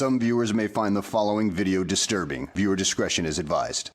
Some viewers may find the following video disturbing. Viewer discretion is advised.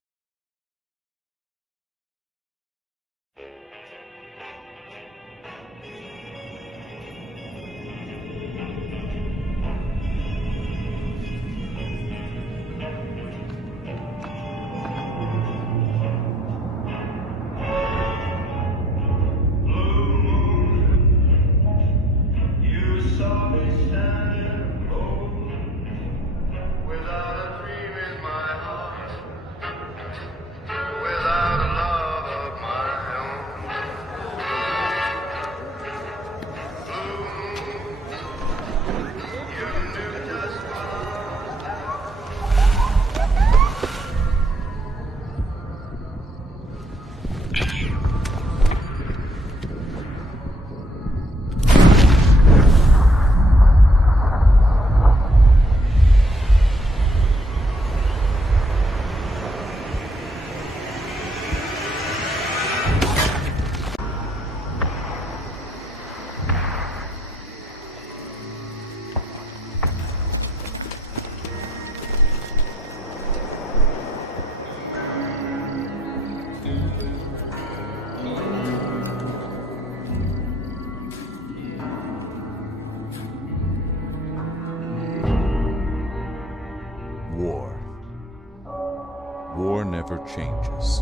War never changes.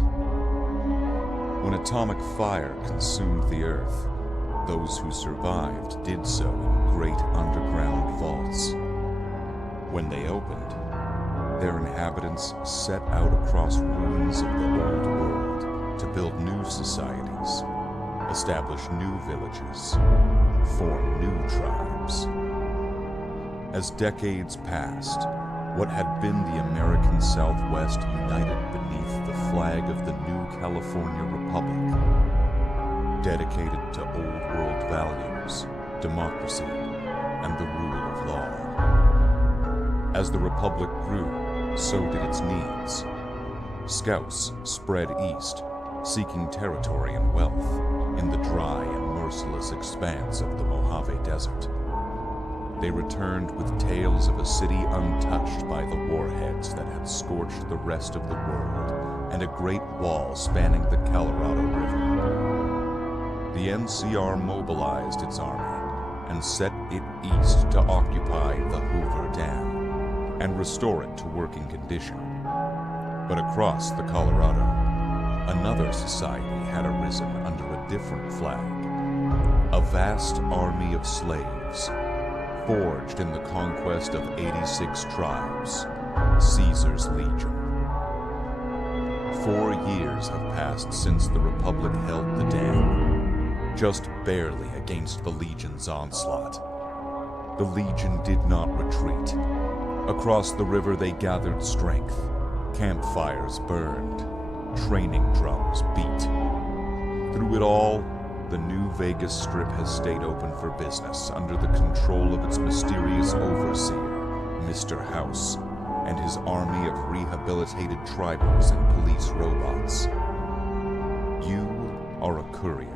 When atomic fire consumed the Earth, those who survived did so in great underground vaults. When they opened, their inhabitants set out across ruins of the old world to build new societies, establish new villages, form new tribes. As decades passed, what had been the American Southwest united beneath the flag of the new California Republic, dedicated to old world values, democracy, and the rule of law. As the Republic grew, so did its needs. Scouts spread east, seeking territory and wealth in the dry and merciless expanse of the Mojave Desert. They returned with tales of a city untouched by the warheads that had scorched the rest of the world, and a great wall spanning the Colorado River. The NCR mobilized its army and set it east to occupy the Hoover Dam and restore it to working condition. But across the Colorado, another society had arisen under a different flag. A vast army of slaves, forged in the conquest of 86 tribes, Caesar's Legion. 4 years have passed since the Republic held the dam, just barely against the Legion's onslaught. The Legion did not retreat. Across the river they gathered strength. Campfires burned. Training drums beat. Through it all, the new Vegas Strip has stayed open for business under the control of its mysterious overseer, Mr. House, and his army of rehabilitated tribals and police robots. You are a courier,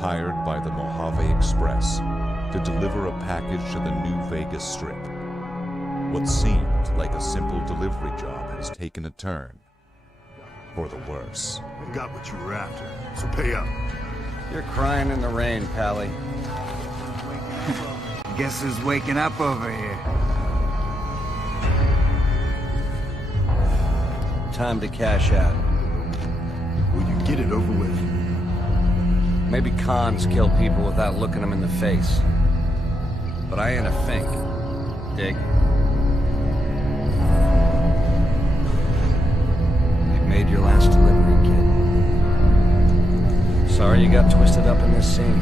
hired by the Mojave Express to deliver a package to the new Vegas Strip. What seemed like a simple delivery job has taken a turn for the worse. You got what you were after, so pay up. You're crying in the rain, Pally. Guess who's waking up over here? Time to cash out. Will you get it over with? Maybe cons kill people without looking them in the face. But I ain't a fink. Dig? You've made your last delivery, kid. Sorry you got twisted up in this scene.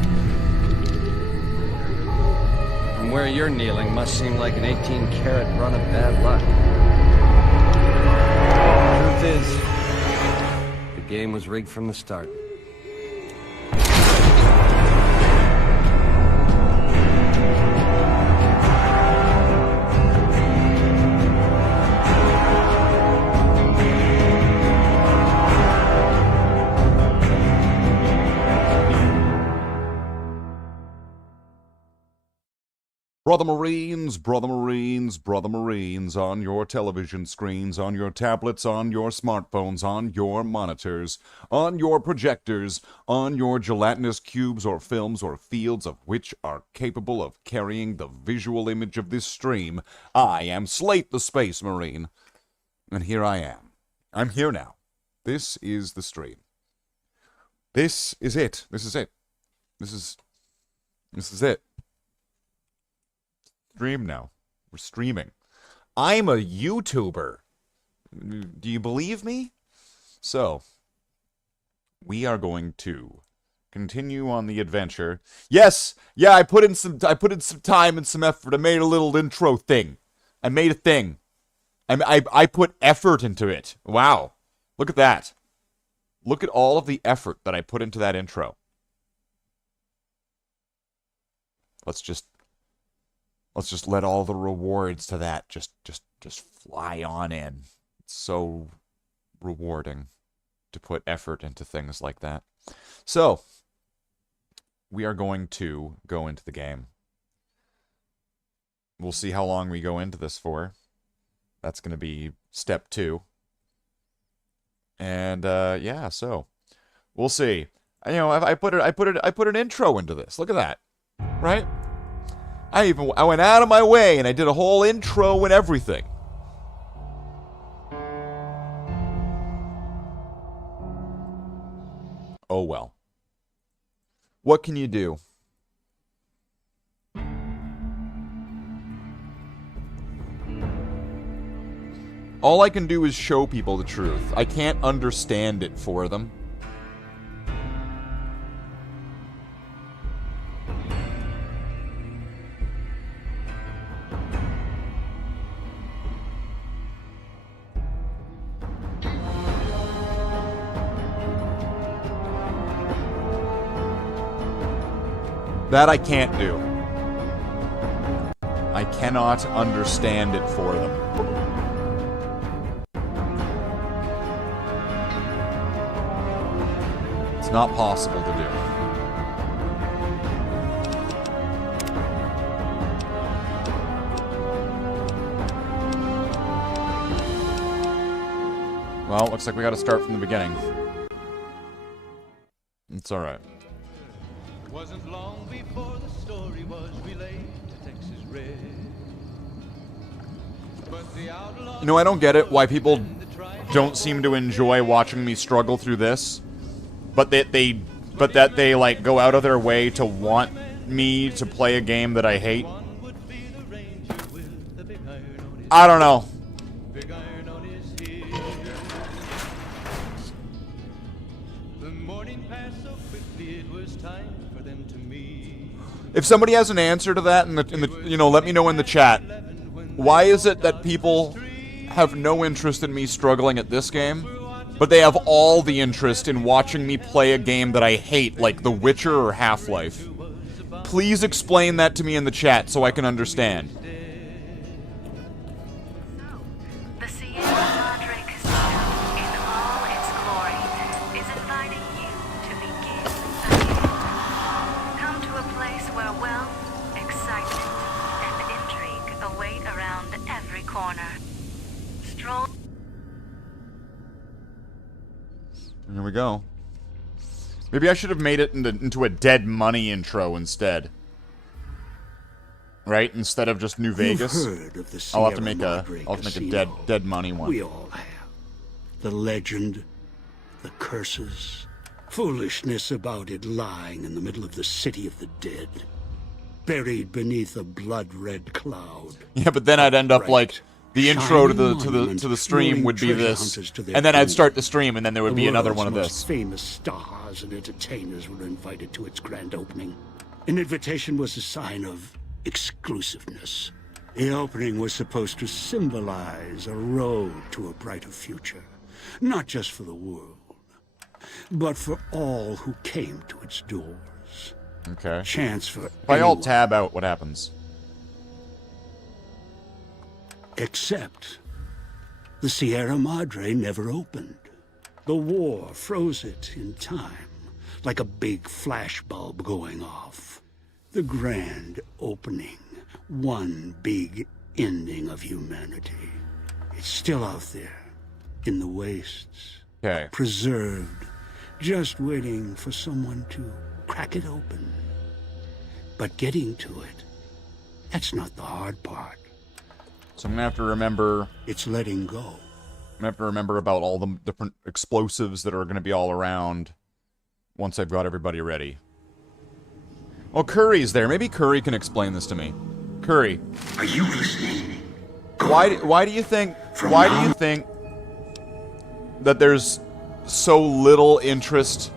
From where you're kneeling must seem like an 18-carat run of bad luck. Truth is, the game was rigged from the start. Brother Marines, Brother Marines, Brother Marines, on your television screens, on your tablets, on your smartphones, on your monitors, on your projectors, on your gelatinous cubes or films or fields of which are capable of carrying the visual image of this stream, I am Slathe the Space Marine. And here I am. I'm here now. This is the stream. This is it. This is it. This is it. Stream now. We're streaming. I'm a YouTuber. Do you believe me? So, we are going to continue on the adventure. Yes, yeah, I put in some time and some effort. I made a little intro thing. I made a thing. I put effort into it. Wow. Look at that. Look at all of the effort that I put into that intro. Let's just let all the rewards to that just fly on in. It's so rewarding to put effort into things like that. So, we are going to go into the game. We'll see how long we go into this for. That's going to be step 2. And yeah, so we'll see. You know, I put an intro into this. Look at that. Right? I went out of my way and I did a whole intro and everything. Oh well. What can you do? All I can do is show people the truth. I can't understand it for them. That I can't do. I cannot understand it for them. It's not possible to do. Well, looks like we gotta start from the beginning. It's alright. Wasn't long before the story was relayed to Texas Red. But the outlaw, You know, I don't get it why people don't seem to enjoy watching me struggle through this, but that they like go out of their way to want me to play a game that I hate. I don't know. big iron on his head. The morning passed so quickly it was time for them to meet. If somebody has an answer to that in the you know, let me know in the chat. Why is it that people have no interest in me struggling at this game, but they have all the interest in watching me play a game that I hate, like The Witcher or Half-Life? Please explain that to me in the chat so I can understand. The Sierra Madre Casino, in all its glory, is inviting you to begin anew. Come to a place where wealth, excitement, and intrigue await around every corner. Stroll. Here we go. Maybe I should have made it into a Dead Money intro instead. Right? Instead of just New Vegas. You've heard of the I'll have to Sierra make Madre a Casino. dead money one. We all have. The legend, the curses, foolishness about it lying in the middle of the city of the dead, buried beneath a blood-red cloud. Yeah, but then I'd end up like the intro to Shining the stream monument, would be luring this, treasure hunters to their and then I'd doom. start the stream, and then there would be The another one world's of most this. famous stars and entertainers were invited to its grand opening. An invitation was a sign of exclusiveness. The opening was supposed to symbolize a road to a brighter future, not just for the world, but for all who came to its doors. Okay. Chance for If I anyone, alt tab out, what happens? except the Sierra Madre never opened. The war froze it in time, like a big flashbulb going off. The grand opening one big ending of humanity. It's still out there, in the wastes. Okay. Preserved, just waiting for someone to crack it open. But getting to it, that's not the hard part. So I'm gonna have to remember... It's letting go. I'm gonna have to remember about all the different explosives that are gonna be all around once I've got everybody ready. Oh, Curry's there. Maybe Curry can explain this to me. Curry. Are you listening? Why do you think that there's so little interest,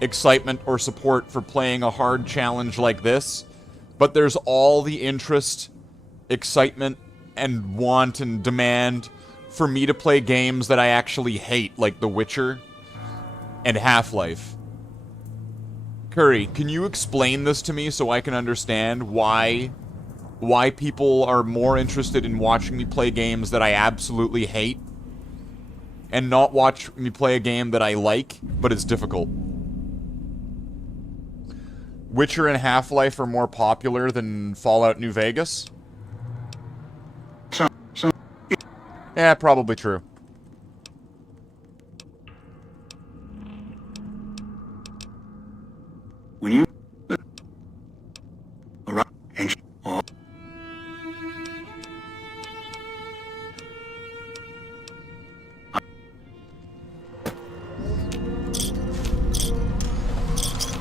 excitement, or support for playing a hard challenge like this, but there's all the interest, excitement, and want and demand for me to play games that I actually hate, like The Witcher and Half-Life? Curry, can you explain this to me so I can understand why people are more interested in watching me play games that I absolutely hate and not watch me play a game that I like, but it's difficult? Witcher and Half-Life are more popular than Fallout New Vegas? Yeah, probably true. When you... and...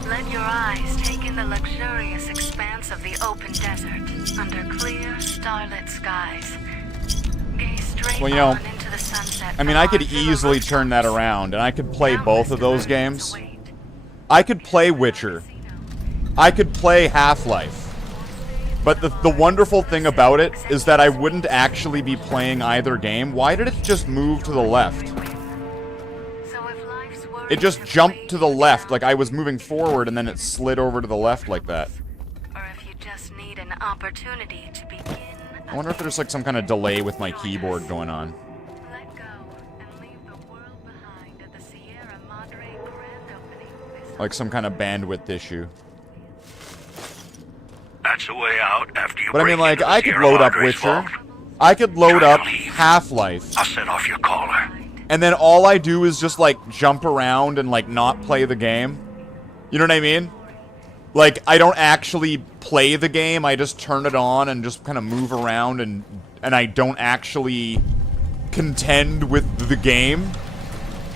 Let your eyes take in the luxurious expanse of the open desert under clear, starlit skies. Gaze straight Well, you know, on into the sunset. I mean, I could easily turn that around, and I could play both of those games. I could play Witcher. I could play Half-Life. But the wonderful thing about it is that I wouldn't actually be playing either game. Why did it just move to the left? It just jumped to the left, like I was moving forward, and then it slid over to the left like that. Or if you just need an opportunity to begin. I wonder if there's like some kind of delay with my keyboard going on. Let go and leave the world behind at the Sierra Madre grand opening this Like some kind of bandwidth issue. That's the way out after you But I mean, break like, into the I could Sierra load up Madre's Witcher. vault. I could load Try up to leave. Half-Life. I'll set off your caller. And then all I do is just, like, jump around and, like, not play the game. You know what I mean? Like, I don't actually play the game. I just turn it on and just kind of move around, and I don't actually contend with the game.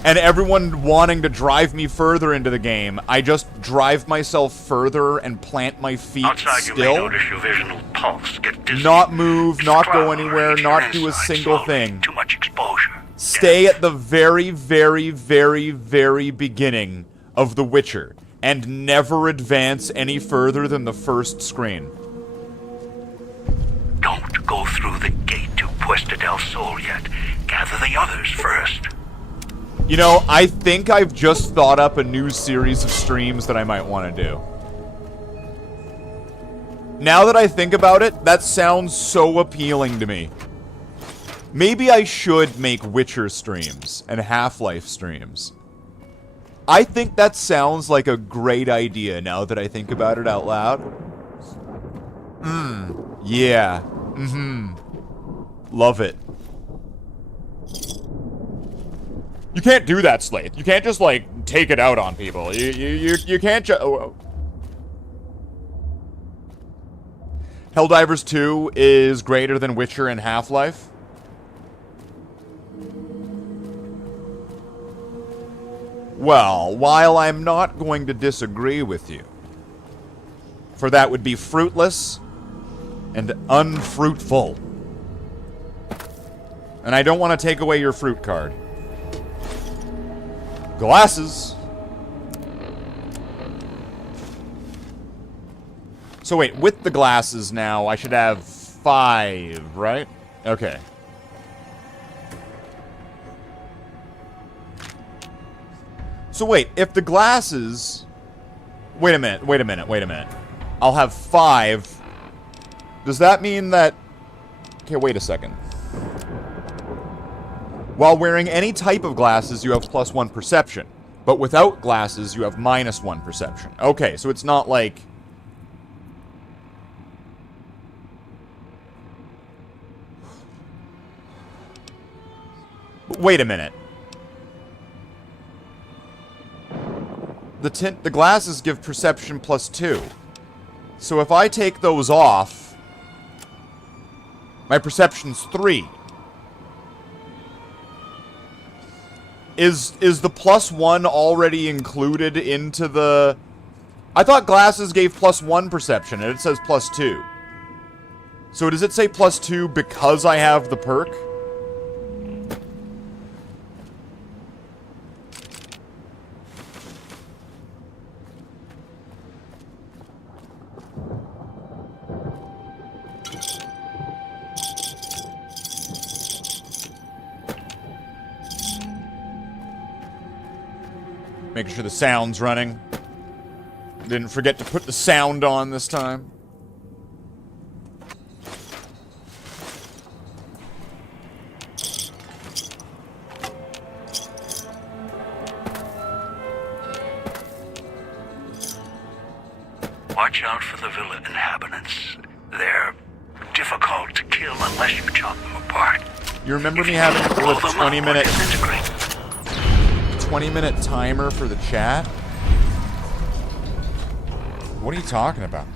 And everyone wanting to drive me further into the game, I just drive myself further and plant my feet Outside, you may still. notice your visual pulse get dizzy. Not move, not go Scramble, anywhere, reach not your do a insides single slowly. thing. Too much exposure. Stay at the very, very, very, very beginning of The Witcher, and never advance any further than the first screen. Don't go through the gate to Puesta del Sol yet. Gather the others first. You know, I think I've just thought up a new series of streams that I might want to do. Now that I think about it, that sounds so appealing to me. Maybe I should make Witcher streams and Half-Life streams. I think that sounds like a great idea now that I think about it out loud. Yeah. Love it. You can't do that, Slathe. You can't just, like, take it out on people. You can't just... Oh. Helldivers 2 is greater than Witcher and Half-Life. Well, while I'm not going to disagree with you, for that would be fruitless and unfruitful. And I don't want to take away your fruit card. Glasses. So wait, with the glasses now, I should have 5, right? Okay. So wait, if the glasses... Wait a minute. I'll have 5. Does that mean that... Okay, wait a second. While wearing any type of glasses, you have +1 perception. But without glasses, you have -1 perception. Okay, so it's not like... Wait a minute. The glasses give perception +2. So if I take those off, my perception's 3. Is the +1 already included into the... I thought glasses gave +1 perception, and it says +2. So does it say +2 because I have the perk? Making sure the sound's running. Didn't forget to put the sound on this time. Watch out for the villa inhabitants. They're difficult to kill unless you chop them apart. You remember me having a Blow them up or 20-minute... disintegrate. 20-minute timer for the chat? What are you talking about?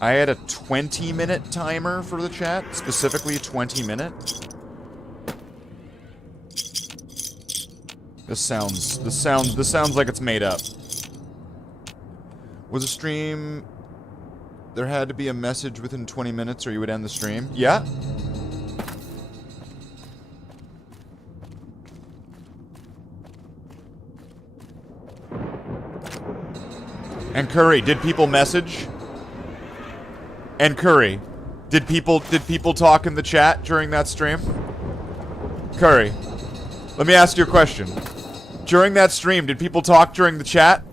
I had a 20-minute timer for the chat, specifically 20-minute. This sounds like it's made up. Was a stream... There had to be a message within 20 minutes or you would end the stream? Yeah? And Curry, did people message? And Curry, did people talk in the chat during that stream? Curry, let me ask you a question. During that stream, did people talk during the chat?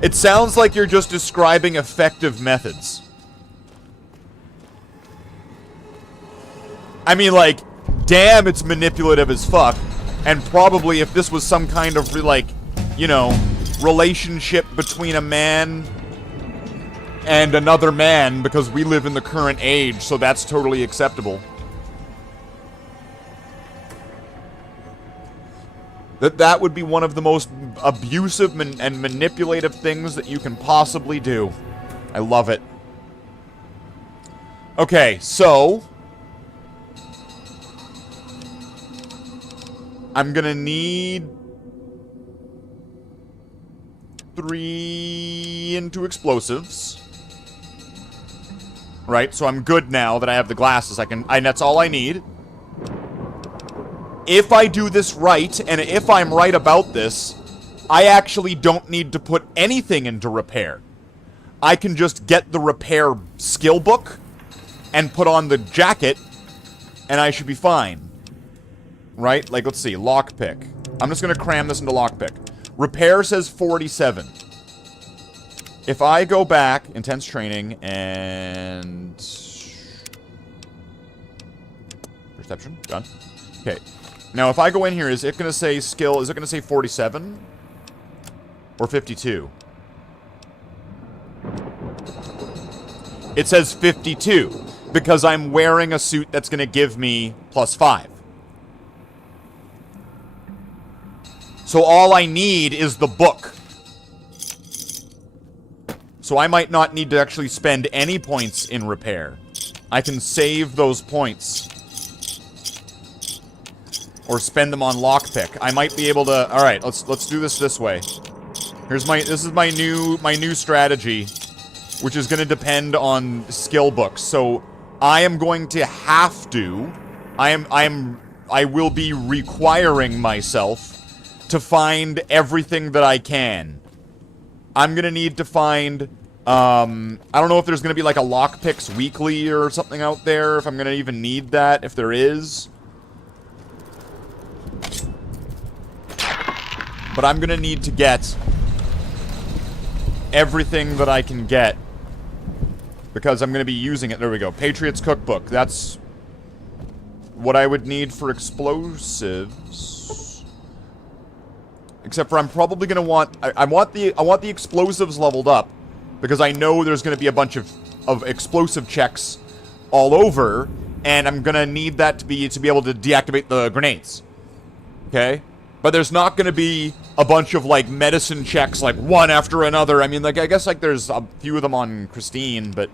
It sounds like you're just describing effective methods. I mean, like, damn, it's manipulative as fuck. And probably if this was some kind of, like, you know, relationship between a man and another man, because we live in the current age, so that's totally acceptable. That would be one of the most abusive and manipulative things that you can possibly do. I love it. Okay, so... I'm gonna need... 3 into explosives. Right, so I'm good now that I have the glasses. That's all I need. If I do this right, and if I'm right about this, I actually don't need to put anything into repair. I can just get the repair skill book and put on the jacket, and I should be fine. Right? Like, let's see. Lockpick. I'm just going to cram this into lockpick. Repair says 47. If I go back, intense training, and... Perception. Done. Okay. Now, if I go in here, is it going to say skill... Is it going to say 47? Or 52? It says 52. Because I'm wearing a suit that's going to give me +5. So all I need is the book. So I might not need to actually spend any points in repair. I can save those points. Or spend them on lockpick. I might be able to... Alright, let's do this way. This is my new strategy, which is going to depend on skill books. So I am going to have to... I will be requiring myself to find everything that I can. I'm gonna need to find, I don't know if there's gonna be like a lockpicks weekly or something out there, if I'm gonna even need that, if there is. But I'm gonna need to get everything that I can get, because I'm gonna be using it. There we go. Patriot's Cookbook. That's what I would need for explosives. Except for I'm probably gonna want... I want the explosives leveled up, because I know there's gonna be a bunch of explosive checks all over, and I'm gonna need that to be able to deactivate the grenades. Okay? But there's not gonna be a bunch of, like, medicine checks, like, one after another. I mean, like, I guess, like, there's a few of them on Christine, but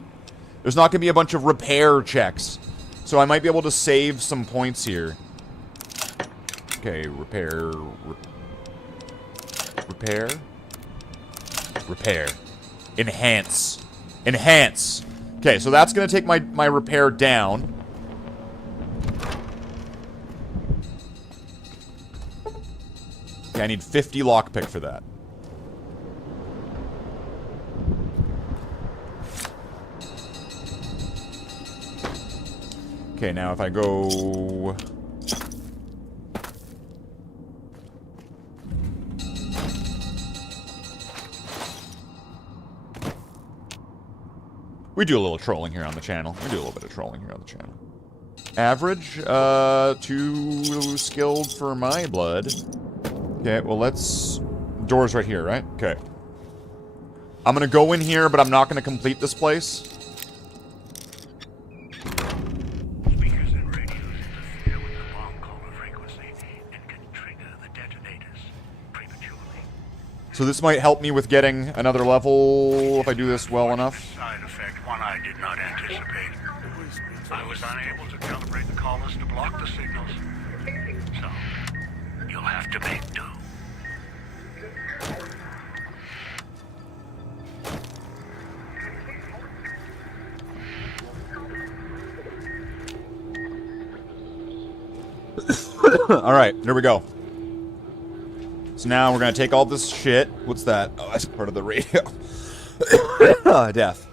there's not gonna be a bunch of repair checks. So I might be able to save some points here. Okay, repair. Enhance. Enhance. Okay, so that's gonna take my repair down. Okay, I need 50 lockpick for that. Okay, now if I go... We do a little trolling here on the channel. Average, too skilled for my blood. Okay, well let's... Door's right here, right? Okay. I'm gonna go in here, but I'm not gonna complete this place. Speakers and radios interfere with the bomb caller frequency and can trigger the detonators prematurely. So this might help me with getting another level if I do this well enough. Side effect, one I did not anticipate. I was unable to calibrate the callers to block the signals. So, you'll have to make do. Alright, there we go. So now we're gonna take all this shit. What's that? Oh, that's part of the radio. Death.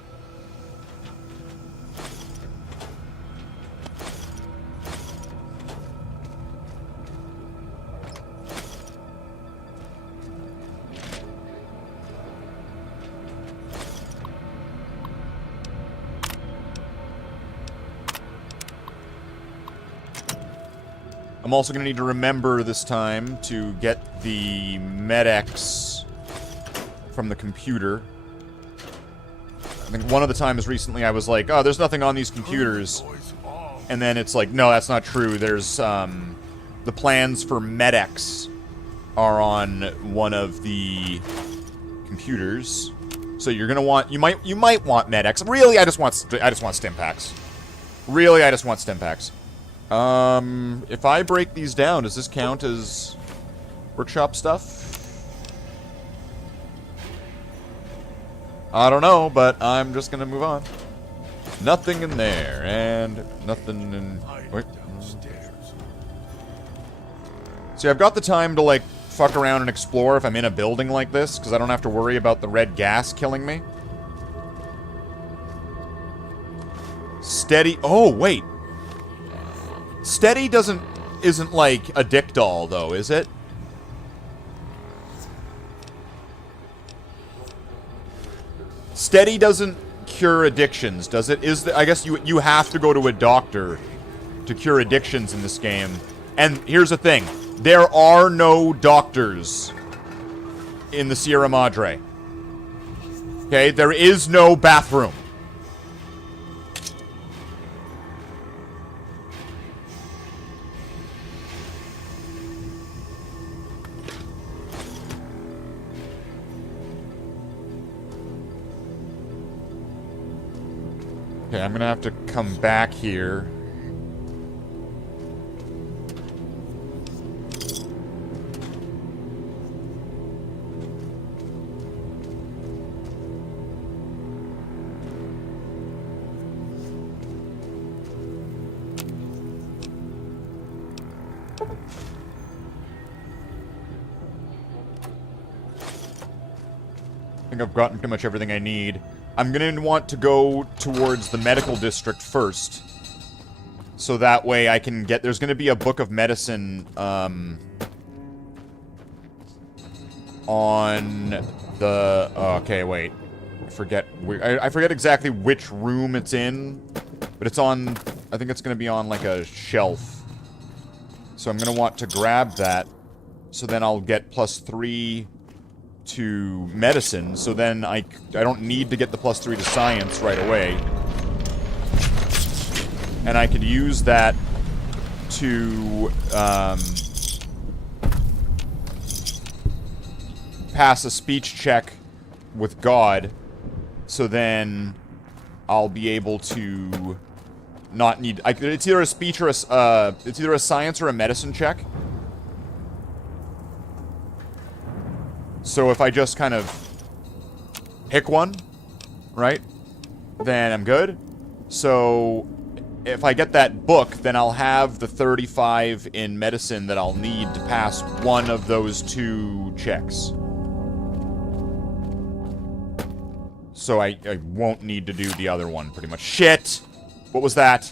I'm also going to need to remember this time to get the Med-X from the computer. I think one of the times recently I was like, oh, there's nothing on these computers. And then it's like, no, that's not true. There's, the plans for Med-X are on one of the computers. So you're going to want, you might want Med-X. Really, I just want stim packs. Really, I just want stim packs. If I break these down, does this count as workshop stuff? I don't know, but I'm just gonna move on. Nothing in there, and nothing in... Wait. See, I've got the time to, like, fuck around and explore if I'm in a building like this, because I don't have to worry about the red gas killing me. Steady... Oh, wait. Steady isn't like a dick doll, though, is it? Steady doesn't cure addictions, does it? I guess you have to go to a doctor to cure addictions in this game. And here's the thing. There are no doctors in the Sierra Madre. Okay? There is no bathroom. Okay, I'm gonna have to come back here. I think I've gotten pretty much everything I need. I'm gonna want to go towards the medical district first. So that way I can get... There's gonna be a book of medicine, on the... okay, wait. I forget exactly which room it's in. But it's on... I think it's gonna be on, like, a shelf. So I'm gonna want to grab that So then I'll get +3 to medicine. So then I don't need to get the +3 to science right away. And I could use that to pass a speech check with God. So then I'll be able to not need... it's either a speech or it's either a science or a medicine check. So if I just kind of pick one, right, then I'm good. So if I get that book, then I'll have the 35 in medicine that I'll need to pass one of those 2 checks. So I won't need to do the other one, pretty much. Shit! What was that?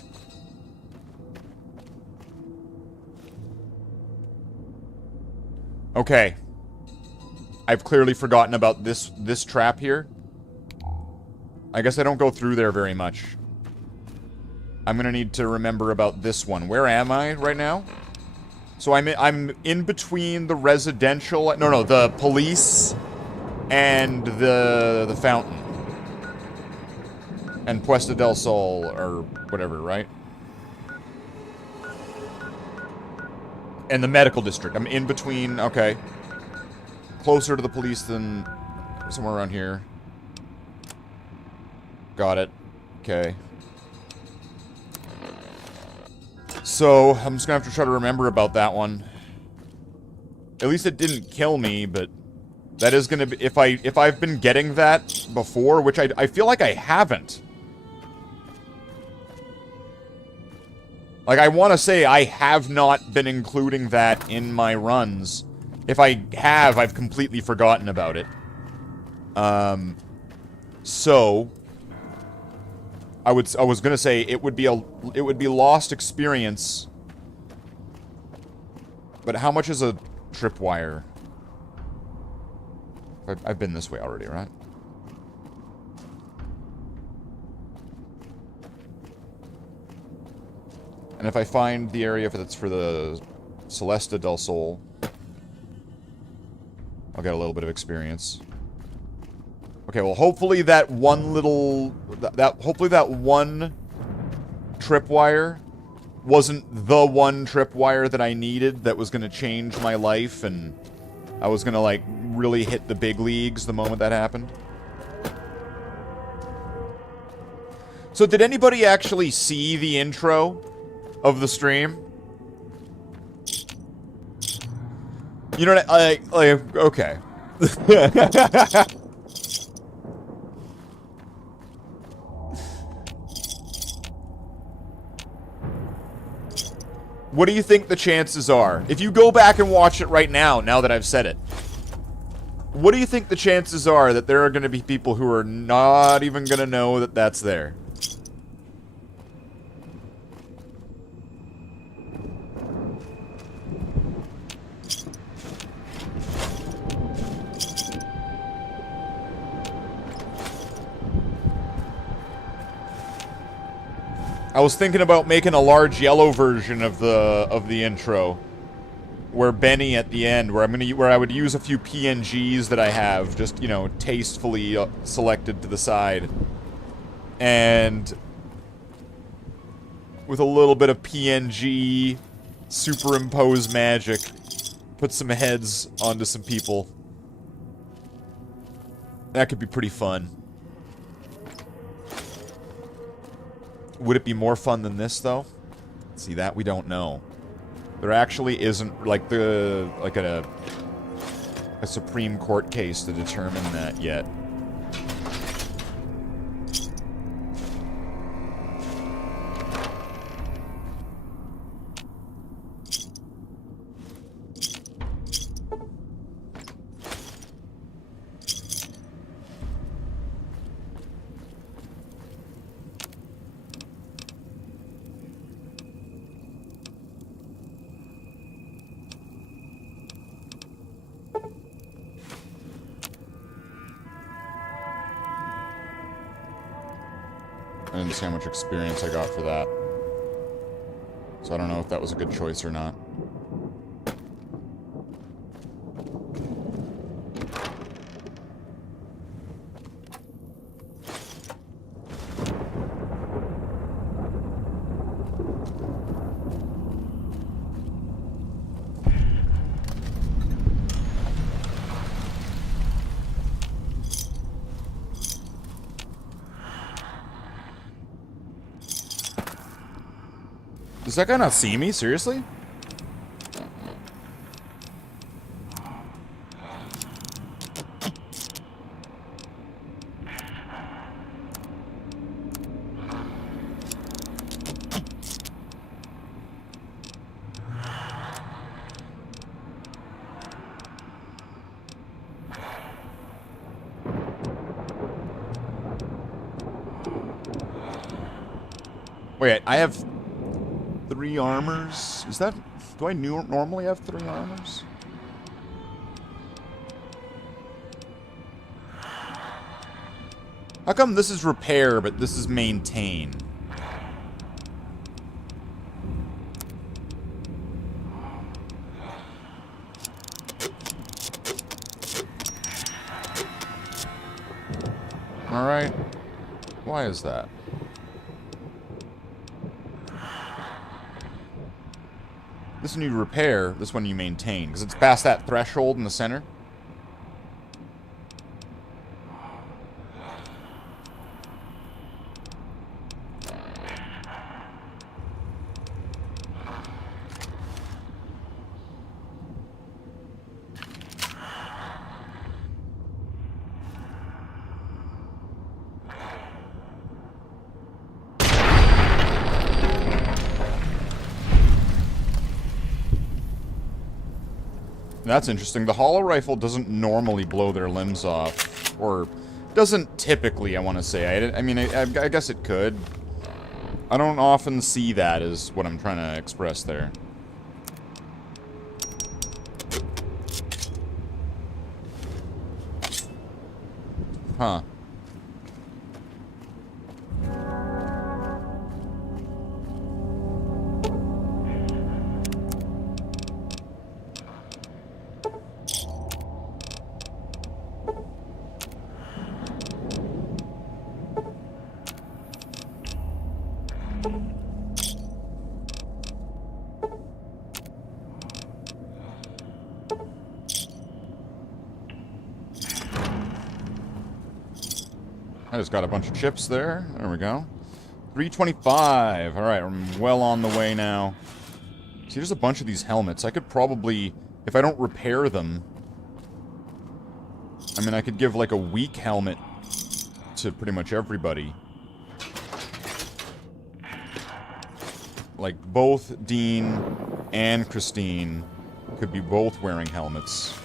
Okay. I've clearly forgotten about this trap here. I guess I don't go through there very much. I'm gonna need to remember about this one. Where am I right now? So I'm in between the residential... No, the police and the fountain. And Puesta del Sol, or whatever, right? And the medical district. I'm in between... Okay. Closer to the police than somewhere around here. Got it. Okay. So, I'm just gonna have to try to remember about that one. At least it didn't kill me, but that is gonna be... If I've been getting that before, which I feel like I haven't. Like, I want to say I have not been including that in my runs. If I have, I've completely forgotten about it. So I was gonna say it would be lost experience. But how much is a tripwire? I've been this way already, right? And if I find the area that's for the Slathe del Sol, I'll get a little bit of experience. Okay, well, hopefully that one little... hopefully that one tripwire wasn't the one tripwire that I needed that was going to change my life, and I was going to, like, really hit the big leagues the moment that happened. So did anybody actually see the intro of the stream? You know what like okay. What do you think the chances are? If you go back and watch it right now that I've said it, what do you think the chances are that there are going to be people who are not even going to know that that's there? I was thinking about making a large yellow version of the intro, where Benny at the end, where I would use a few PNGs that I have, just, you know, tastefully selected to the side, and with a little bit of PNG superimpose magic, put some heads onto some people. That could be pretty fun. Would it be more fun than this, though? See, that we don't know. There actually isn't, like, a Supreme Court case to determine that yet. I didn't see how much experience I got for that. So I don't know if that was a good choice or not. Does that guy not see me? Seriously? Wait, I have 3 armors? Is that... Do I normally have 3 armors? How come this is repair, but this is maintain? Alright. Why is that? This one you repair, this one you maintain, because it's past that threshold in the center. That's interesting. The hollow rifle doesn't normally blow their limbs off. Or, doesn't typically, I want to say. I mean, I guess it could. I don't often see that, is what I'm trying to express there. Huh. I just got a bunch of chips there. There we go. 325. Alright, I'm well on the way now. See, there's a bunch of these helmets. I could probably, if I don't repair them... I mean, I could give, like, a weak helmet to pretty much everybody. Like, both Dean and Christine could be both wearing helmets.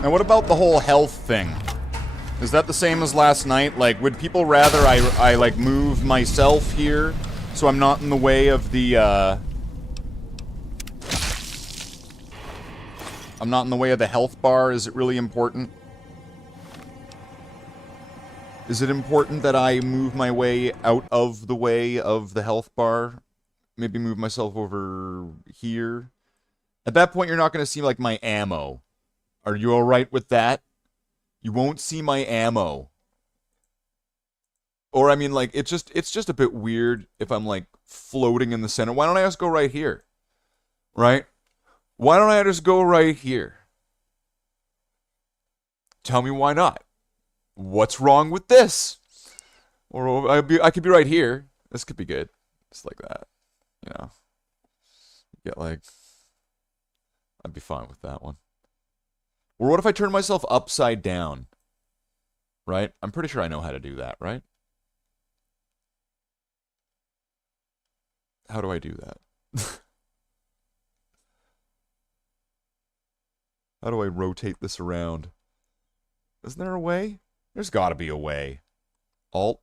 Now, what about the whole health thing? Is that the same as last night? Like, would people rather I like, move myself here so I'm not in the way of the, I'm not in the way of the health bar? Is it really important? Is it important that I move my way out of the way of the health bar? Maybe move myself over here? At that point, you're not going to see, like, my ammo. Are you alright with that? You won't see my ammo. Or, I mean, like, it's just a bit weird if I'm, like, floating in the center. Why don't I just go right here? Right? Why don't I just go right here? Tell me why not. What's wrong with this? Or I could be right here. This could be good. Just like that. You know. Get, like... I'd be fine with that one. Or what if I turn myself upside down? Right? I'm pretty sure I know how to do that, right? How do I do that? How do I rotate this around? Isn't there a way? There's got to be a way. Alt,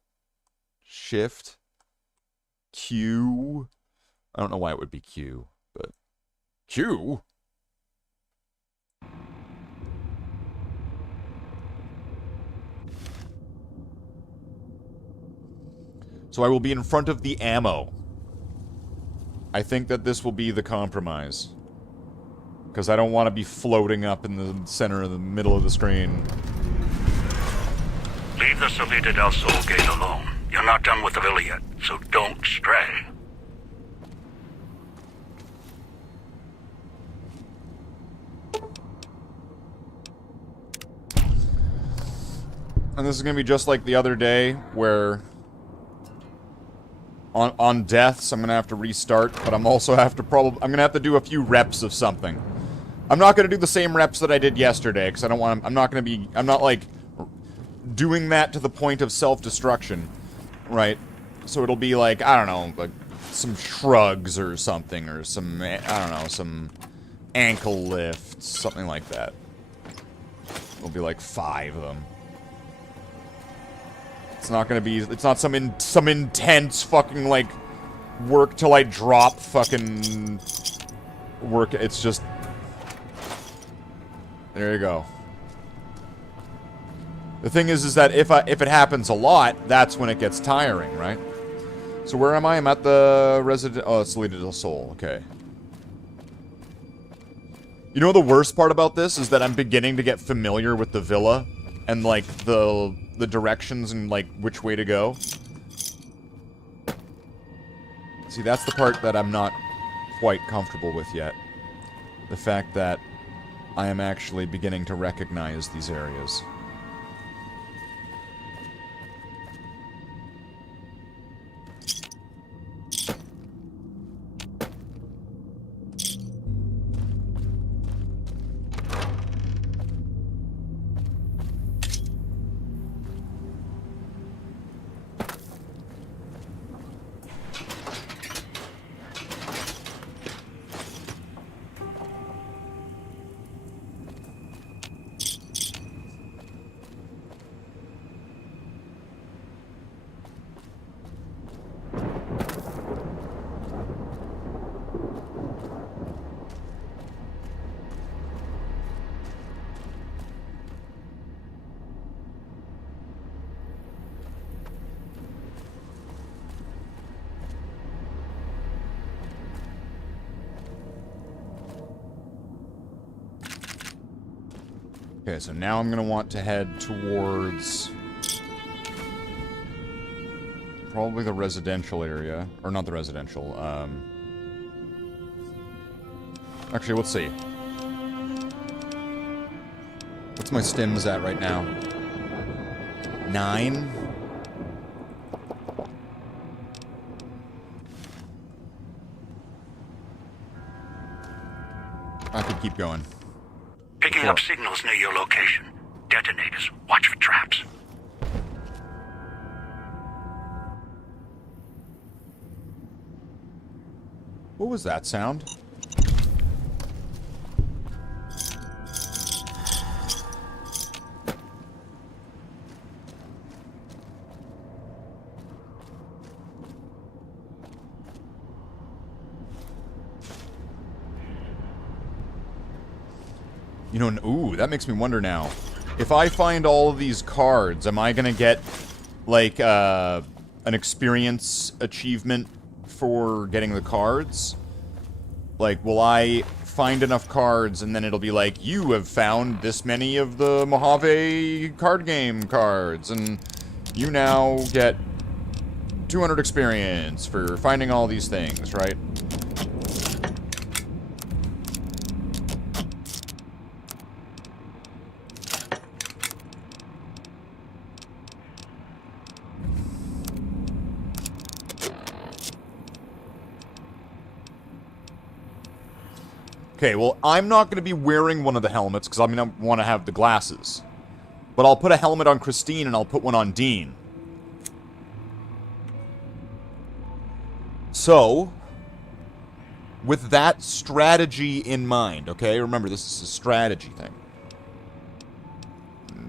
Shift, Q. I don't know why it would be Q, but Q? So I will be in front of the ammo. I think that this will be the compromise. Because I don't want to be floating up in the center of the middle of the screen. Leave the Slathe del Sol gate alone. You're not done with the villa yet, so don't stray. And this is going to be just like the other day, where on deaths, I'm going to have to restart, but I'm also I'm going to have to do a few reps of something. I'm not going to do the same reps that I did yesterday, because I don't want to, I'm not, like, doing that to the point of self-destruction, right? So it'll be like, I don't know, like, some shrugs or something, or some, I don't know, some ankle lifts, something like that. It'll be like 5 of them. It's not gonna be, it's not some intense fucking, like, work till I drop fucking work, it's just... There you go. The thing is that if it happens a lot, that's when it gets tiring, right? So where am I? I'm at the Slathe del Sol, okay. You know the worst part about this is that I'm beginning to get familiar with the villa and, like, the directions and, like, which way to go. See, that's the part that I'm not quite comfortable with yet. The fact that I am actually beginning to recognize these areas. Okay, so now I'm gonna want to head towards probably the residential area, or not the residential. Actually, let's see. What's my stims at right now? 9. I could keep going. Picking up signals near your location. Detonators. Watch for traps. What was that sound? You know, ooh, that makes me wonder now. If I find all of these cards, am I gonna get, like, an experience achievement for getting the cards? Like, will I find enough cards and then it'll be like, you have found this many of the Mojave card game cards, and you now get 200 experience for finding all these things, right? Okay, well, I'm not going to be wearing one of the helmets because I'm going to want to have the glasses. But I'll put a helmet on Christine and I'll put one on Dean. So, with that strategy in mind, okay? Remember, this is a strategy thing.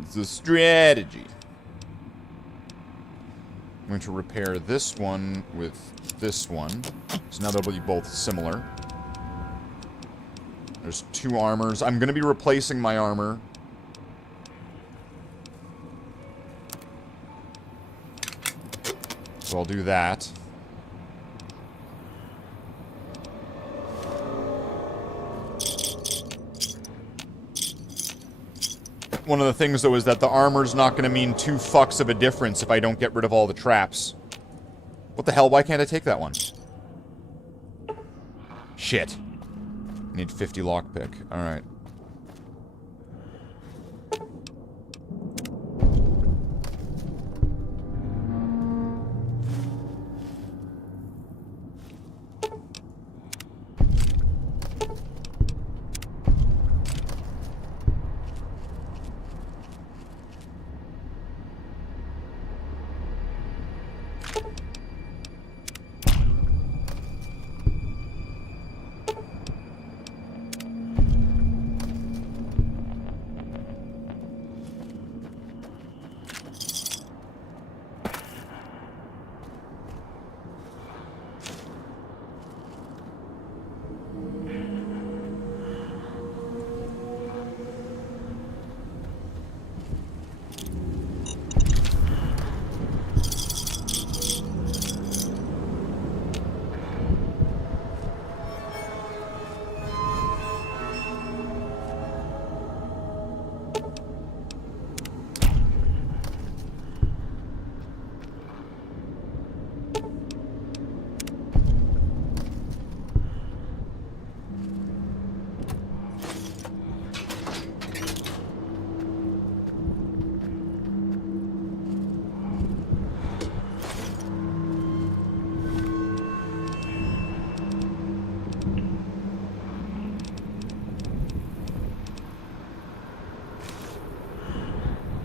It's a strategy. I'm going to repair this one with this one. So now they'll be both similar. There's 2 armors. I'm going to be replacing my armor. So I'll do that. One of the things, though, is that the armor's not going to mean 2 fucks of a difference if I don't get rid of all the traps. What the hell? Why can't I take that one? Shit. I need 50 lockpick. Alright.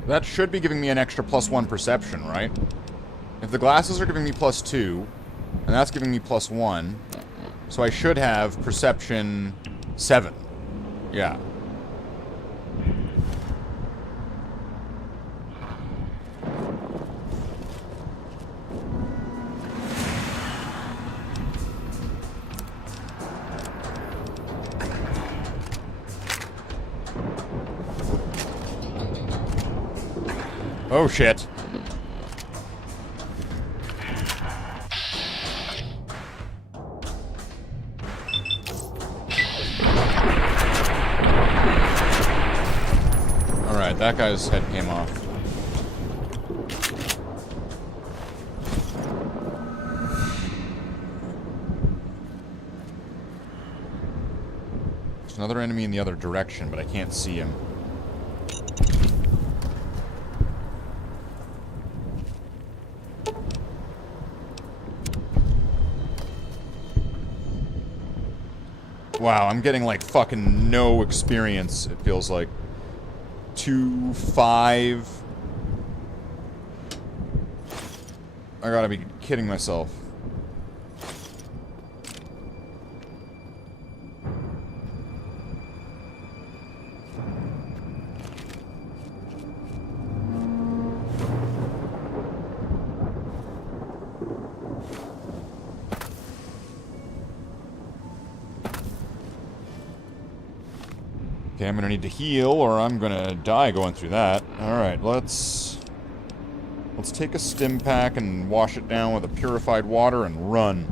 That should be giving me an extra +1 perception, right? If the glasses are giving me +2, and that's giving me +1, so I should have perception 7. Yeah. Oh, shit. Alright, that guy's head came off. There's another enemy in the other direction, but I can't see him. Wow, I'm getting like fucking no experience, it feels like. 2, 5. I gotta be kidding myself. Okay, I'm gonna need to heal, or I'm gonna die going through that. Alright, let's take a stim pack and wash it down with a purified water and run.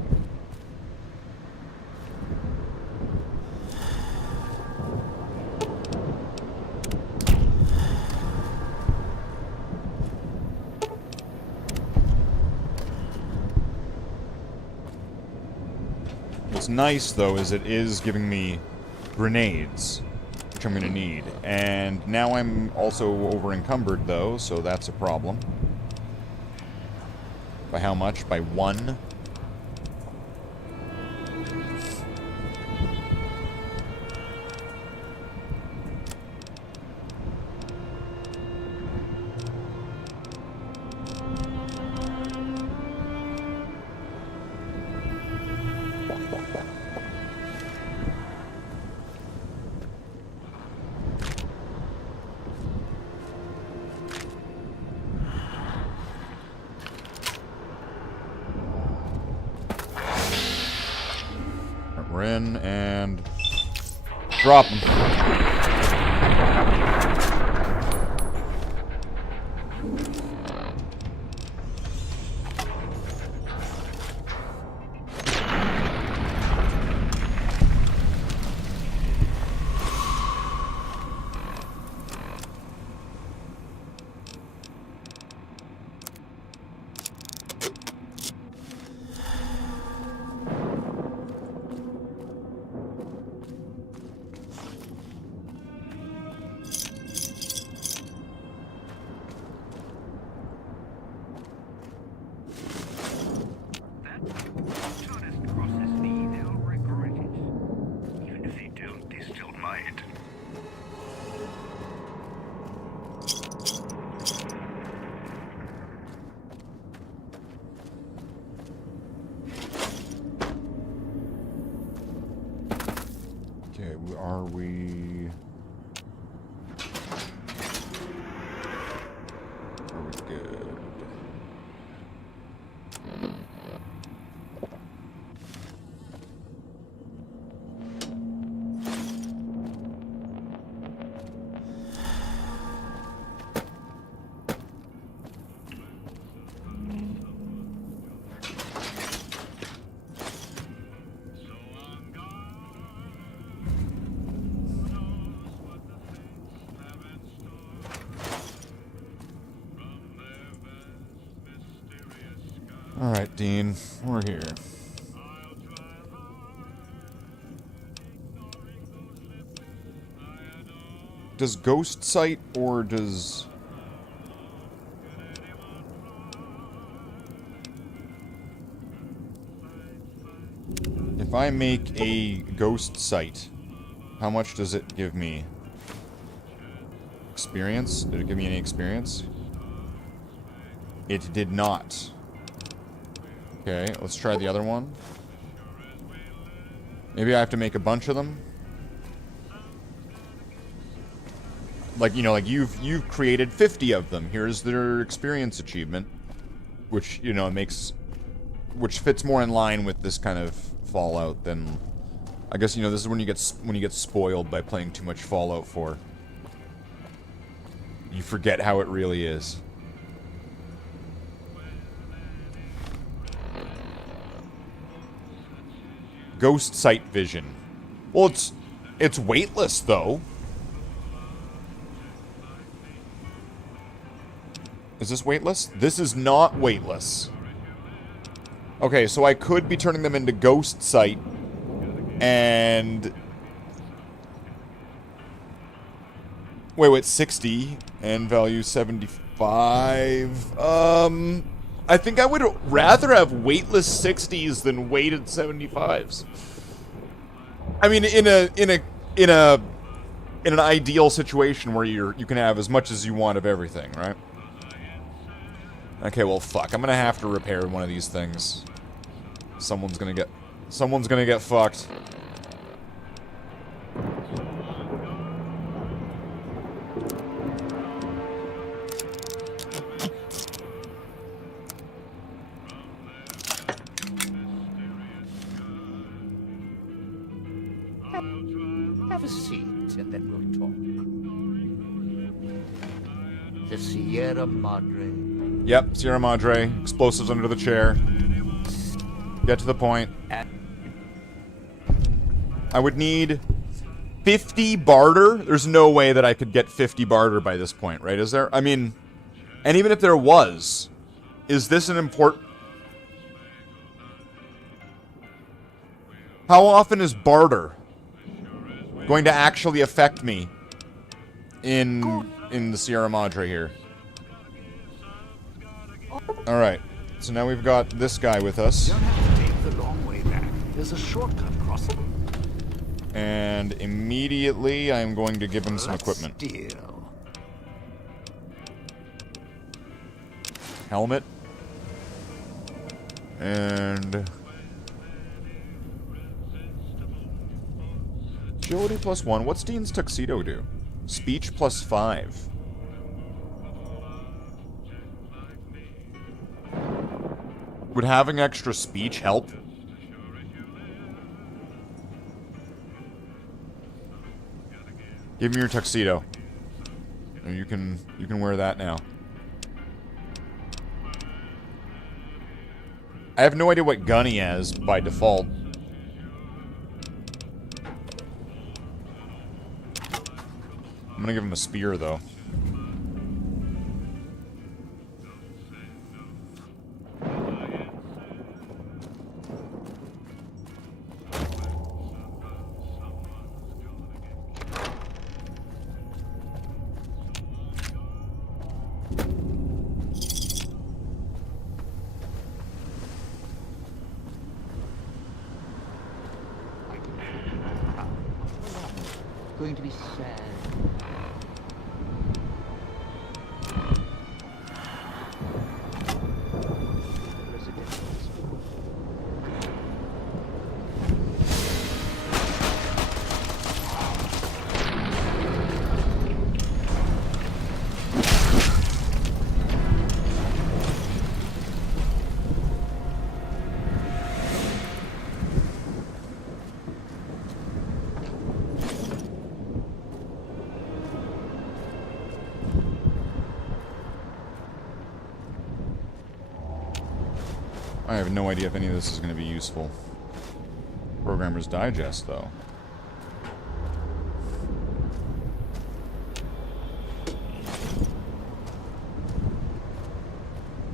What's nice, though, is it is giving me grenades, which I'm gonna need. And now I'm also over-encumbered, though, so that's a problem. By how much? By 1? in and drop him. Okay, are we... Are we good? Alright, Dean, we're here. Does Ghost Sight or does... If I make a Ghost Sight, how much does it give me? Experience? Did it give me any experience? It did not. Okay, let's try the other one. Maybe I have to make a bunch of them. Like, you know, like you've created 50 of them. Here's their experience achievement, which, you know, which fits more in line with this kind of Fallout than, I guess, you know, this is when you get spoiled by playing too much Fallout 4. You forget how it really is. Ghost Sight Vision. Well, it's weightless, though. Is this weightless? This is not weightless. Okay, so I could be turning them into Ghost Sight and... Wait, 60 and value 75. I think I would rather have weightless 60s than weighted 75s. I mean, in an ideal situation where you can have as much as you want of everything, right? Okay, well, fuck. I'm gonna have to repair one of these things. Someone's gonna get fucked. Have a seat, and then we'll talk. The Sierra Madre. Yep, Sierra Madre. Explosives under the chair. Get to the point. I would need 50 barter. There's no way that I could get 50 barter by this point, right? Is there? I mean, and even if there was, is this an important... How often is barter going to actually affect me in the Sierra Madre here? Alright, so now we've got this guy with us. You don't have to take the long way back. There's a shortcut crossing. And immediately I'm going to give him some equipment. Deal. Helmet. And... Agility +1. What's Dean's tuxedo do? Speech +5. Would having extra speech help? Give me your tuxedo. And you can wear that now. I have no idea what gun he has by default. I'm gonna give him a spear, though. Going to be sad. I have no idea if any of this is going to be useful. Programmer's Digest, though.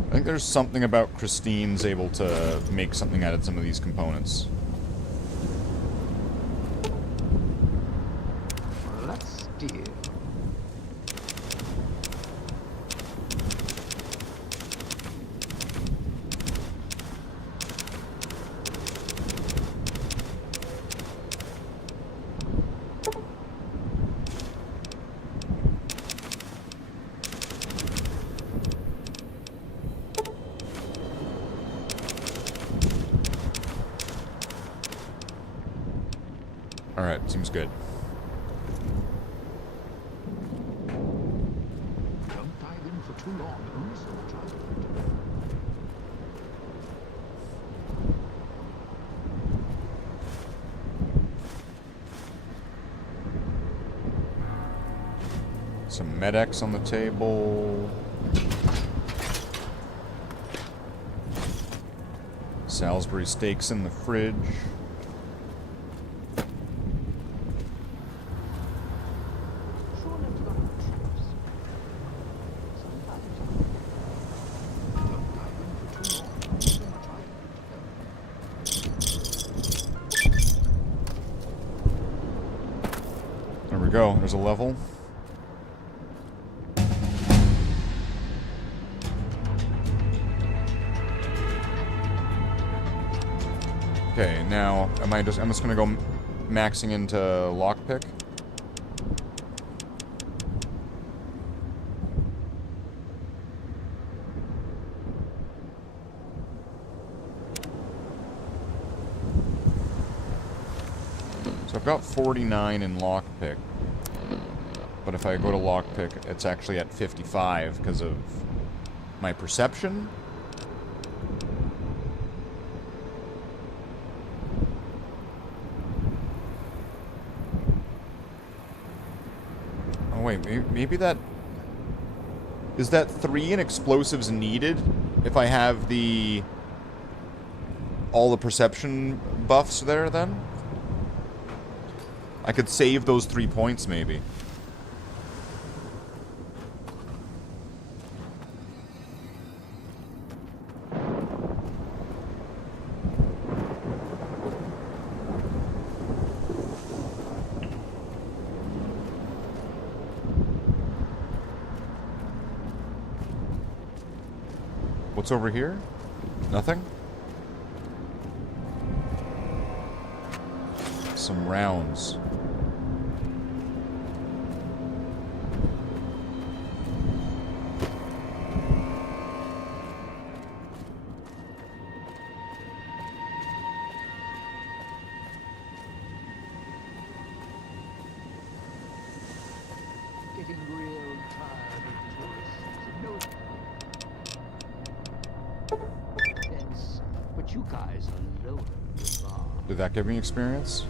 I think there's something about Christine's able to make something out of some of these components. Let's steer. Alright, seems good. Don't dive in for too long. Only so much I Some Med-X on the table. Salisbury steaks in the fridge. There we go. There's a level. Okay, now I'm just gonna go maxing into lockpick. So I've got 49 in lockpick. But if I go to lockpick, it's actually at 55 because of my perception. Oh wait, maybe that... Is that 3 in explosives needed if I have all the perception buffs there then? I could save those 3 points maybe. What's over here? Nothing? Some rounds. getting real tired of tourists. No offense, but you guys are lowering the bar. Did that give me experience?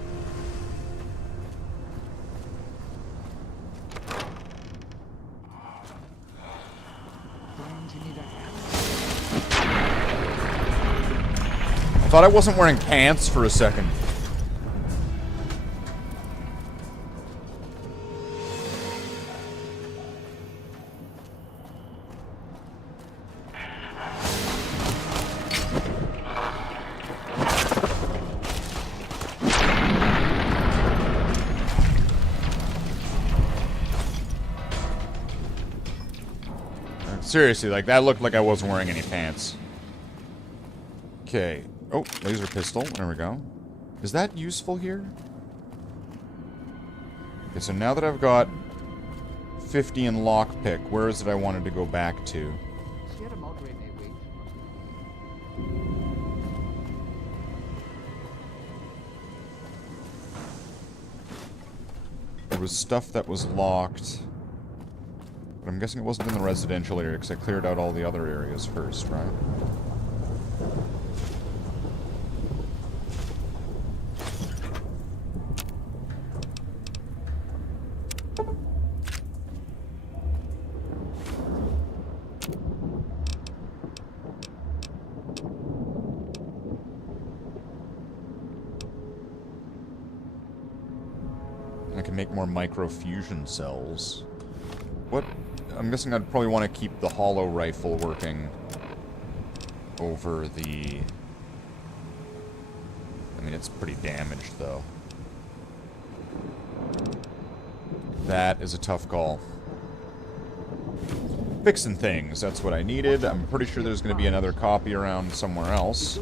I thought I wasn't wearing pants for a second. Seriously, like, that looked like I wasn't wearing any pants. Okay. Oh, laser pistol. There we go. Is that useful here? Okay, so now that I've got 50 in lockpick, where is it I wanted to go back to? There was stuff that was locked. But I'm guessing it wasn't in the residential area, because I cleared out all the other areas first, right? I can make more microfusion cells. What? I'm guessing I'd probably want to keep the hollow rifle working over the... I mean, it's pretty damaged, though. That is a tough call. Fixing things, that's what I needed. I'm pretty sure there's going to be another copy around somewhere else.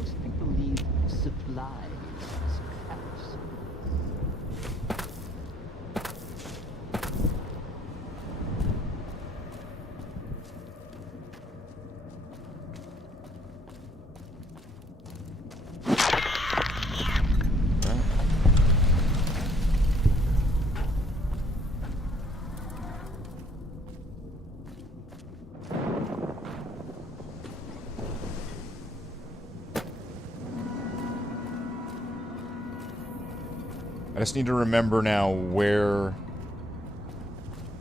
I just need to remember now where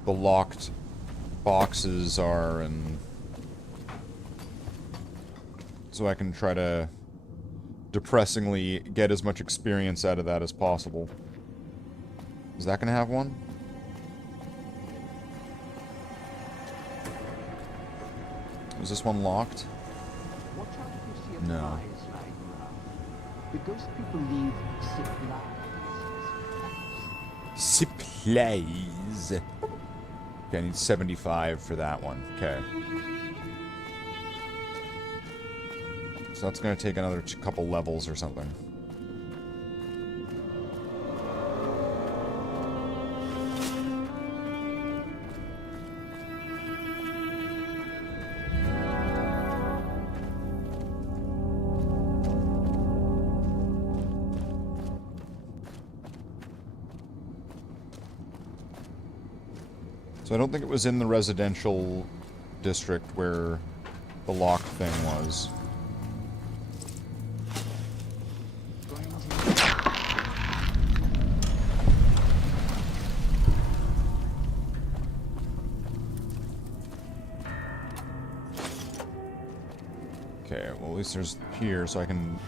the locked boxes are, and so I can try to depressingly get as much experience out of that as possible. Is that gonna have one? Is this one locked? No. The ghost people leave supplies. Supplies. Okay, I need 75 for that one. Okay. So that's going to take another couple levels or something. So I don't think it was in the residential district where the locked thing was. Okay, well at least there's here, so I can...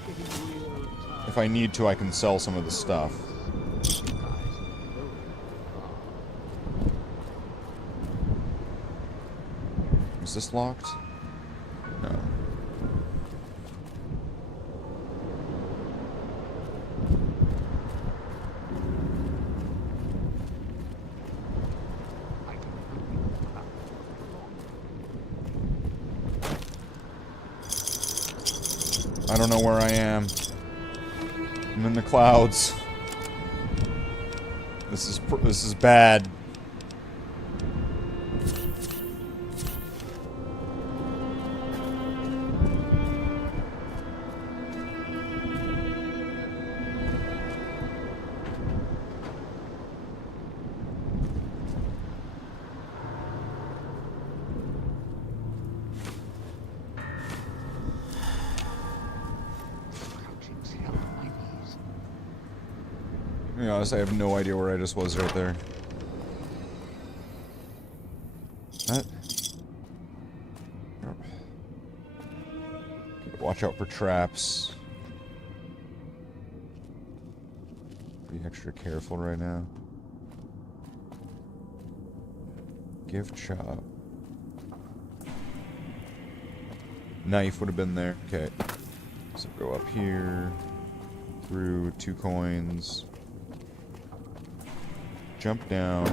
If I need to, I can sell some of the stuff. Is this locked? No. I don't know where I am. I'm in the clouds. This is bad. To be honest, I have no idea where I just was right there. What? Watch out for traps. Be extra careful right now. Gift shop. Knife would have been there. Okay. So go up here. Through 2 coins. Jump down.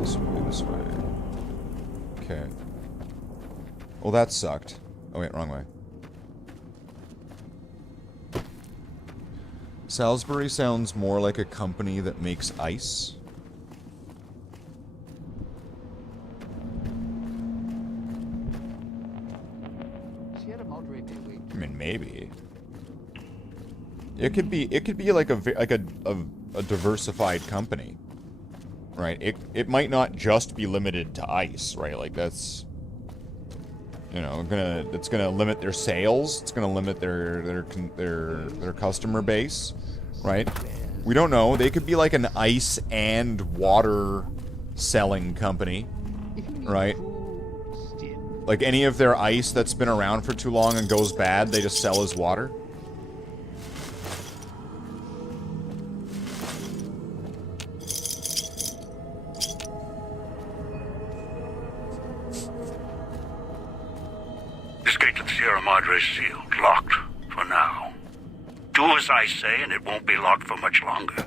This way, this way. Okay. Well, that sucked. Oh, wait, wrong way. Salisbury sounds more like a company that makes ice. I mean, maybe. It could be like a diversified company, right? It might not just be limited to ice, right? Like that's, you know, it's gonna limit their sales. It's gonna limit their customer base, right? We don't know. They could be like an ice and water selling company, right? Like any of their ice that's been around for too long and goes bad, they just sell as water. This gate to the Sierra Madre is sealed, locked, for now. Do as I say, and it won't be locked for much longer.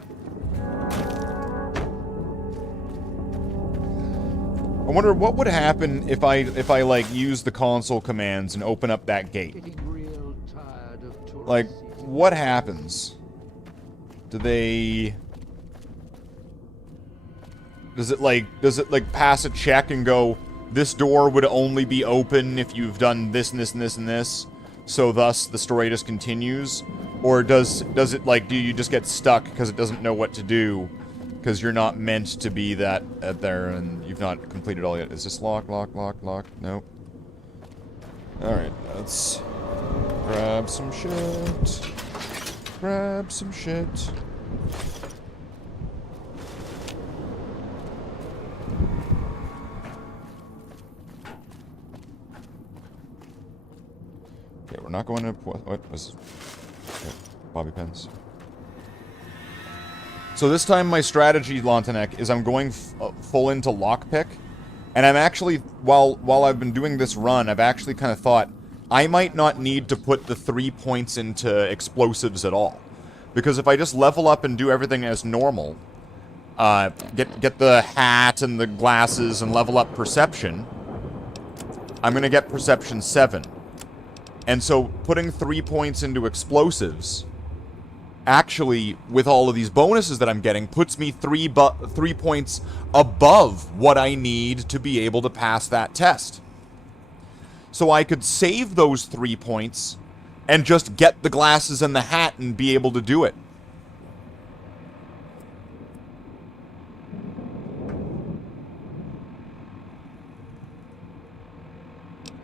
I wonder what would happen if I like use the console commands and open up that gate. Like, what happens? Does it like pass a check and go, this door would only be open if you've done this and this and this and this, so thus the story just continues? Or does it like, do you just get stuck because it doesn't know what to do? Because you're not meant to be that there, and you've not completed all yet. Is this lock? Nope. Alright, let's grab some shit. Grab some shit. Okay, we're not going to... What was... Okay, bobby pins. So this time my strategy, Lontanek, is I'm going full into lockpick. And I'm actually, while I've been doing this run, I've actually kind of thought, I might not need to put the 3 points into explosives at all. Because if I just level up and do everything as normal, get the hat and the glasses and level up perception, I'm going to get perception 7. And so putting 3 points into explosives... actually, with all of these bonuses that I'm getting, puts me 3 points above what I need to be able to pass that test. So I could save those 3 points and just get the glasses and the hat and be able to do it.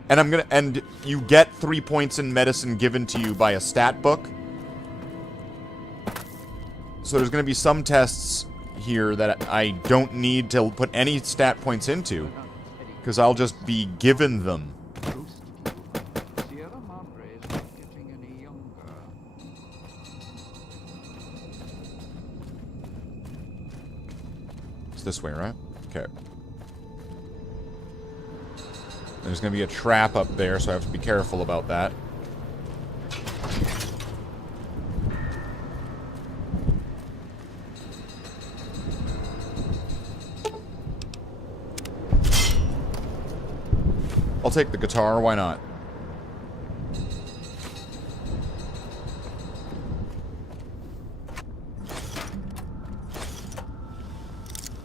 And you get 3 points in medicine given to you by a stat book. So there's going to be some tests here that I don't need to put any stat points into, because I'll just be given them. It's this way, right? Okay. There's going to be a trap up there, so I have to be careful about that. I'll take the guitar, why not?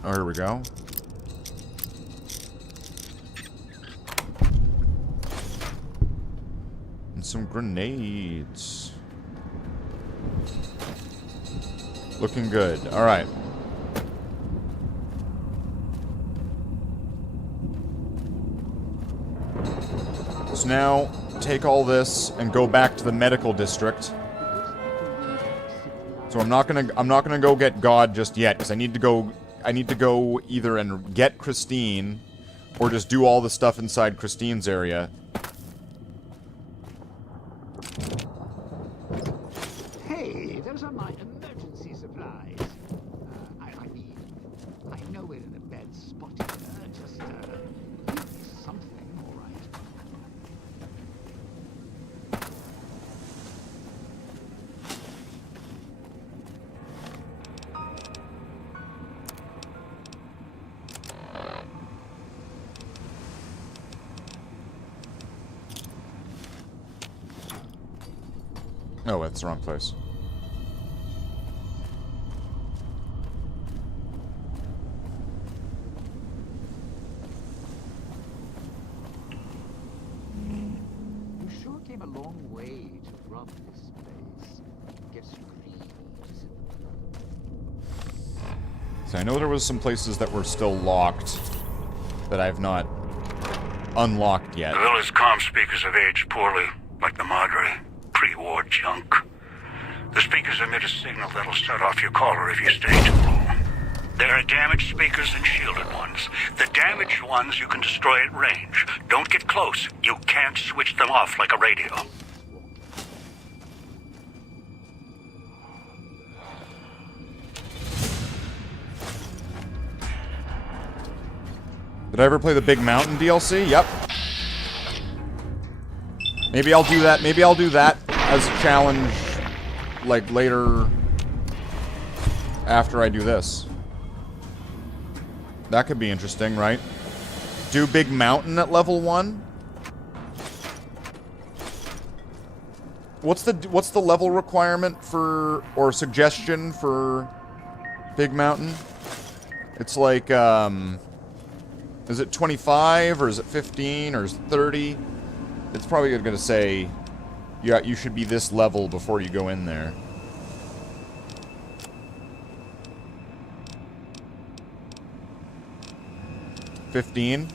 Oh, here we go. And some grenades. Looking good. Alright. So now, take all this and go back to the medical district. So I'm not gonna go get God just yet, because I need to go either and get Christine, Or just do all the stuff inside Christine's area. Hey, those are my emergency supplies. I mean, I know we're in a bad spot here. Just, something, all right. Oh, that's the wrong place. You sure came a long way to run this place. Guess you agreed. So I know there was some places that were still locked that I've not unlocked yet. The village comm speakers have aged poorly, like the Madre. Pre-war junk. The speakers emit a signal that'll set off your caller if you stay too long. There are damaged speakers and shielded ones. The damaged ones you can destroy at range. Don't get close. You can't switch them off like a radio. Did I ever play the Big Mountain DLC? Yep. Maybe I'll do that. Maybe I'll do that as a challenge, like, later after I do this. That could be interesting, right? Do Big Mountain at level 1? What's the level requirement for, or suggestion for Big Mountain? It's like, is it 25, or is it 15, or is it 30? It's probably going to say, yeah, you should be this level before you go in there. 15.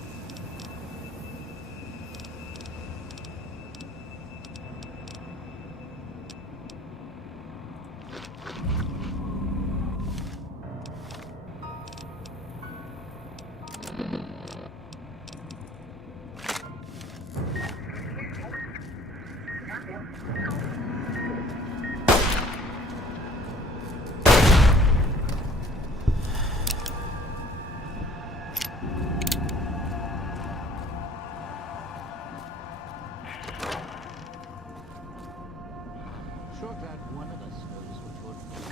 Sure glad one of us knows what you're doing.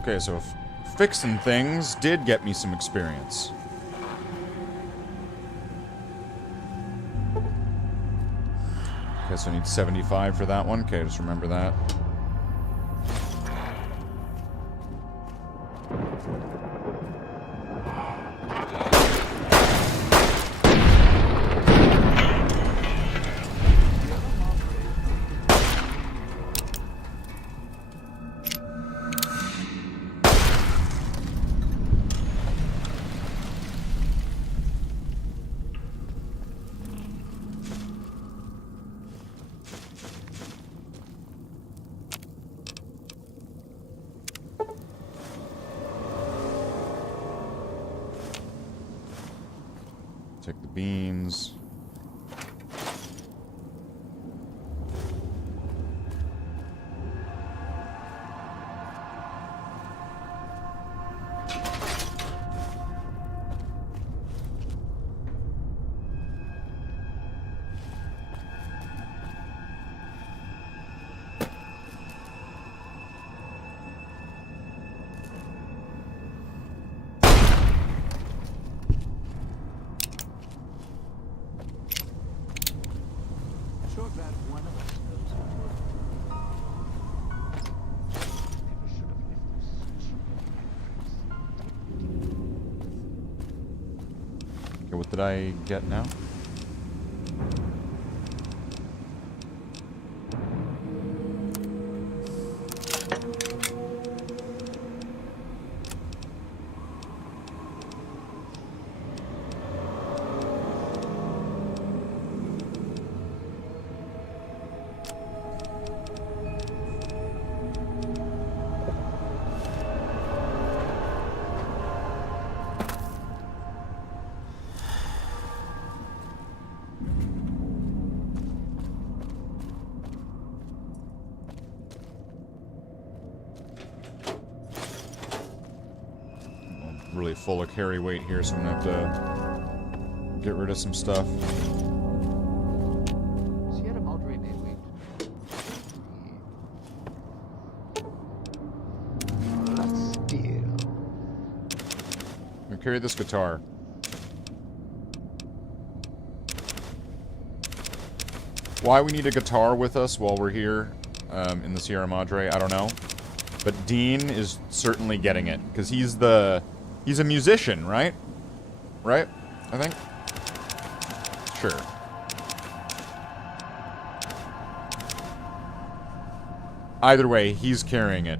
Okay, so fixing things did get me some experience. Okay, so I need 75 for that one. Okay, just remember that. Take the beans. Okay, what did I get now? Really full of carry weight here, so I'm gonna have to get rid of some stuff. Sierra Madre may wait. Let's deal. I'm gonna carry this guitar. Why we need a guitar with us while we're here in the Sierra Madre, I don't know. But Dean is certainly getting it, because he's a musician, right? Right? I think? Sure. Either way, he's carrying it.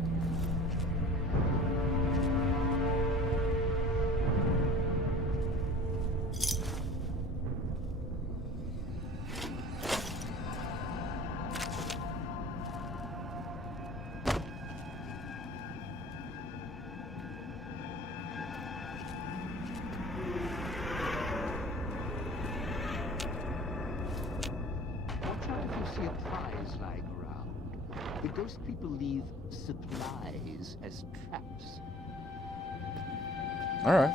Watch out if you see a prize lying around. The ghost people leave supplies as traps. Alright.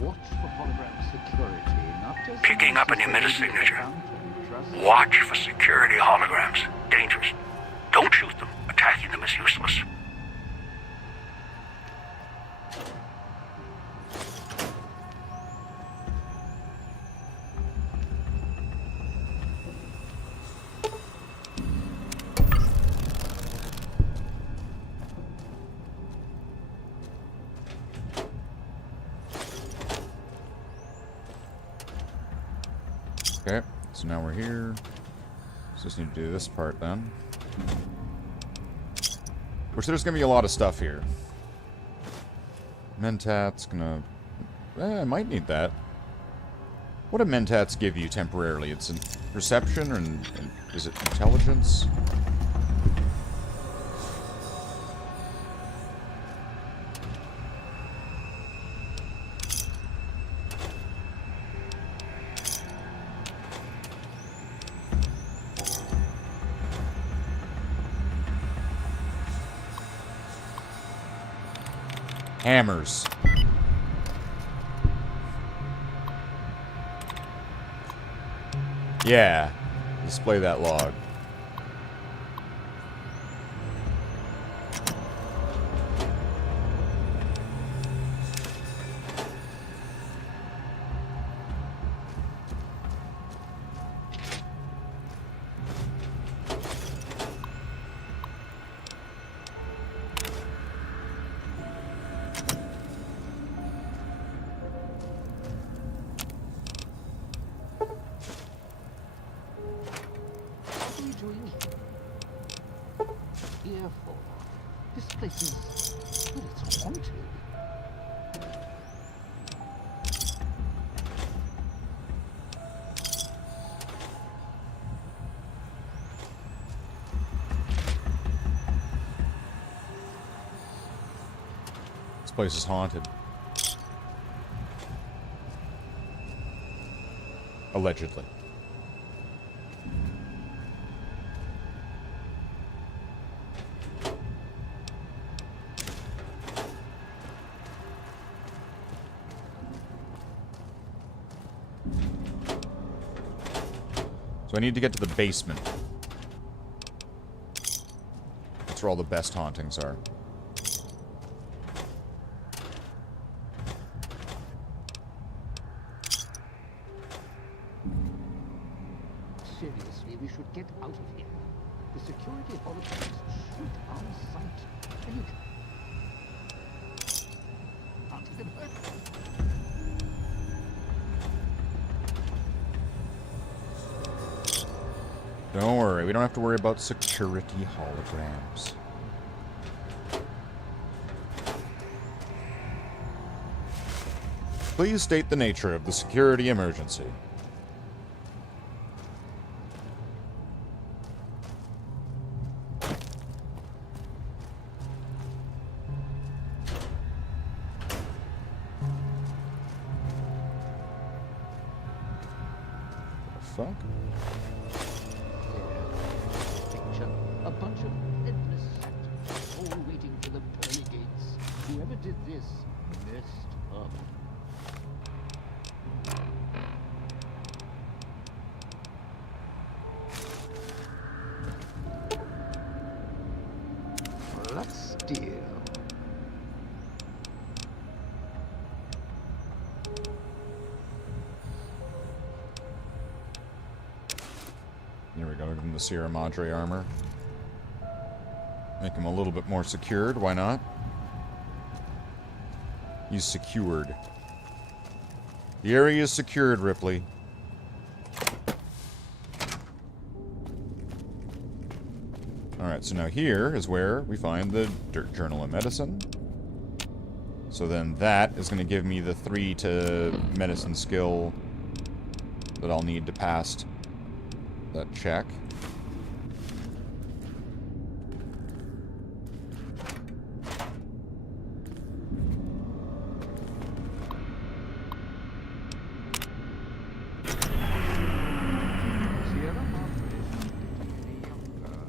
Watch for hologram security, not just... Picking up an emitter signature. Watch for security holograms. Dangerous. Don't shoot them. Attacking them is useless. Okay, so now we're here. Just need to do this part then. Which there's gonna be a lot of stuff here. Mentat's gonna... I might need that. What do Mentats give you temporarily? It's in perception, or is it intelligence? Hammers. Yeah. Display that log. What are you doing here for? This place is... well, it's haunted. This place is haunted. Allegedly. So I need to get to the basement. That's where all the best hauntings are. Seriously, we should get out of here. The security holograms shoot on sight. And you can't even hurt them. Don't worry, we don't have to worry about security holograms. Please state the nature of the security emergency. Fuck? Picture a bunch of headless savages, all waiting for the pearly gates. Whoever did this messed up. Let's steal. Here we go, give him the Sierra Madre armor. Make him a little bit more secured, why not? He's secured. The area is secured, Ripley. Alright, so now here is where we find the Dirt Journal of Medicine. So then that is going to give me the 3 to medicine skill that I'll need to pass that check. Sierra Madre didn't younger.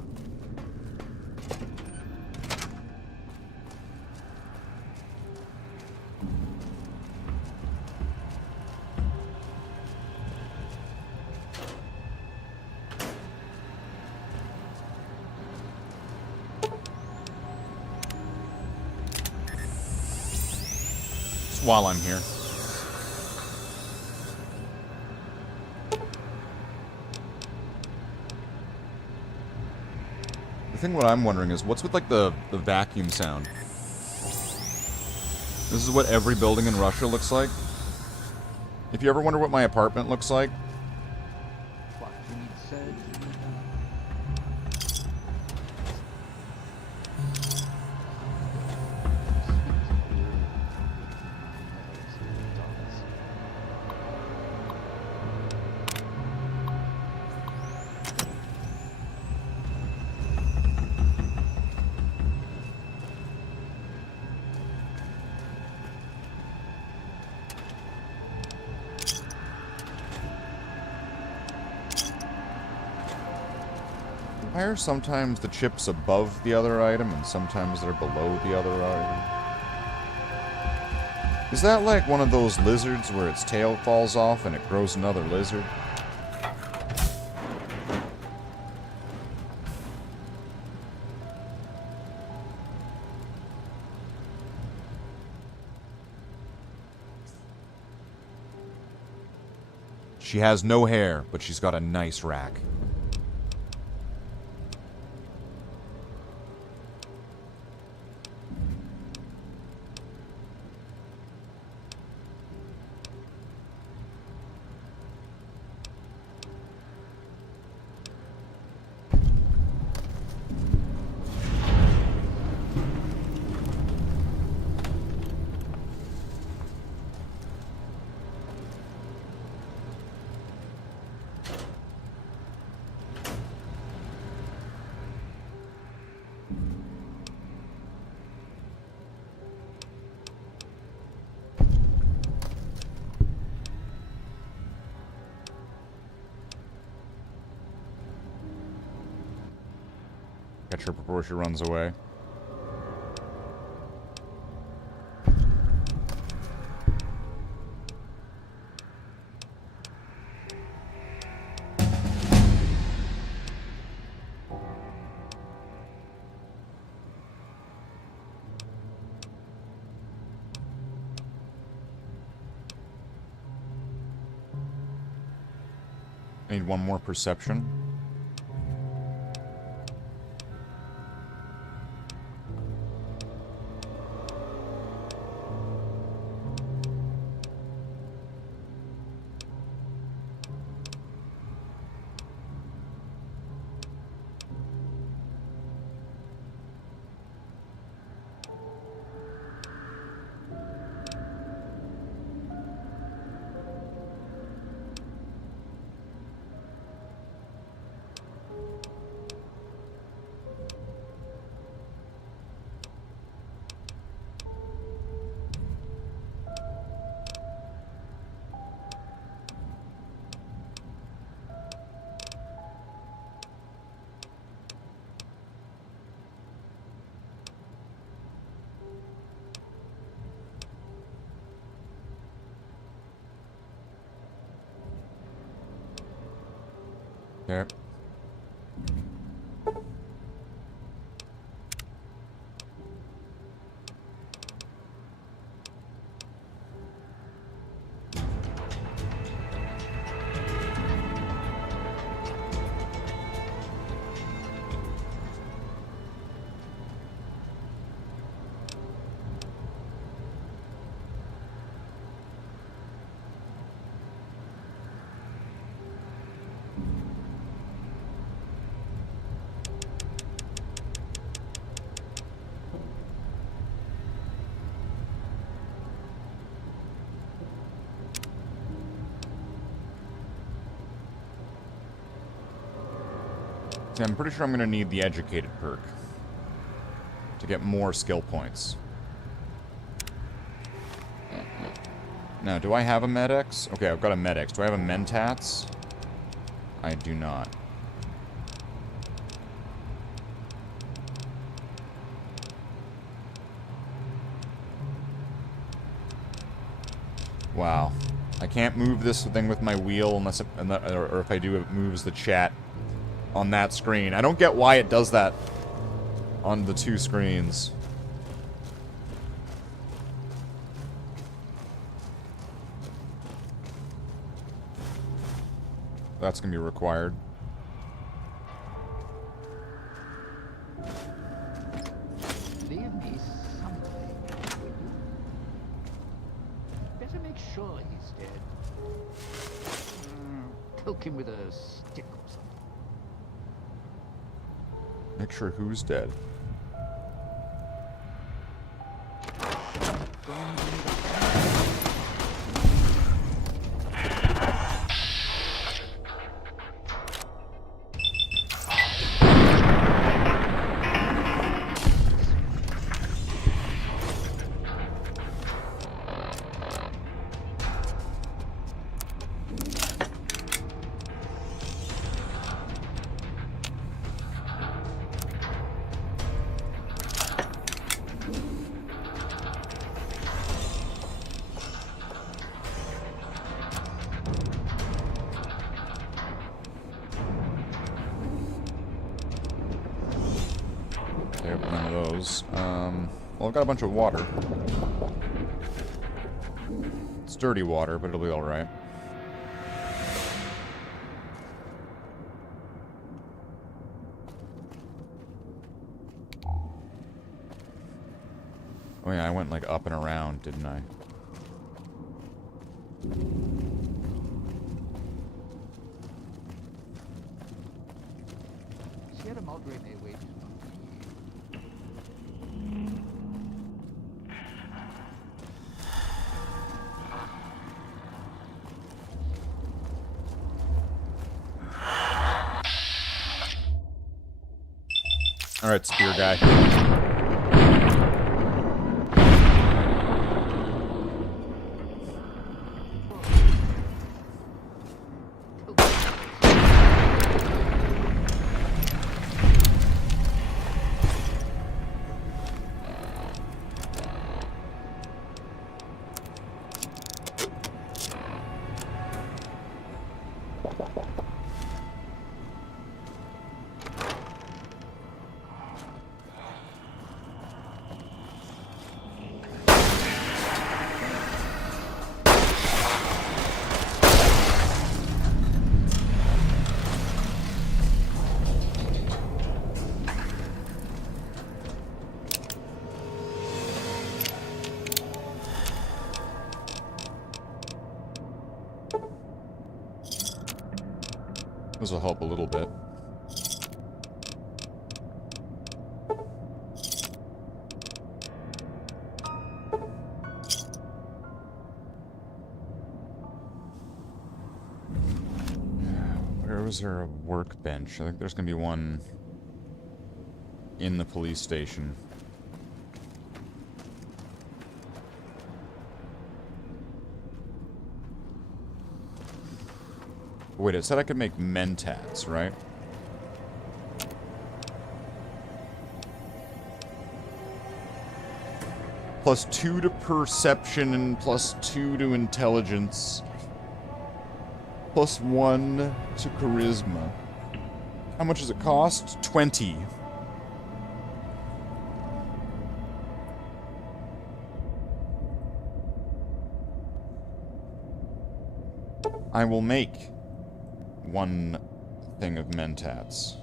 Just while I'm here. The thing what I'm wondering is, what's with, like, the vacuum sound? This is what every building in Russia looks like. If you ever wonder what my apartment looks like, What Reed said. why are sometimes the chips above the other item and sometimes they're below the other item? Is that like one of those lizards where its tail falls off and it grows another lizard? She has no hair, but she's got a nice rack. Catch her before she runs away. I need one more perception. Okay. See, I'm pretty sure I'm going to need the educated perk to get more skill points. Now, do I have a Med-X? Okay, I've got a Med-X. Do I have a Mentats? I do not. Wow. I can't move this thing with my wheel unless it, or if I do, it moves the chat on that screen. I don't get why it does that on the two screens. That's gonna be required. Leave me something, will you? Better make sure he's dead. Poke him with a stick or something. Make sure who's dead. None of those. Well, I've got a bunch of water. It's dirty water, but it'll be alright. Oh yeah, I went like up and around, didn't I? Sierra Madre may wait. Alright, spear guy. This will help a little bit. Where was there a workbench? I think there's gonna be one in the police station. Wait, it said I could make mentats, right? +2 to perception and +2 to intelligence. +1 to charisma. How much does it cost? 20. I will make one thing of mentats.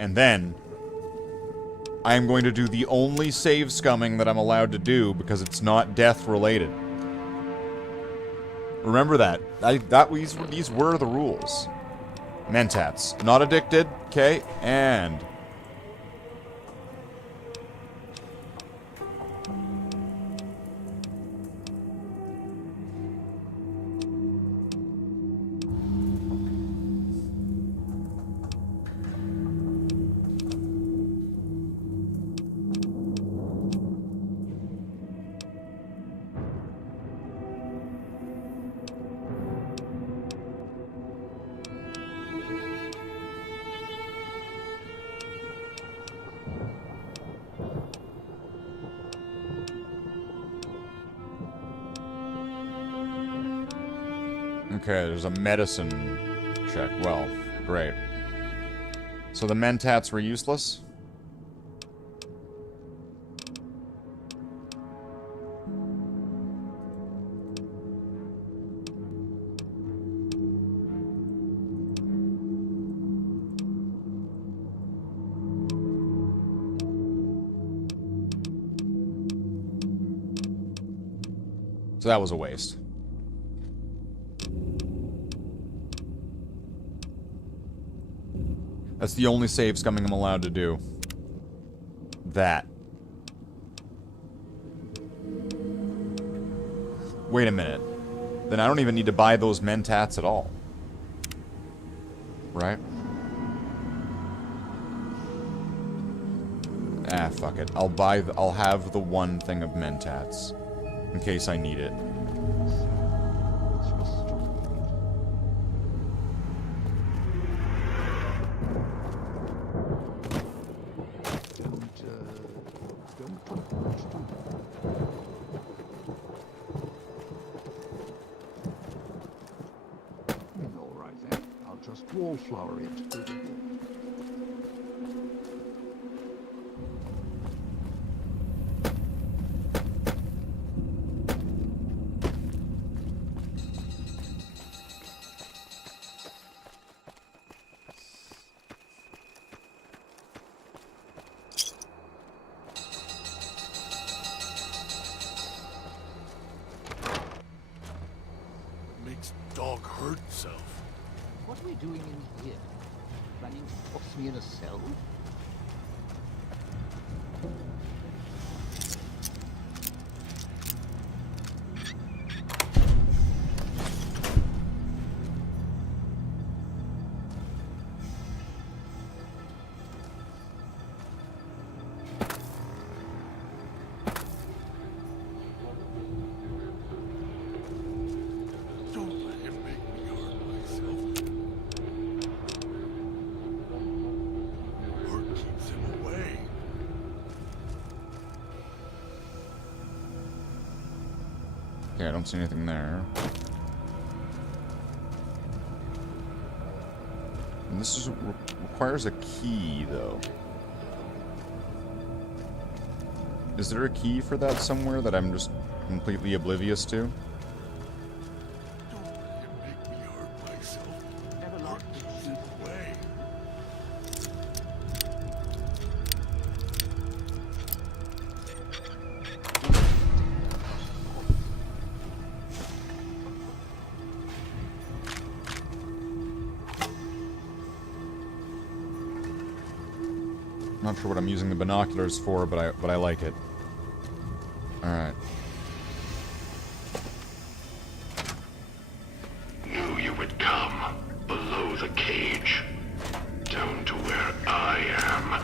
And then I am going to do the only save scumming that I'm allowed to do because it's not death related. Remember that. These were the rules. Mentats. Not addicted. Okay. And... Okay, there's a medicine check. Well, great. So the mentats were useless? So that was a waste. That's the only save scumming I'm allowed to do. That. Wait a minute. Then I don't even need to buy those mentats at all. Right? Ah, fuck it. I'll have the one thing of mentats. In case I need it. Wallflower it. Makes dog hurt himself. What are we doing in here? Planning to force me in a cell? Okay, I don't see anything there. And this requires a key, though. Is there a key for that somewhere that I'm just completely oblivious to? Not sure what I'm using the binoculars for, but I like it. Alright. Knew you would come. Below the cage. Down to where I am.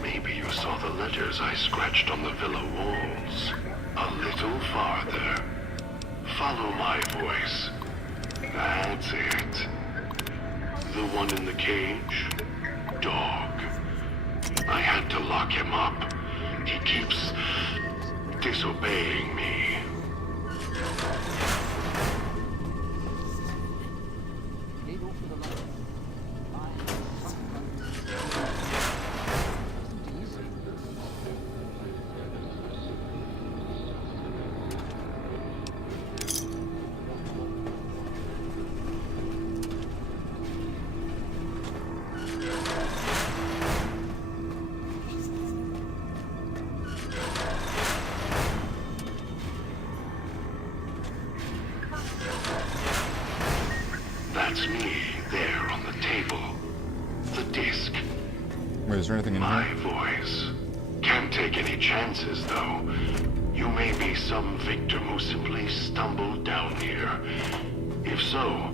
Maybe you saw the letters I scratched on the villa walls. A little farther. Follow my voice. That's it. The one in the cage. Dog. I had to lock him up. He keeps disobeying me. That's me, there on the table. The disc. Wait, is there anything in My here? voice. Can't take any chances, though. You may be some victim who simply stumbled down here. If so,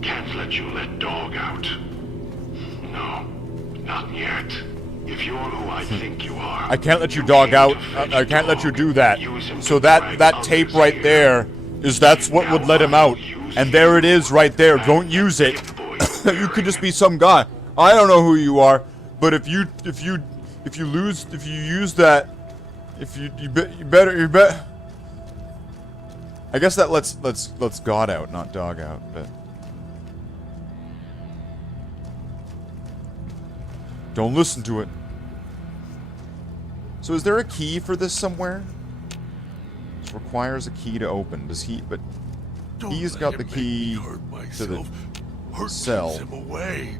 can't let you let dog out. No, not yet. If you're who I think you are... I can't let you dog out. I can't let you do that. So that tape right there that's what would let him out. And there it is right there. Don't use it. You could just be some guy. I don't know who you are, but if you use that, you better. I guess that lets God out, not dog out, but don't listen to it. So is there a key for this somewhere? This requires a key to open. Does he? But he's got the key to the cell. Him away.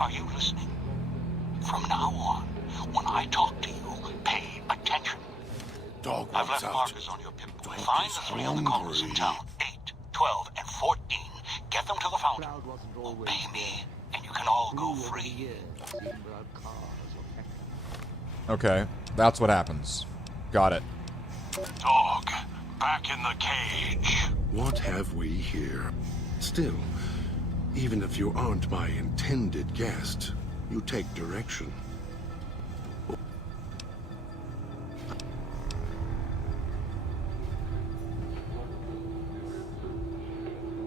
Are you listening? From now on, when I talk to you, pay attention. Dog I've wants left out. markers on your Pip-Boy. Find the 3 other colonies in town. 8, 12, and 14. Get them to the fountain. Obey me, and you can all go free. Okay, that's what happens. Got it. Dog, back in the cage. What have we here? Still, even if you aren't my intended guest, you take direction.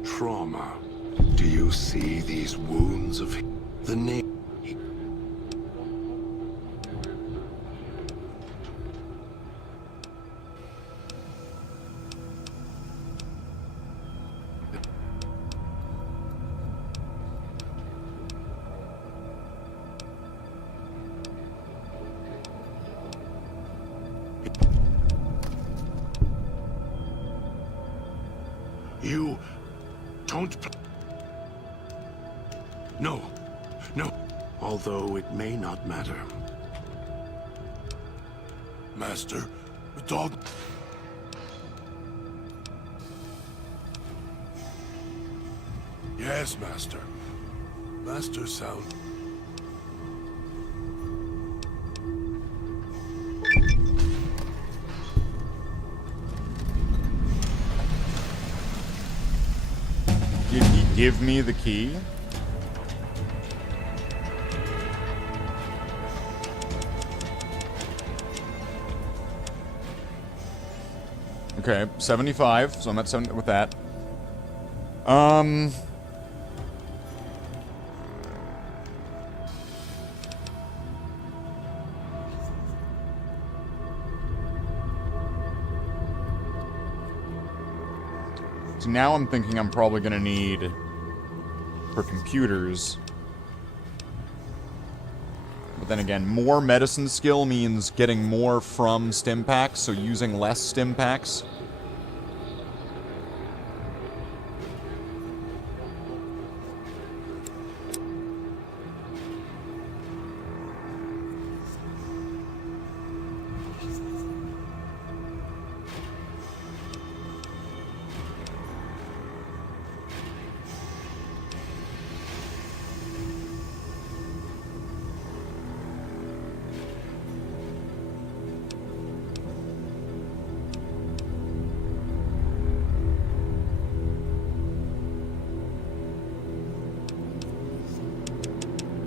Trauma. Do you see these wounds of the name? You don't... No. No. Although it may not matter. Master, the dog... Yes, Master. Master sound... Did he give me the key? Okay, 75, so I'm at 70 with that. So now I'm thinking I'm probably gonna need, for computers. But then again, more medicine skill means getting more from stim packs, so using less stim packs.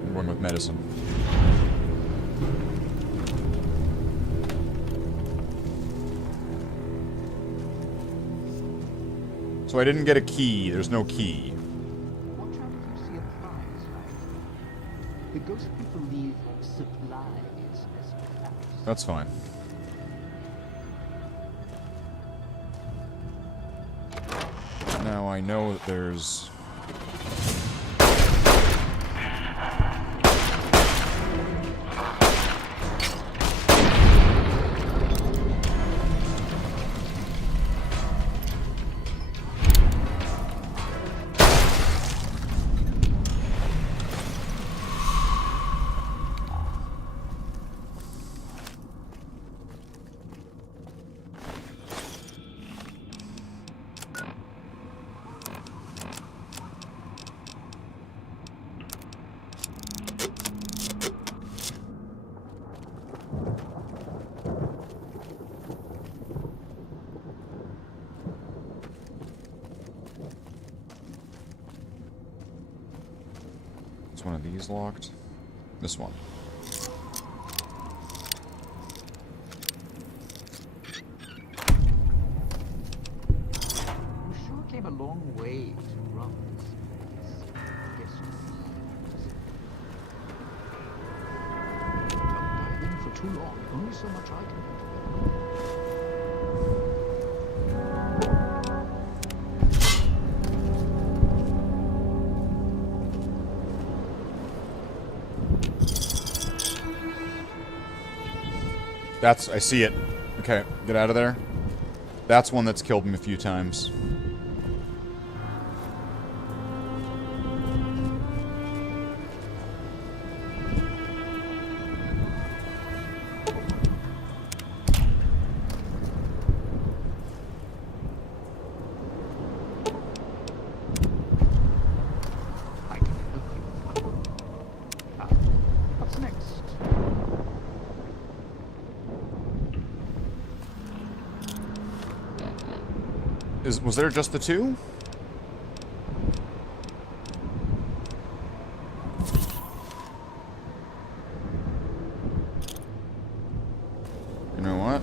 I'm going with medicine. So I didn't get a key. There's no key. Watch out if you see a prize, Slathe. The ghost people leave supplies as traps. That's fine. Now I know that there's... Is one of these locked? This one. You sure came a long way to run this place. Guess don't dive in for too long. Only so much I can do. That's... I see it. Okay, get out of there. That's one that's killed me a few times. I can help you. What's next? Was there just the two? You know what?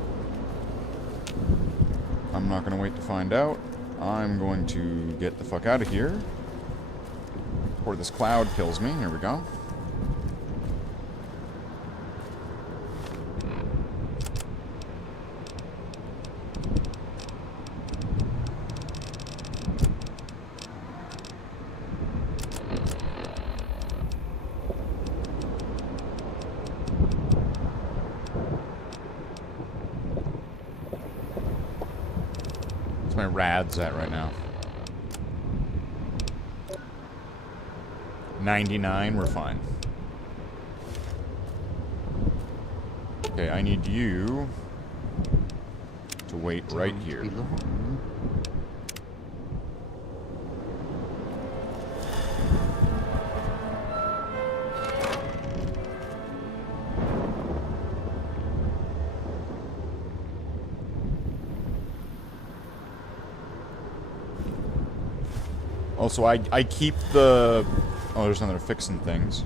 I'm not gonna wait to find out. I'm going to get the fuck out of here. Before this cloud kills me. Here we go. What's my rads at right now? 99, we're fine. Okay, I need you to wait right here. Be long. Also, I keep the... Oh, there's another fixing things.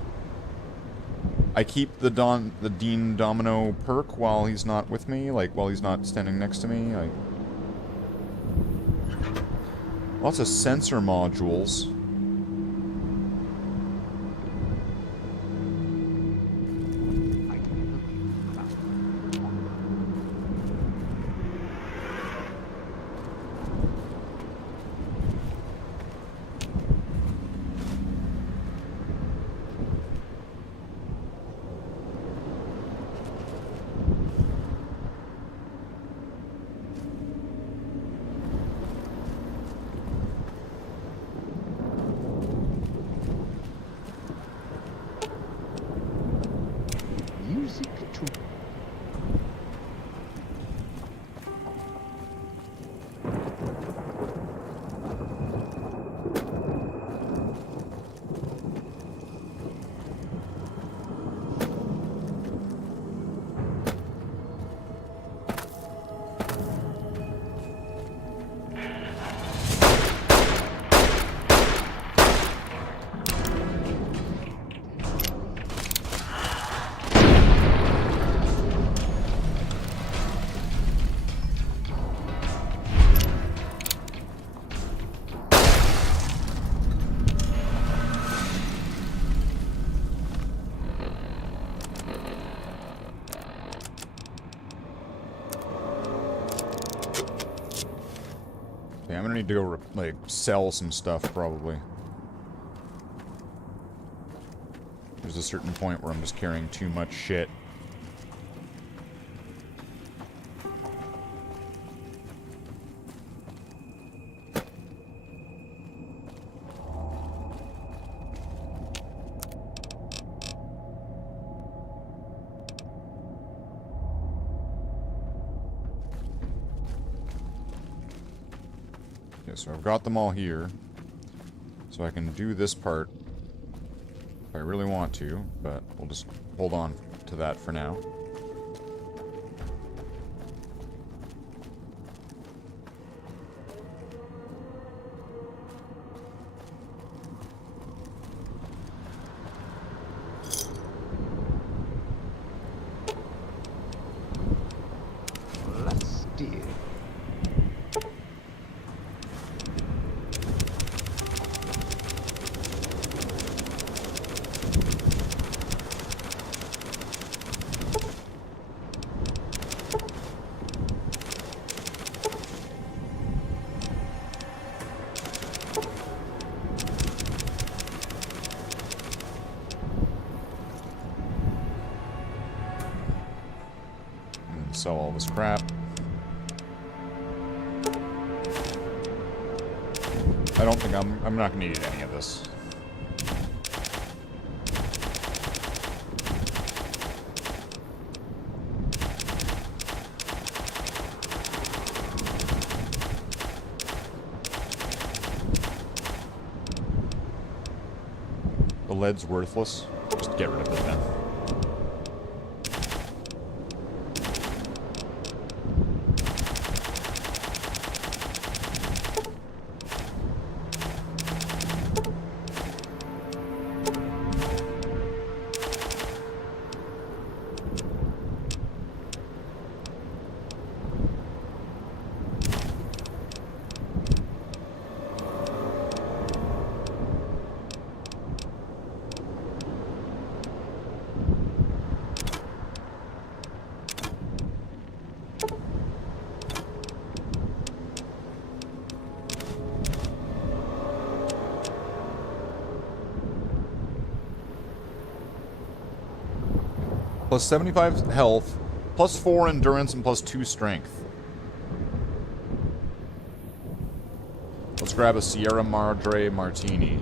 I keep the Dean Domino perk while he's not with me, like while he's not standing next to me. Lots of sensor modules. Okay, I'm gonna need to go, like, sell some stuff, probably. There's a certain point where I'm just carrying too much shit. Okay, so I've got them all here. So I can do this part if I really want to, but we'll just hold on to that for now. Let's steer. And sell all this crap. I don't think I'm not gonna need any of this. The lead's worthless. Just get rid of it then. Plus 75 health, plus 4 endurance, and plus 2 strength. Let's grab a Sierra Madre Martini.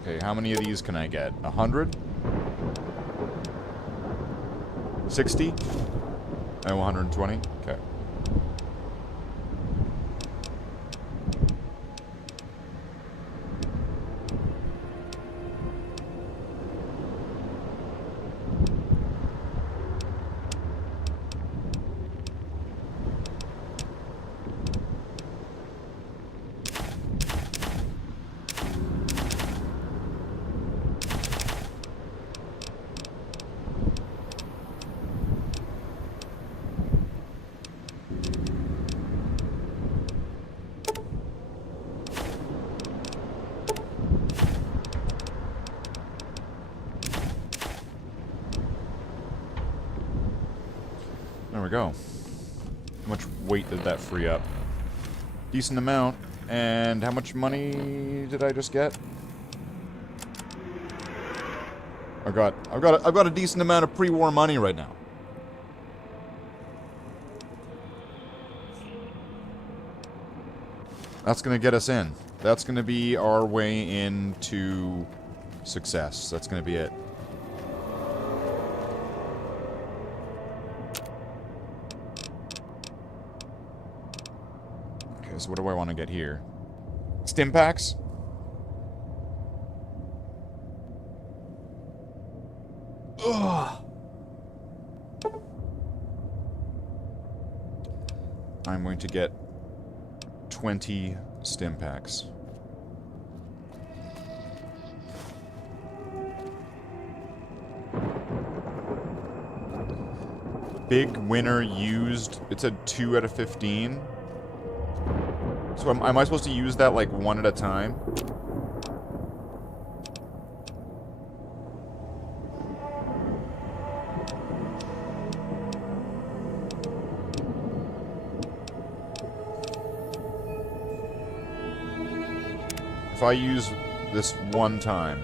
Okay, how many of these can I get? 100? 60? And 120? Okay. There we go. How much weight did that free up? Decent amount. And how much money did I just get? I've got a decent amount of pre-war money right now. That's gonna get us in. That's gonna be our way into success. That's gonna be it. Okay, so what do I want to get here? Stim packs? Ugh. I'm going to get 20 stim packs. Big winner used. It said 2 out of 15. So am I supposed to use that like one at a time? if I use this one time...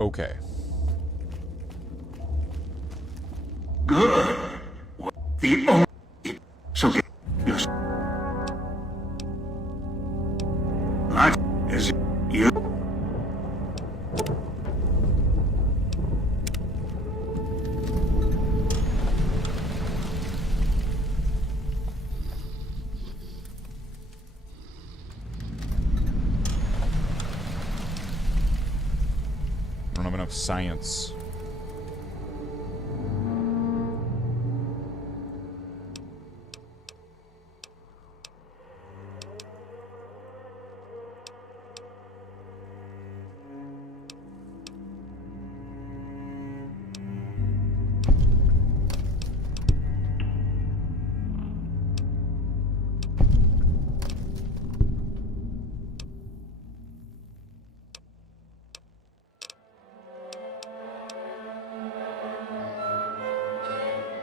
Okay. Good. The only... So get... Yes. That is you. I don't have enough science.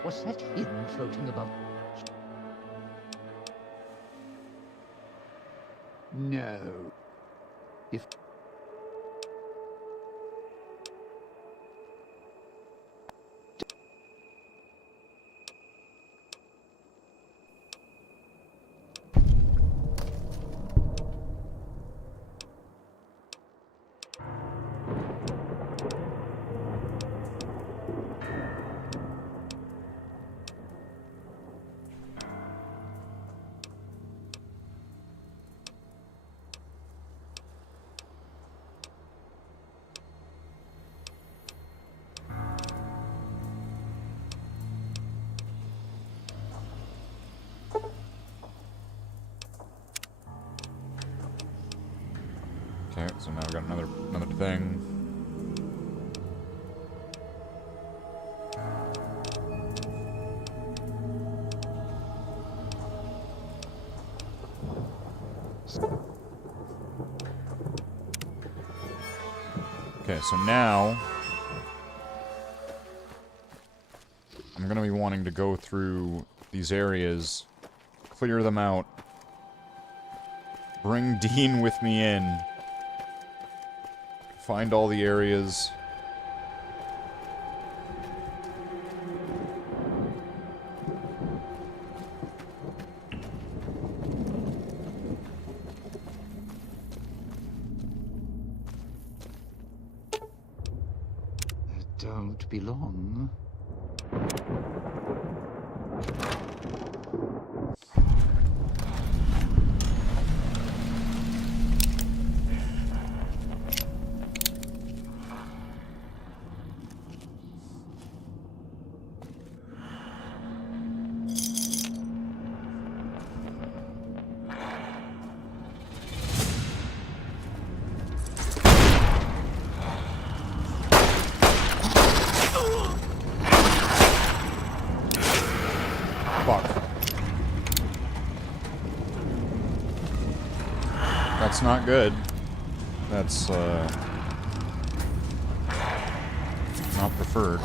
Was that hidden floating above? No. If... Okay, so now I've got another thing. Okay, so now I'm gonna be wanting to go through these areas, clear them out, bring Dean with me in, find all the areas. Don't be long. That's not good. That's, not preferred.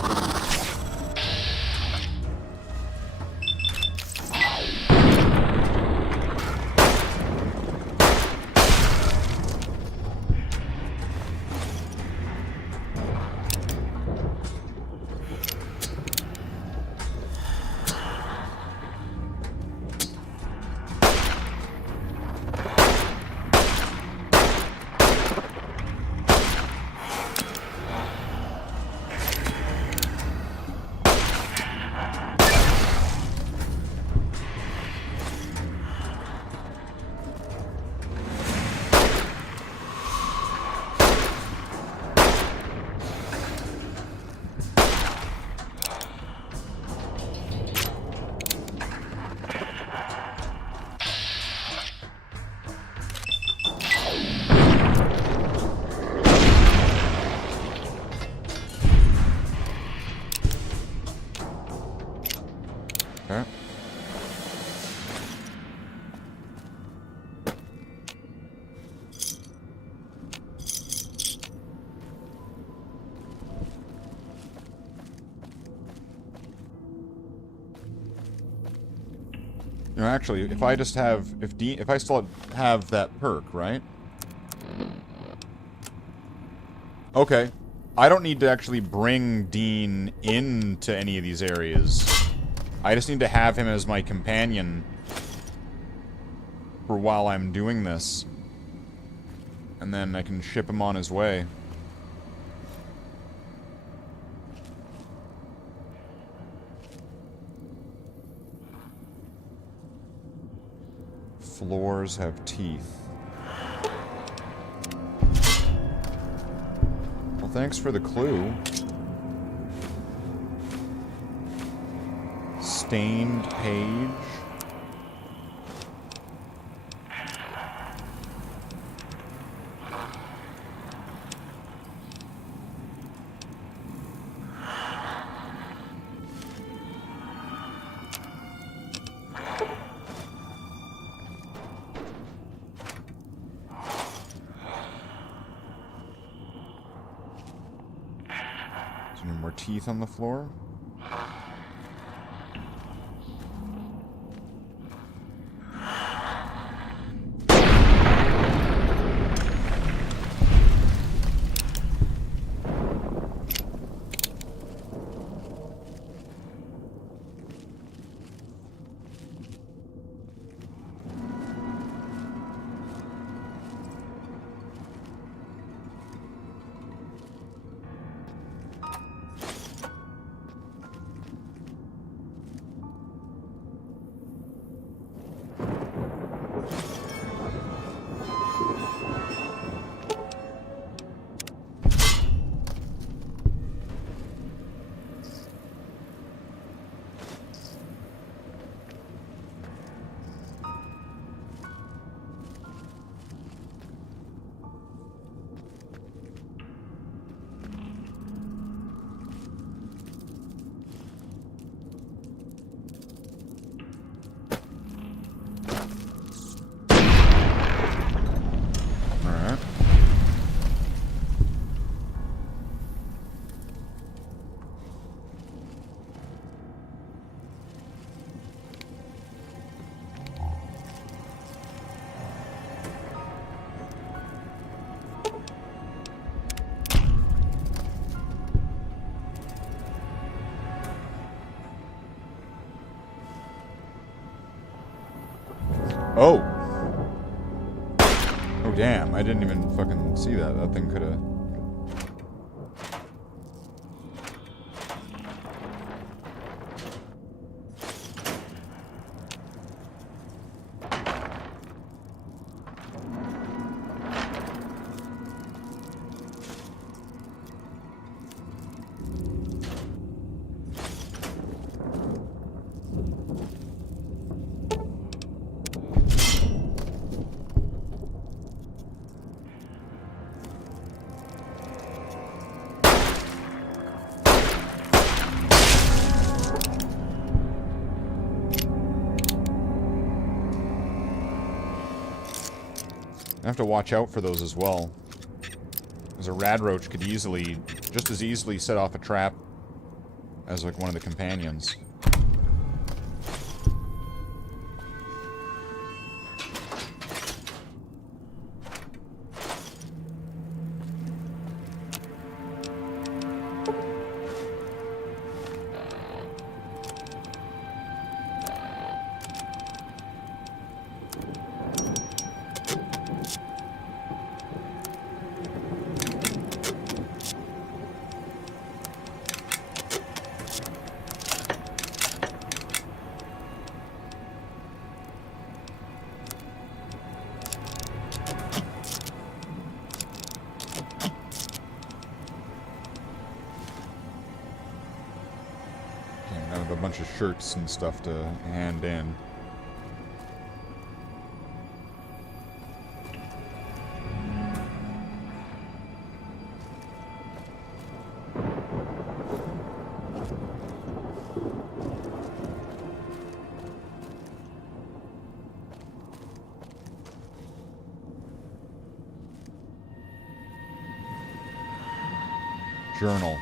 Okay. You know, actually, if I just have, if I still have that perk, right? Okay. I don't need to actually bring Dean into any of these areas. I just need to have him as my companion for while I'm doing this. And then I can ship him on his way. Floors have teeth. Well, thanks for the clue. Stained page. Any more teeth on the floor? Oh! Oh, damn. I didn't even fucking see that. That thing could've... I have to watch out for those as well. Because a radroach could easily, just as easily set off a trap as like one of the companions. A bunch of shirts and stuff to hand in. Journal.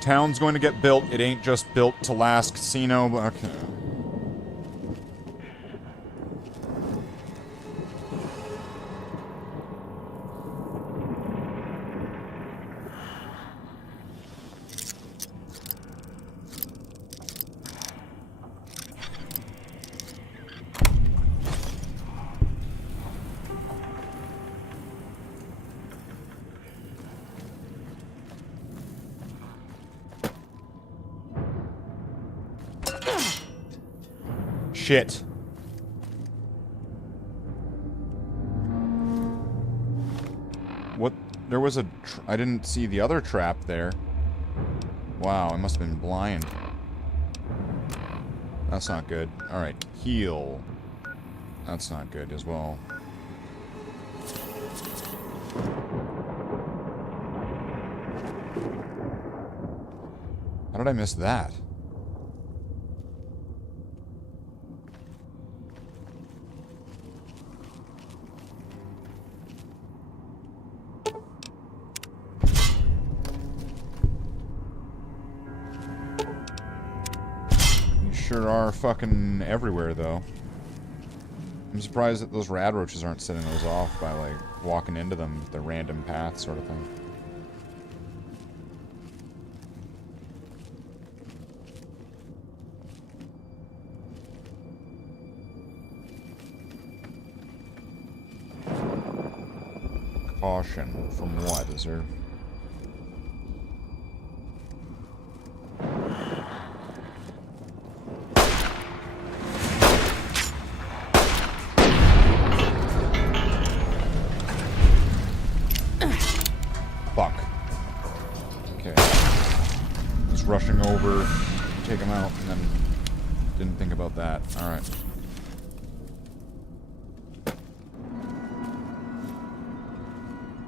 Town's going to get built. It ain't just built to last casino, but okay. Shit. What? There was a... I didn't see the other trap there. Wow, I must have been blind. That's not good. Alright, heal. That's not good as well. How did I miss that? Sure are fucking everywhere, though. I'm surprised that those rad roaches aren't setting those off by, like, walking into them with the random path sort of thing. Caution. From what? Is there... Fuck. Okay. Just rushing over, take him out, and then didn't think about that. Alright.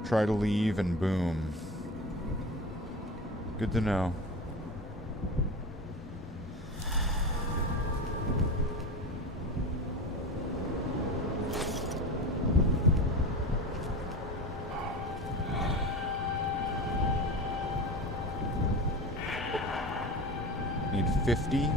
Try to leave and boom. Good to know. Need 50.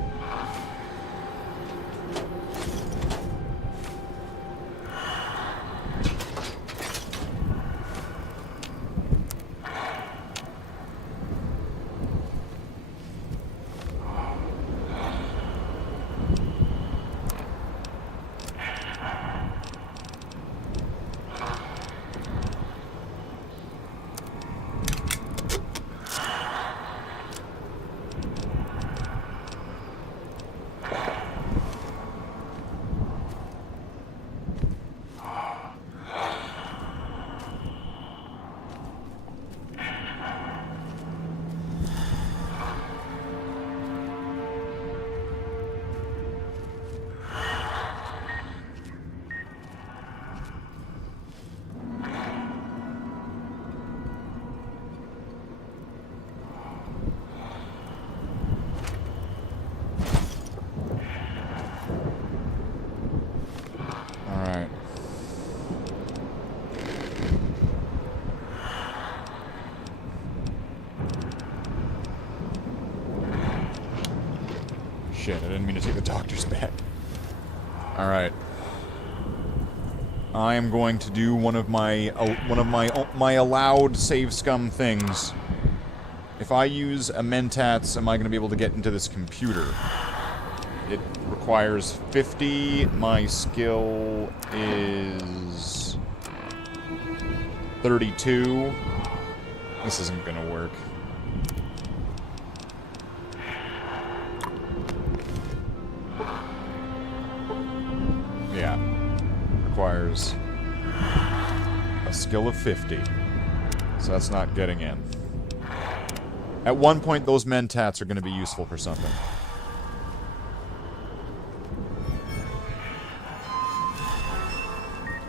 Shit, I didn't mean to take the doctor's bed. Alright. I am going to do one of my allowed save scum things. If I use a mentats, am I going to be able to get into this computer? It requires 50. My skill is 32. This isn't going to work. Yeah. Requires a skill of 50. So that's not getting in. At one point, those mentats are going to be useful for something.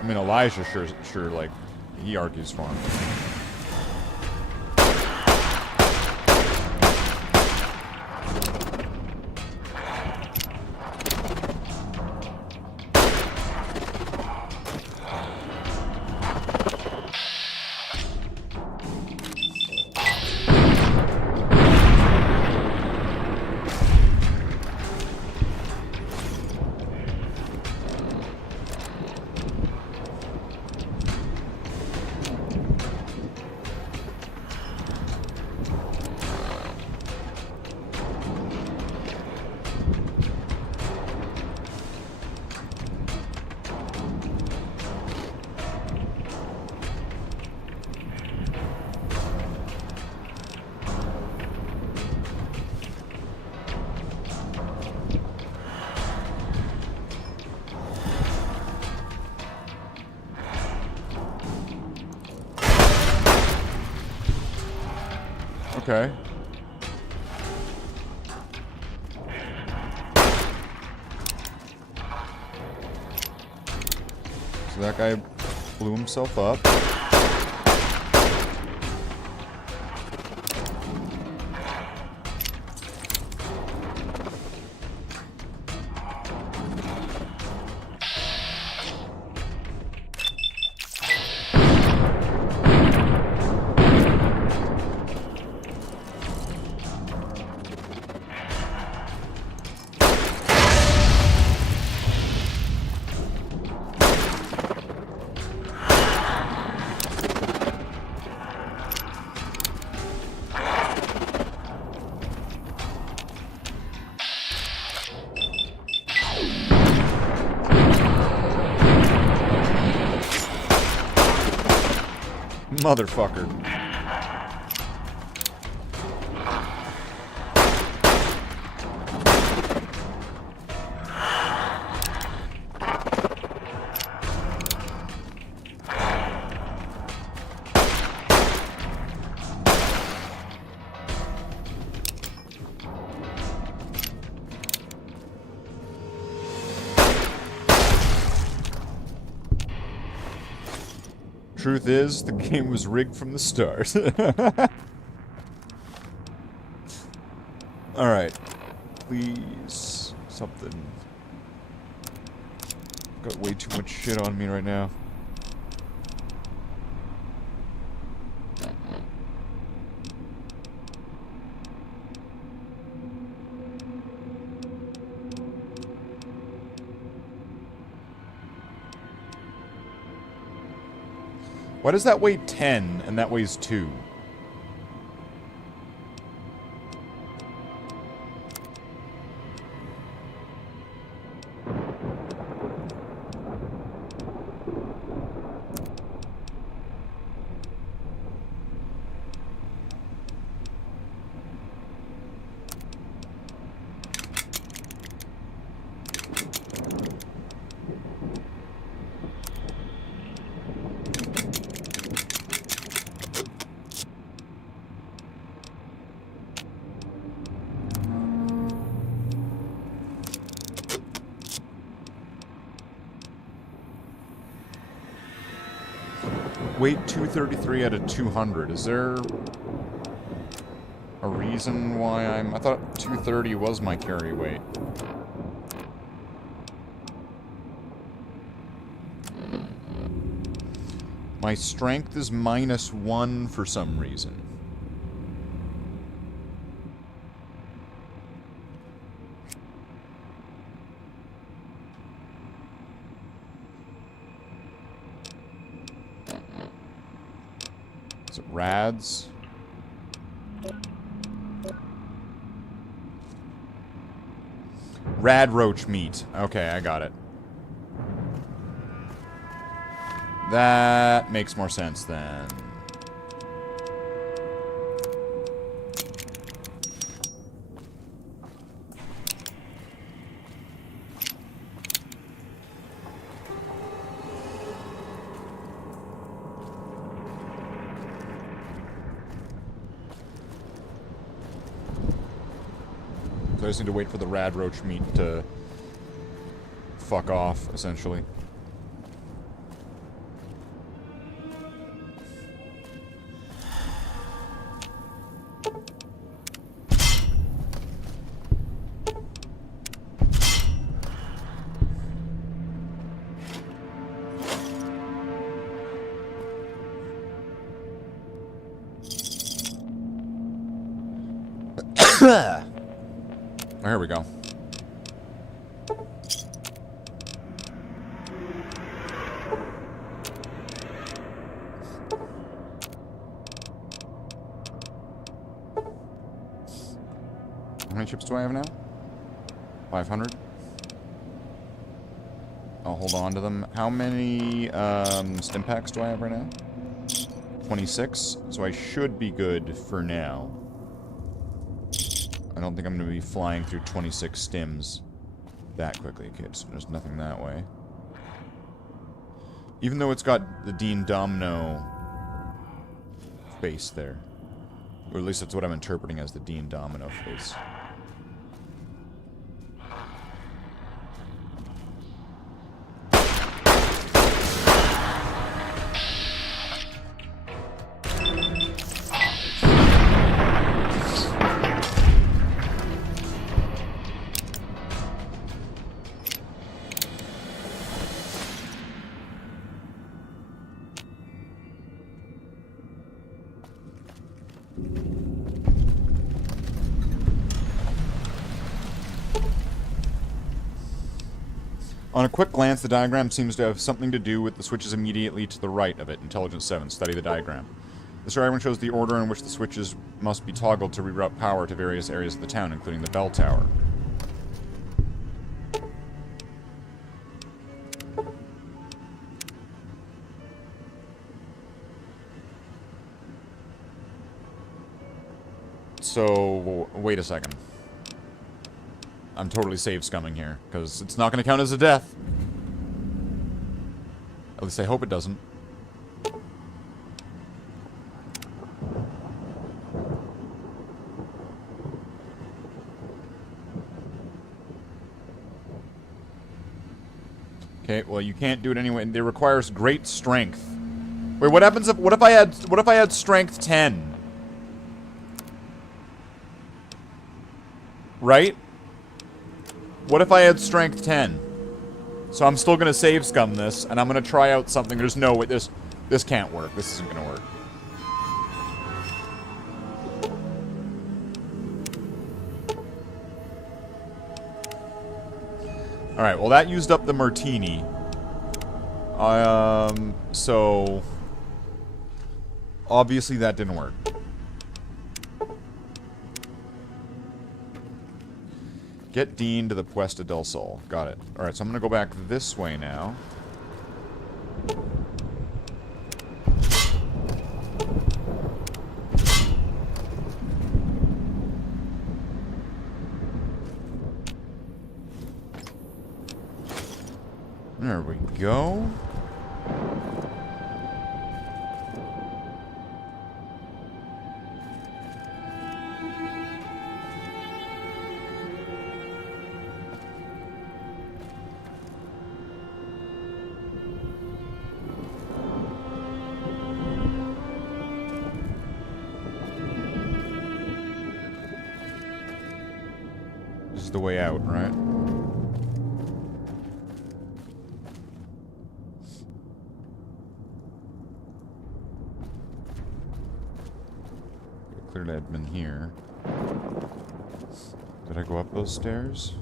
I mean, Elijah sure, like, he argues for him. Okay. So that guy blew himself up. Motherfucker. Truth is, the game was rigged from the start. Alright. Please. Something. Got way too much shit on me right now. Why does that weigh 10 and that weighs 2? Weight 233 out of 200. Is there a reason why I'm... I thought 230 was my carry weight. My strength is -1 for some reason. Rads. Rad roach meat. Okay, I got it. That makes more sense then. So I just need to wait for the rad roach meat to fuck off, essentially. Here we go. How many chips do I have now? 500? I'll hold on to them. How many stim packs do I have right now? 26. So I should be good for now. I don't think I'm going to be flying through 26 stims that quickly, kids. There's nothing that way. Even though it's got the Dean Domino face there. Or at least that's what I'm interpreting as the Dean Domino face. On a quick glance, the diagram seems to have something to do with the switches immediately to the right of it. Intelligence 7. Study the diagram. This diagram shows the order in which the switches must be toggled to reroute power to various areas of the town, including the bell tower. So, wait a second. I'm totally save scumming here, because it's not going to count as a death. At least I hope it doesn't. Okay, well you can't do it anyway. It requires great strength. Wait, what happens if what if I had strength 10? Right? What if I had strength 10? So I'm still gonna save scum this, and I'm gonna try out something. There's no way this can't work. This isn't gonna work. Alright, well that used up the martini. So obviously that didn't work. Get Dean to the Puesta del Sol. Got it. Alright, so I'm gonna go back this way now. There we go. This is the way out, right? Cleared admin here. Did I go up those stairs?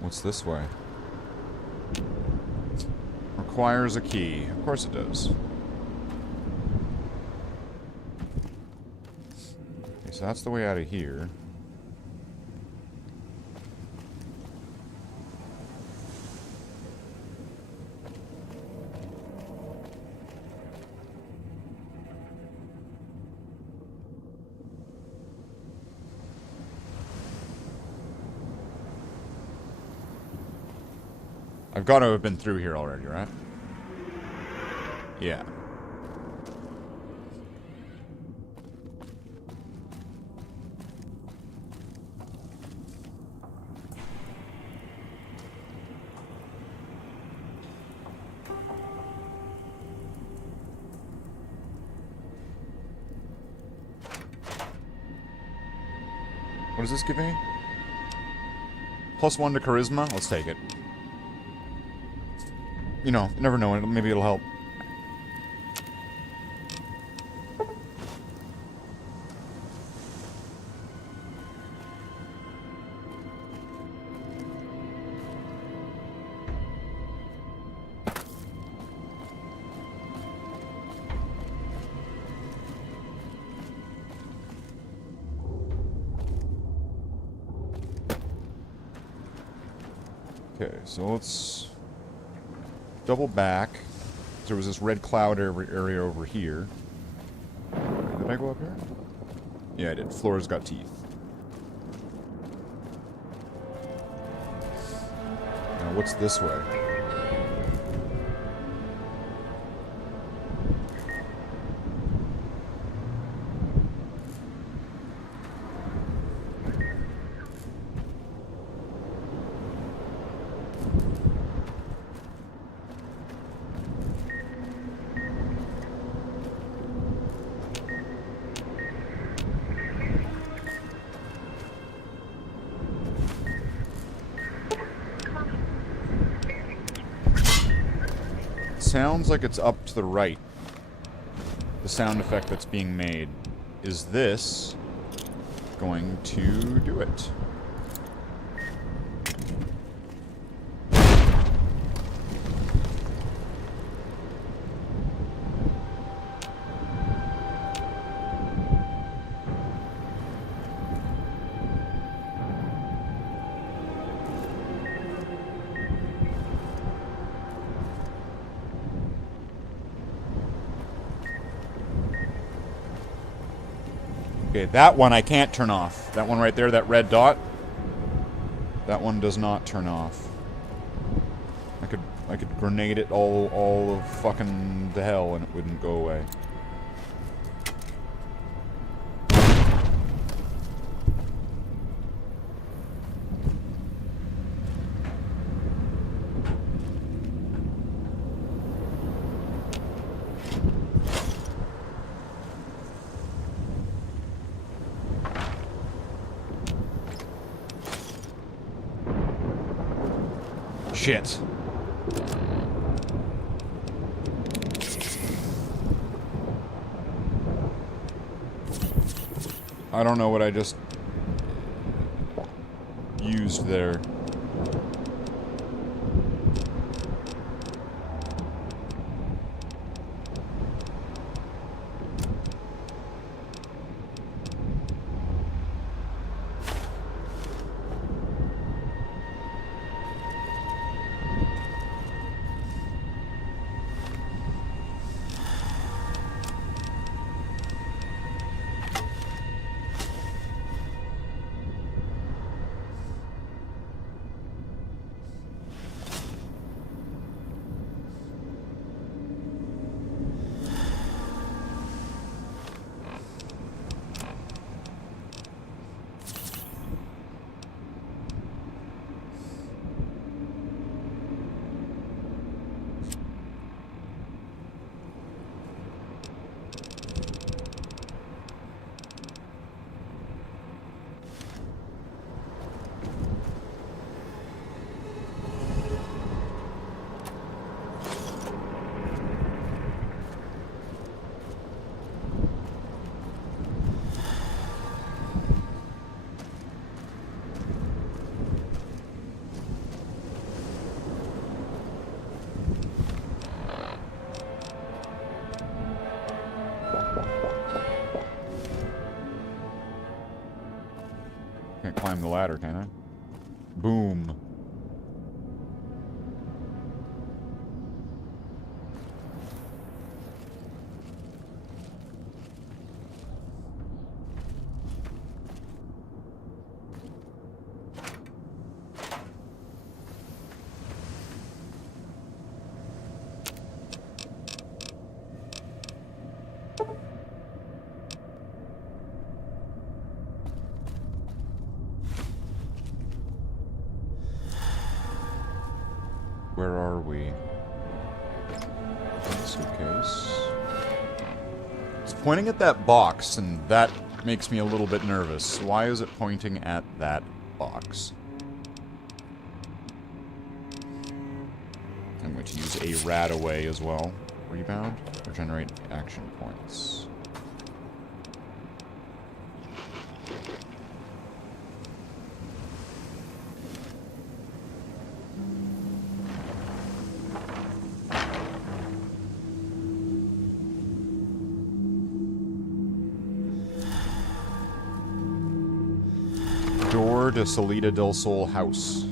What's this way? Requires a key. Of course it does. Okay, so that's the way out of here. I've got to have been through here already, right? Yeah. What does this give me? +1 to charisma? Let's take it. You know, you never know. Maybe it'll help. Okay, so let's double back. There was this red cloud area over here. Did I go up here? Yeah, I did. Floor's got teeth. Now, what's this way? sounds like it's up to the right. The sound effect that's being made. Is this going to do it? Okay, that one I can't turn off. That one right there, that red dot. That one does not turn off. I could grenade it all of fucking to hell and it wouldn't go away. Shit. I don't know what I just used there. Can't climb the ladder, can I? Boom. Where are we? Suitcase. It's pointing at that box, and that makes me a little bit nervous. Why is it pointing at that box? I'm going to use a rat away as well. Rebound. Regenerate action points. Door to Slathe del Sol house.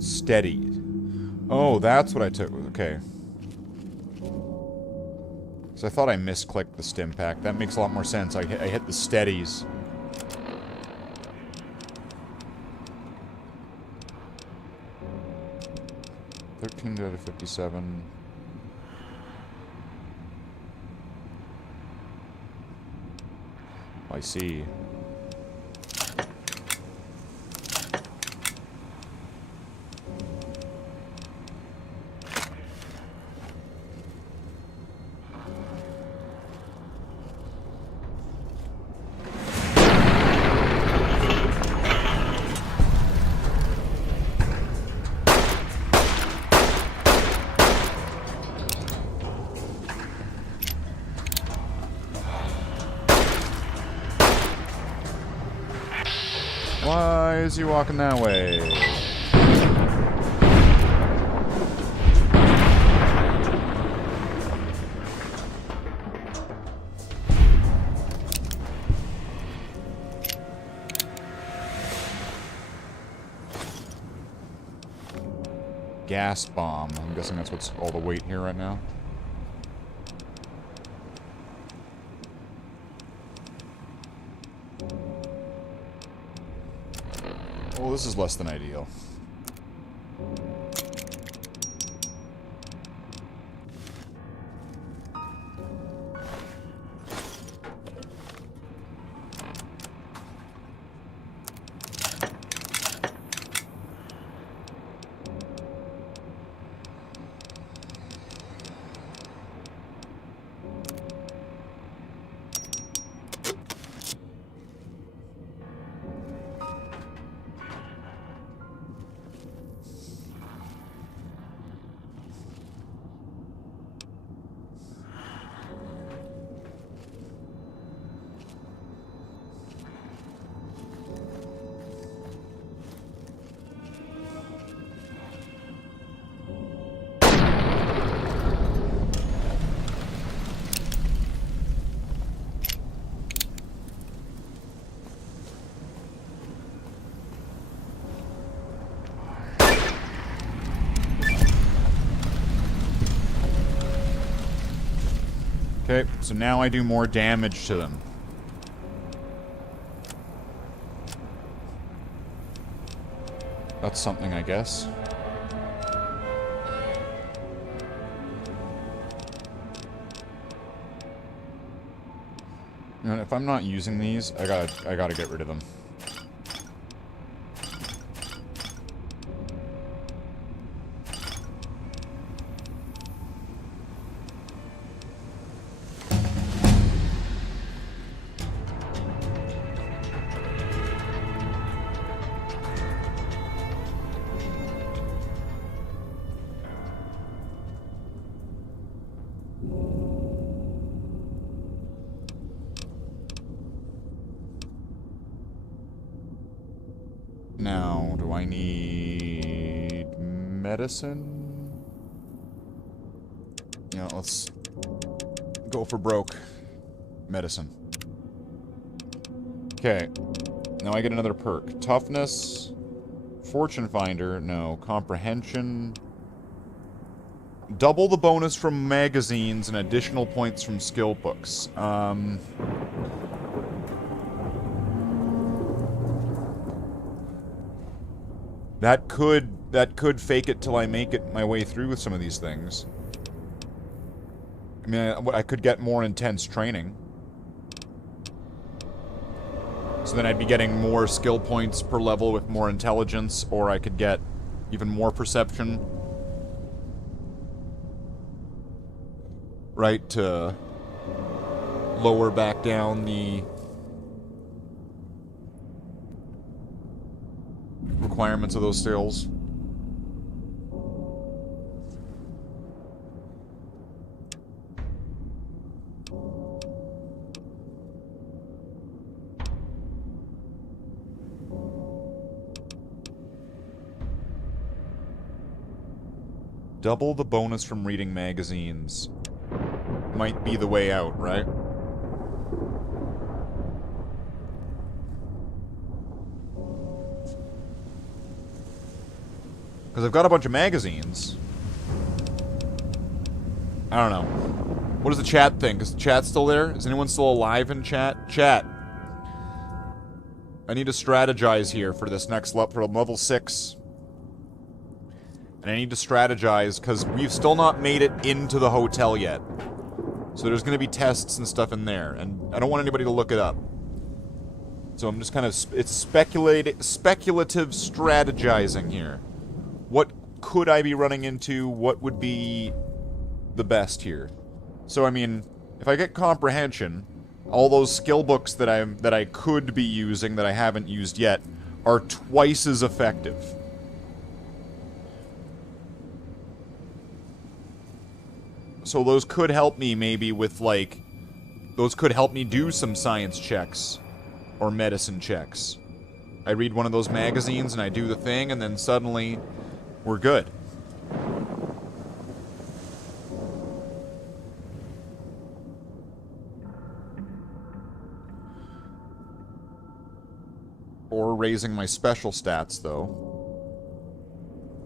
Steady. Oh, that's what I took. Okay. So I thought I misclicked the stim pack. That makes a lot more sense. I hit the steadies. 13 out of 57. I see. Why is he walking that way? Gas bomb. I'm guessing that's what's all the weight here right now. Well, this is less than ideal. Okay, so now I do more damage to them. That's something, I guess. You know, if I'm not using these, I gotta get rid of them. Now, do I need medicine? Yeah, let's go for broke. Medicine. Okay. Now I get another perk. Toughness. Fortune Finder. No. Comprehension. Double the bonus from magazines and additional points from skill books. That could fake it till I make it my way through with some of these things. I mean, I could get more intense training. So then I'd be getting more skill points per level with more intelligence, or I could get even more perception. Right, to lower back down the requirements of those skills. Double the bonus from reading magazines. Might be the way out, right? Because I've got a bunch of magazines. I don't know. What does the chat think? Is the chat still there? Is anyone still alive in chat? Chat. I need to strategize here for this next level, for level 6. And I need to strategize, because we've still not made it into the hotel yet. So there's going to be tests and stuff in there, and I don't want anybody to look it up. So I'm just kind of... It's speculative strategizing here. What could I be running into? What would be the best here? So, I mean, if I get comprehension, all those skill books that I could be using that I haven't used yet are twice as effective. So those could help me maybe with, like... Those could help me do some science checks. Or medicine checks. I read one of those magazines and I do the thing, and then suddenly, we're good. Or raising my special stats, though,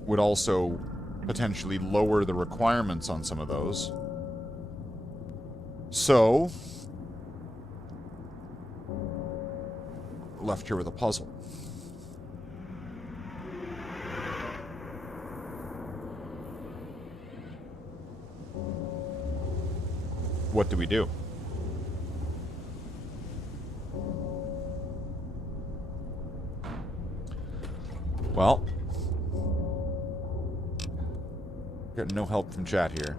would also potentially lower the requirements on some of those. So, left here with a puzzle. What do we do? Well, got no help from chat here.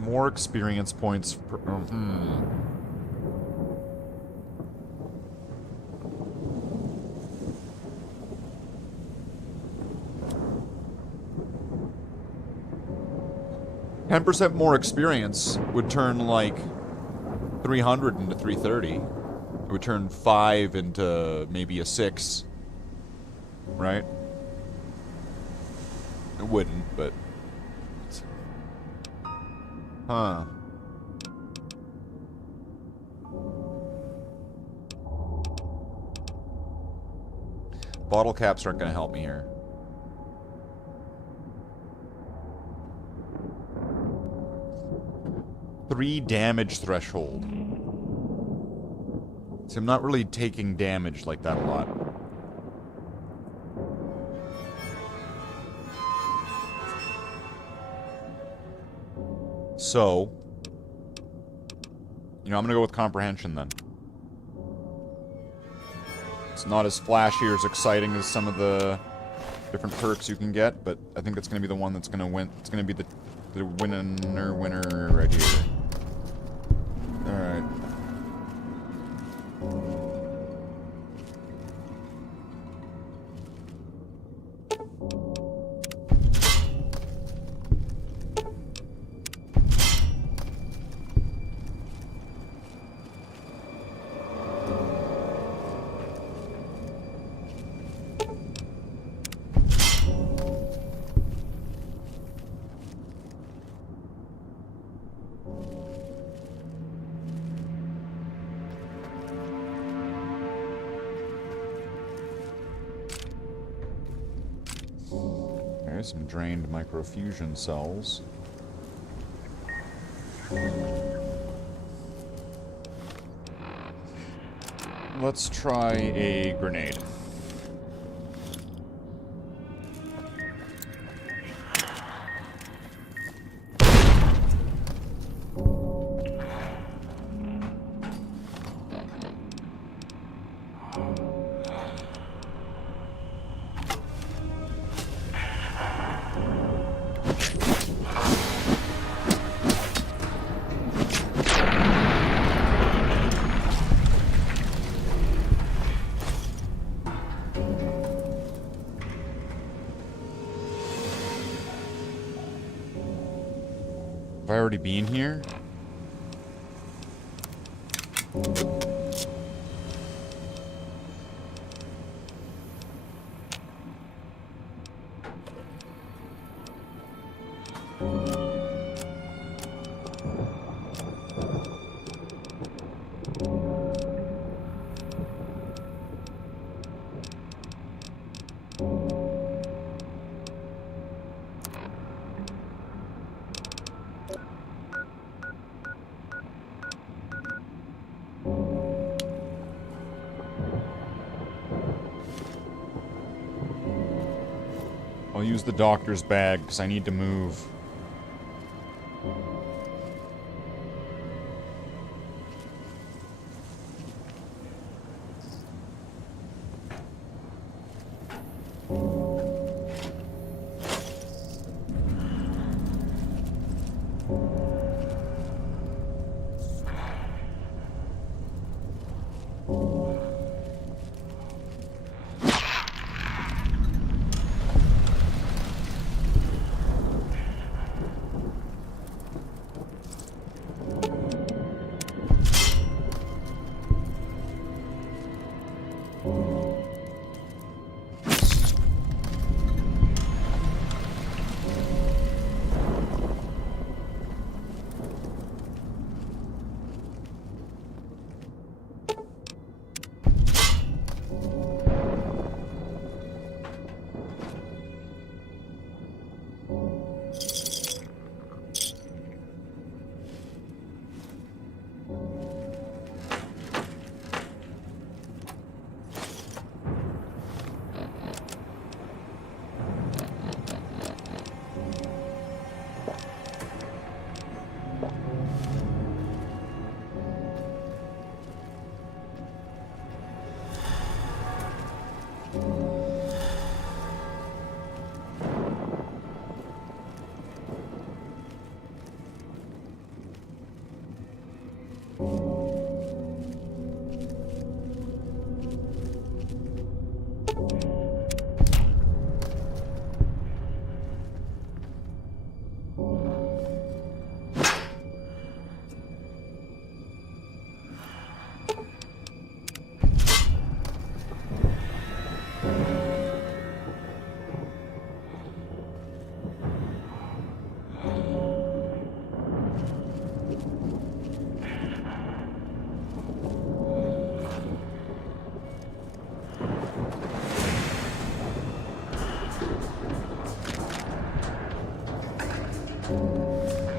More experience points per... 10% more experience would turn, like, 300 into 330. It would turn 5 into maybe a 6. Right? It wouldn't, but... Huh. Bottle caps aren't going to help me here. Three damage threshold. See, I'm not really taking damage like that a lot. So, you know, I'm gonna go with comprehension then. It's not as flashy or as exciting as some of the different perks you can get, but I think it's gonna be the one that's gonna win. It's gonna be the winner right here. Alright. Some drained microfusion cells. Let's try a grenade. Have I already been here? use the doctor's bag, because I need to move.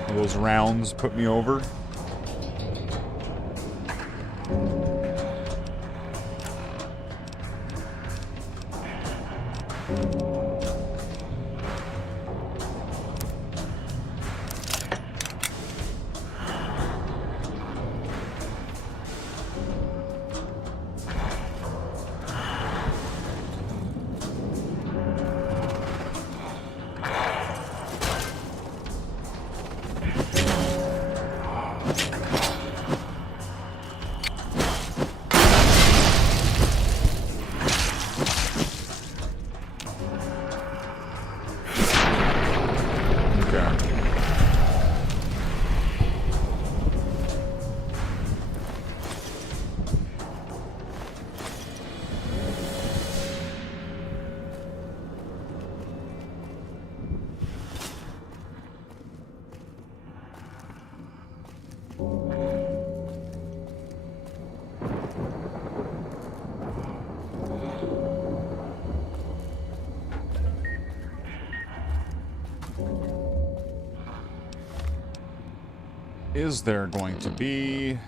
Those rounds put me over. Is there going to be... There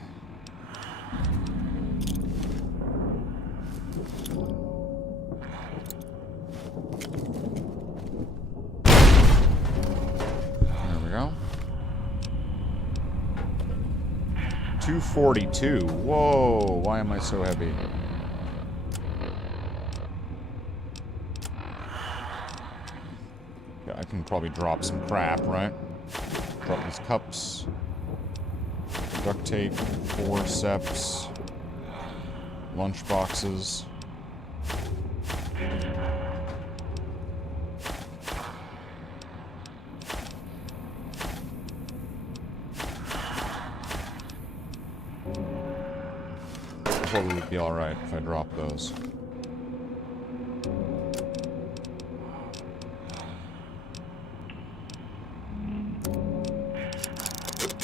we go. 242. Whoa, why am I so heavy? Yeah, I can probably drop some crap, right? Drop these cups. Duct tape, forceps, lunch boxes. Probably would be alright if I drop those.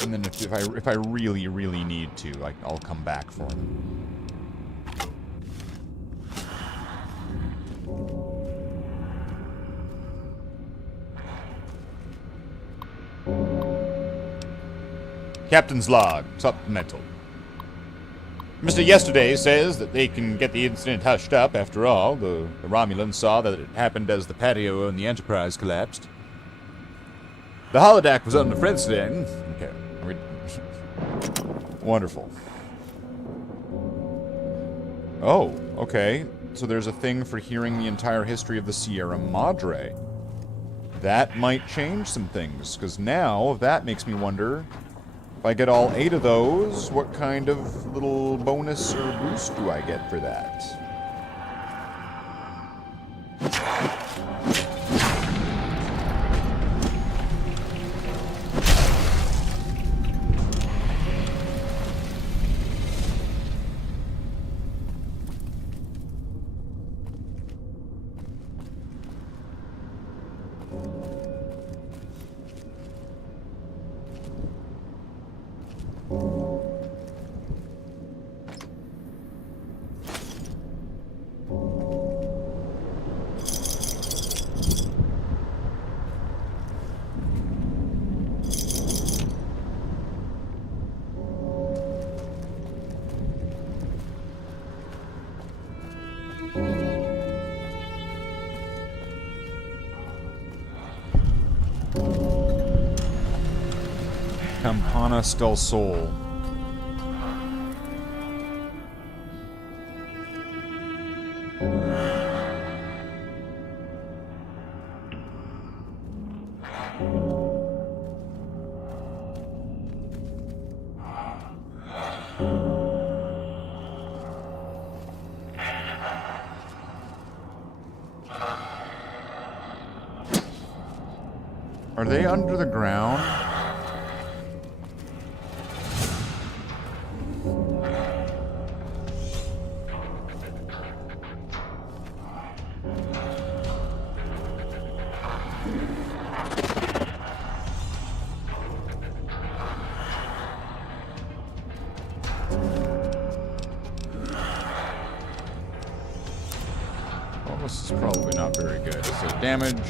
And then if I really, really need to, I'll come back for them. Captain's log, supplemental. Mr. Yesterday says that they can get the incident hushed up. After all, the Romulans saw that it happened as the patio on the Enterprise collapsed. The holodeck was under threats then. Okay. Wonderful. Oh, okay. So there's a thing for hearing the entire history of the Sierra Madre. That might change some things, because now that makes me wonder, if I get all 8 of those, what kind of little bonus or boost do I get for that? Campanas del Sol. Are they under the ground? Well, this is probably not very good. So damage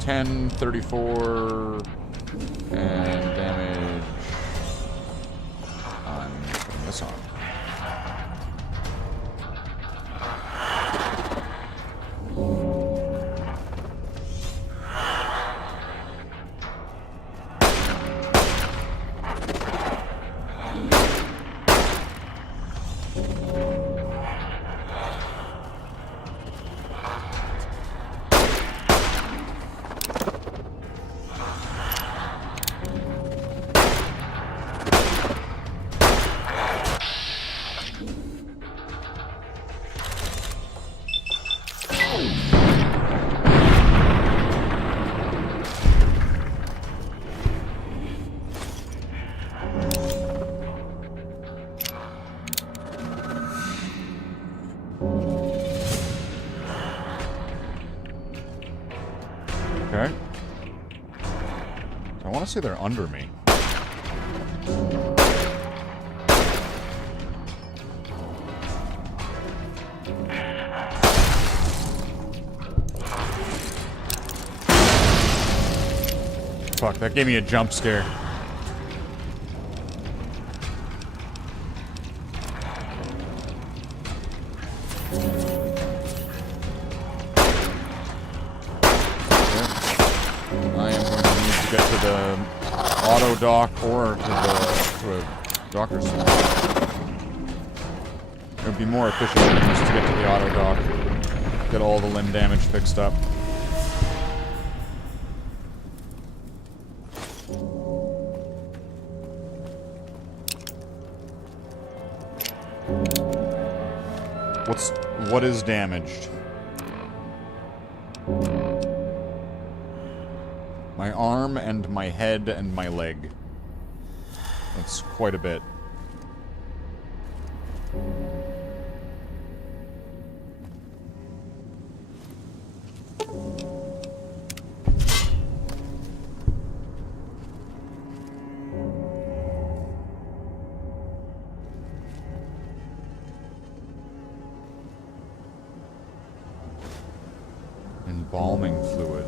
10, 34, and damage. I'm putting this on. Okay. I want to say they're under me. Fuck, that gave me a jump scare. Dock or to a doctor's. It would be more efficient just to get to the auto dock, get all the limb damage fixed up. What is damaged? My arm and my head and my leg. That's quite a bit. Embalming fluid.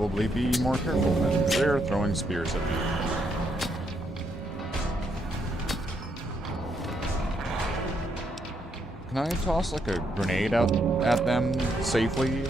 probably be more careful then. They're throwing spears at me. Can I toss like a grenade out at them safely?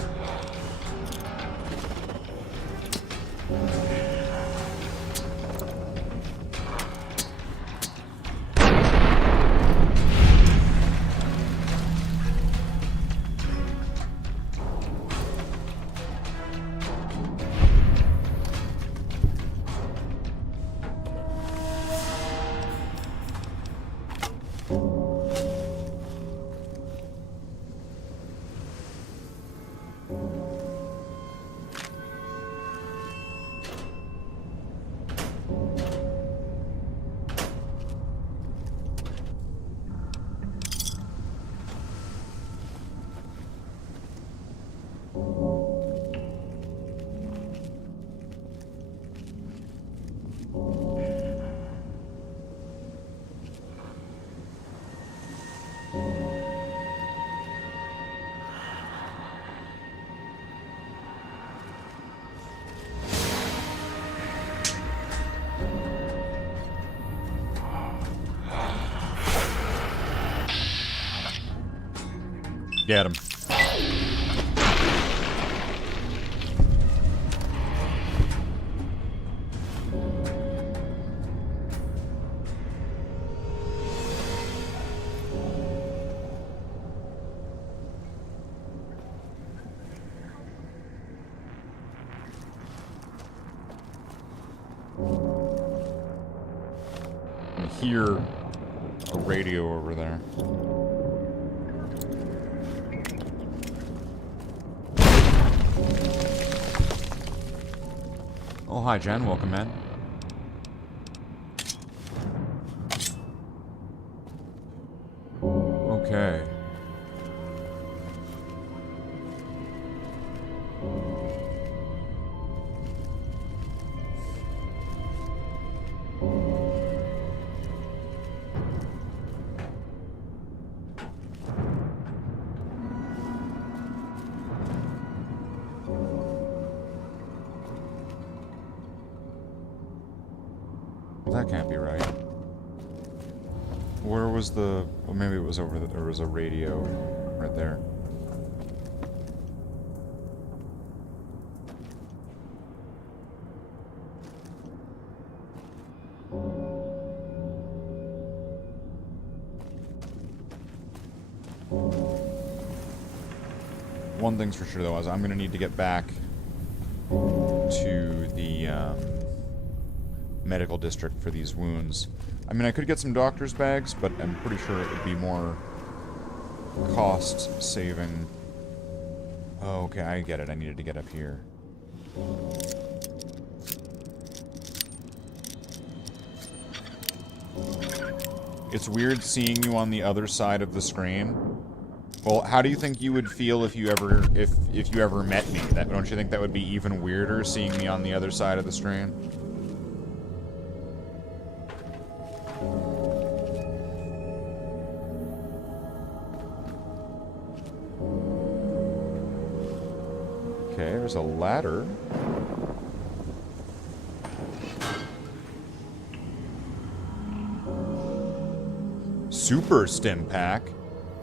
Get him. I hear a radio over there. Oh, hi, Jen. Welcome in. Okay. That can't be right. Where was the... Well, maybe it was over the... There was a radio right there. One thing's for sure, though, is I'm going to need to get back to the medical district for these wounds. I mean, I could get some doctor's bags, but I'm pretty sure it would be more cost-saving. Oh, okay, I get it. I needed to get up here. It's weird seeing you on the other side of the screen. Well, how do you think you would feel if you ever met me? Don't you think that would be even weirder, seeing me on the other side of the screen? Okay, there's a ladder. Super stim pack.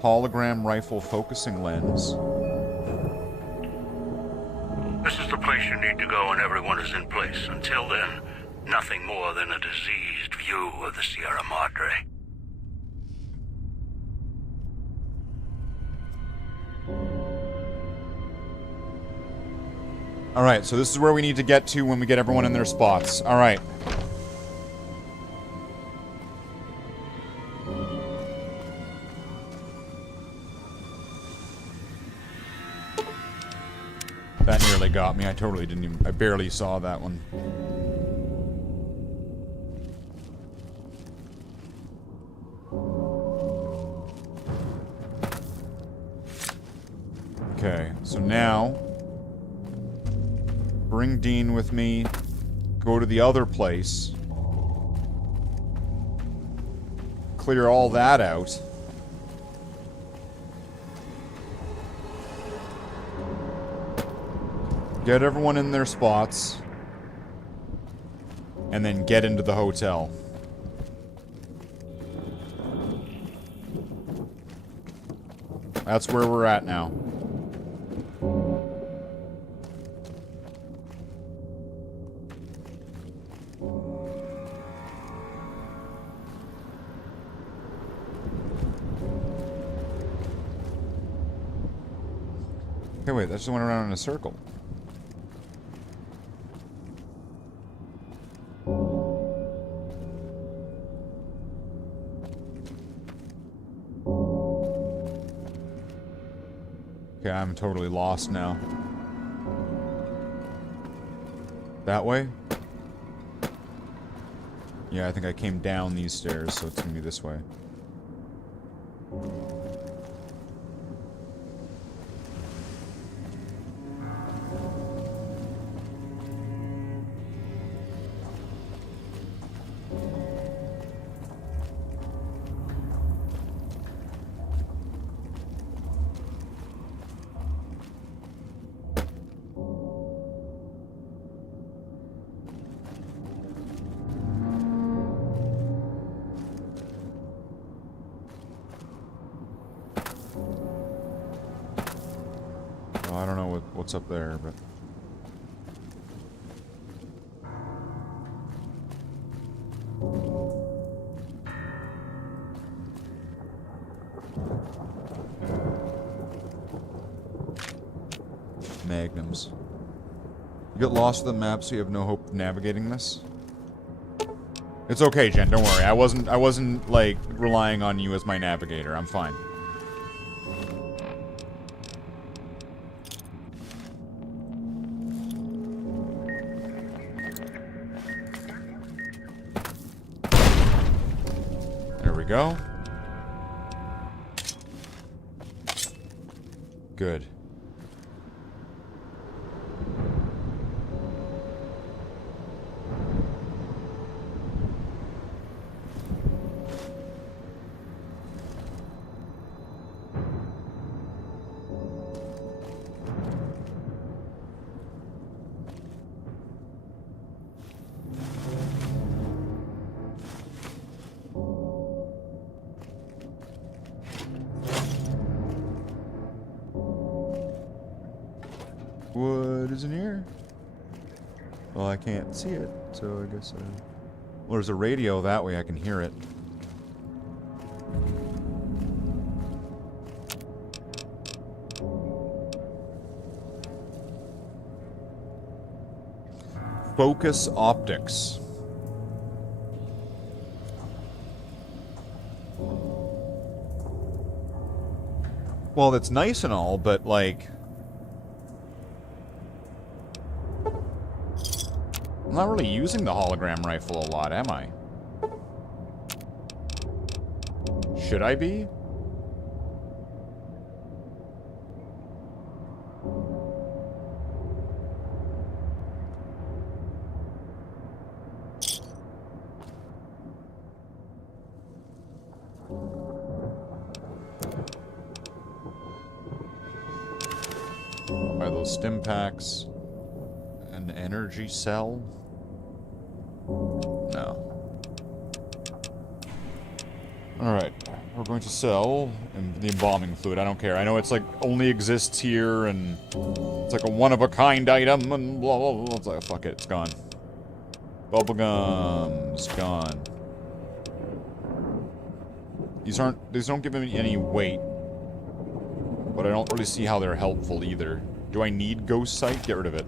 Hologram rifle focusing lens. This is the place you need to go when everyone is in place. Until then, nothing more than a diseased view of the Sierra Madre. Alright, so this is where we need to get to when we get everyone in their spots. Alright. That nearly got me. I totally didn't even... I barely saw that one. Okay, so now... Bring Dean with me. Go to the other place. Clear all that out. Get everyone in their spots. And then get into the hotel. That's where we're at now. Okay, wait, that just went around in a circle. Okay, I'm totally lost now. That way? Yeah, I think I came down these stairs, so it's gonna be this way. I don't know what's up there, but... Magnums. You get lost with the map, so you have no hope of navigating this? It's okay, Jen, don't worry. I wasn't, like, relying on you as my navigator. I'm fine. Go. Good. What is in here? Well, I can't see it, so I guess well, there's a radio that way I can hear it. Focus optics. Well, that's nice and all, but like... I'm not really using the hologram rifle a lot, am I? Should I be? Are those stim packs? An energy cell? No. Alright, we're going to sell the embalming fluid. I don't care. I know it's like only exists here and it's like a one-of-a-kind item and blah blah blah. It's like, fuck it, it's gone. Bubblegum's gone. These don't give me any weight. But I don't really see how they're helpful either. Do I need ghost sight? Get rid of it.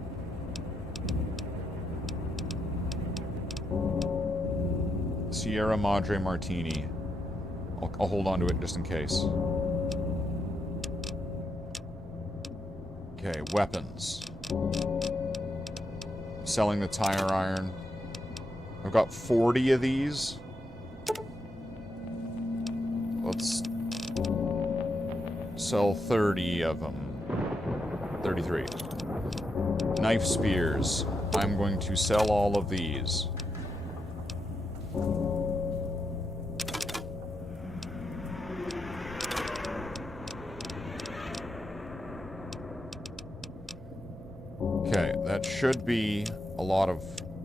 Sierra Madre Martini. I'll hold on to it just in case. Okay, weapons. Selling the tire iron. I've got 40 of these. Let's sell 30 of them. 33. Knife spears. I'm going to sell all of these. Okay. that should be a lot of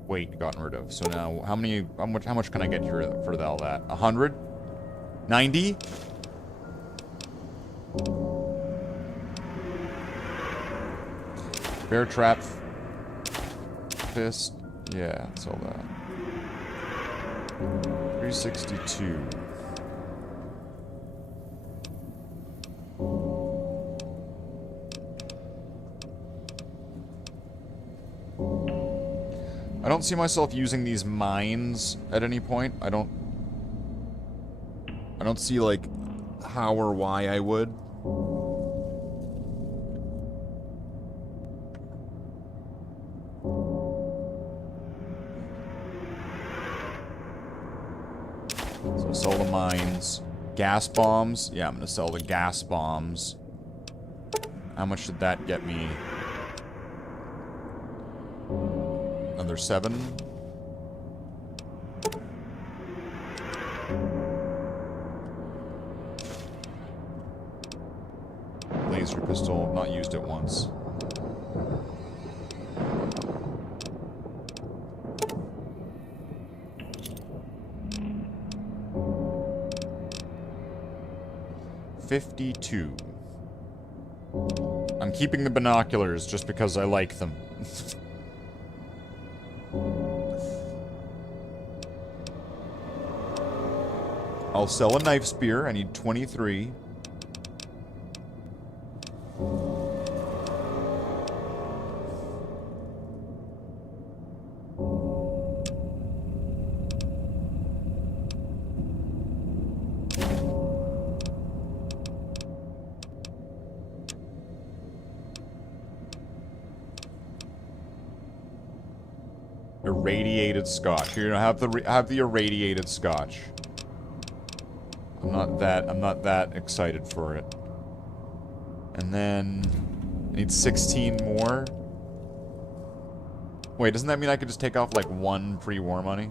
weight gotten rid of. So now, how much can I get here for all that? 100? 90? Bear trap. Fist. Yeah, that's all that. 362. I don't see myself using these mines at any point. I don't see, like, how or why I would. So sell the mines. Gas bombs. Yeah, I'm gonna sell the gas bombs. How much did that get me? Another 7. Laser pistol, not used it once. $52. I'm keeping the binoculars just because I like them. I'll sell a knife spear. I need 23. Irradiated scotch. Here, have the irradiated scotch. I'm not that excited for it. And then I need 16 more. Wait, doesn't that mean I could just take off like 1 pre-war money?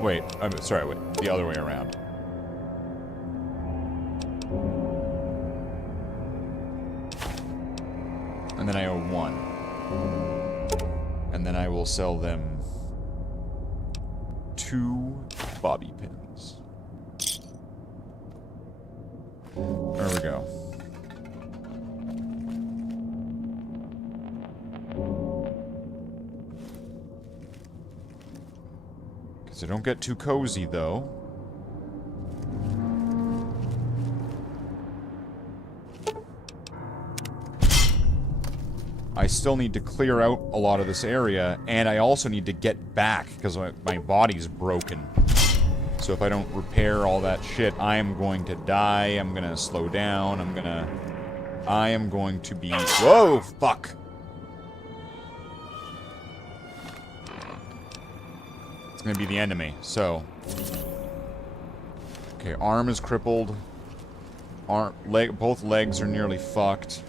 Wait, I'm sorry, wait, the other way around. And then I owe 1. And then I will sell them 2 bobby pins. There we go. Because I don't get too cozy, though. I still need to clear out a lot of this area, and I also need to get back, because my body's broken. So if I don't repair all that shit, I am going to die, I'm gonna slow down, I am going to be... Whoa, fuck! It's gonna be the enemy, so... Okay, arm is crippled. Both legs are nearly fucked.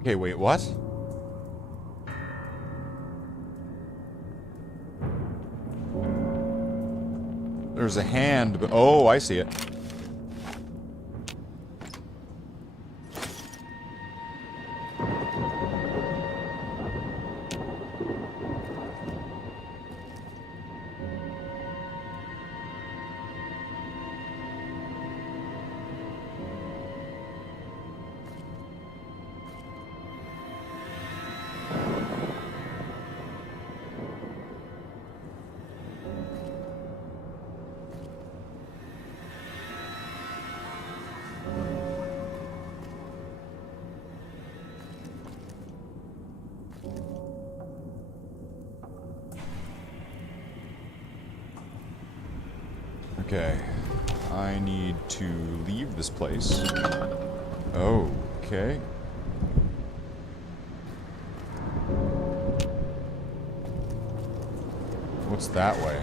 Okay, wait, what? There's a hand, but... Oh, I see it. Okay. I need to leave this place. Okay. What's that way?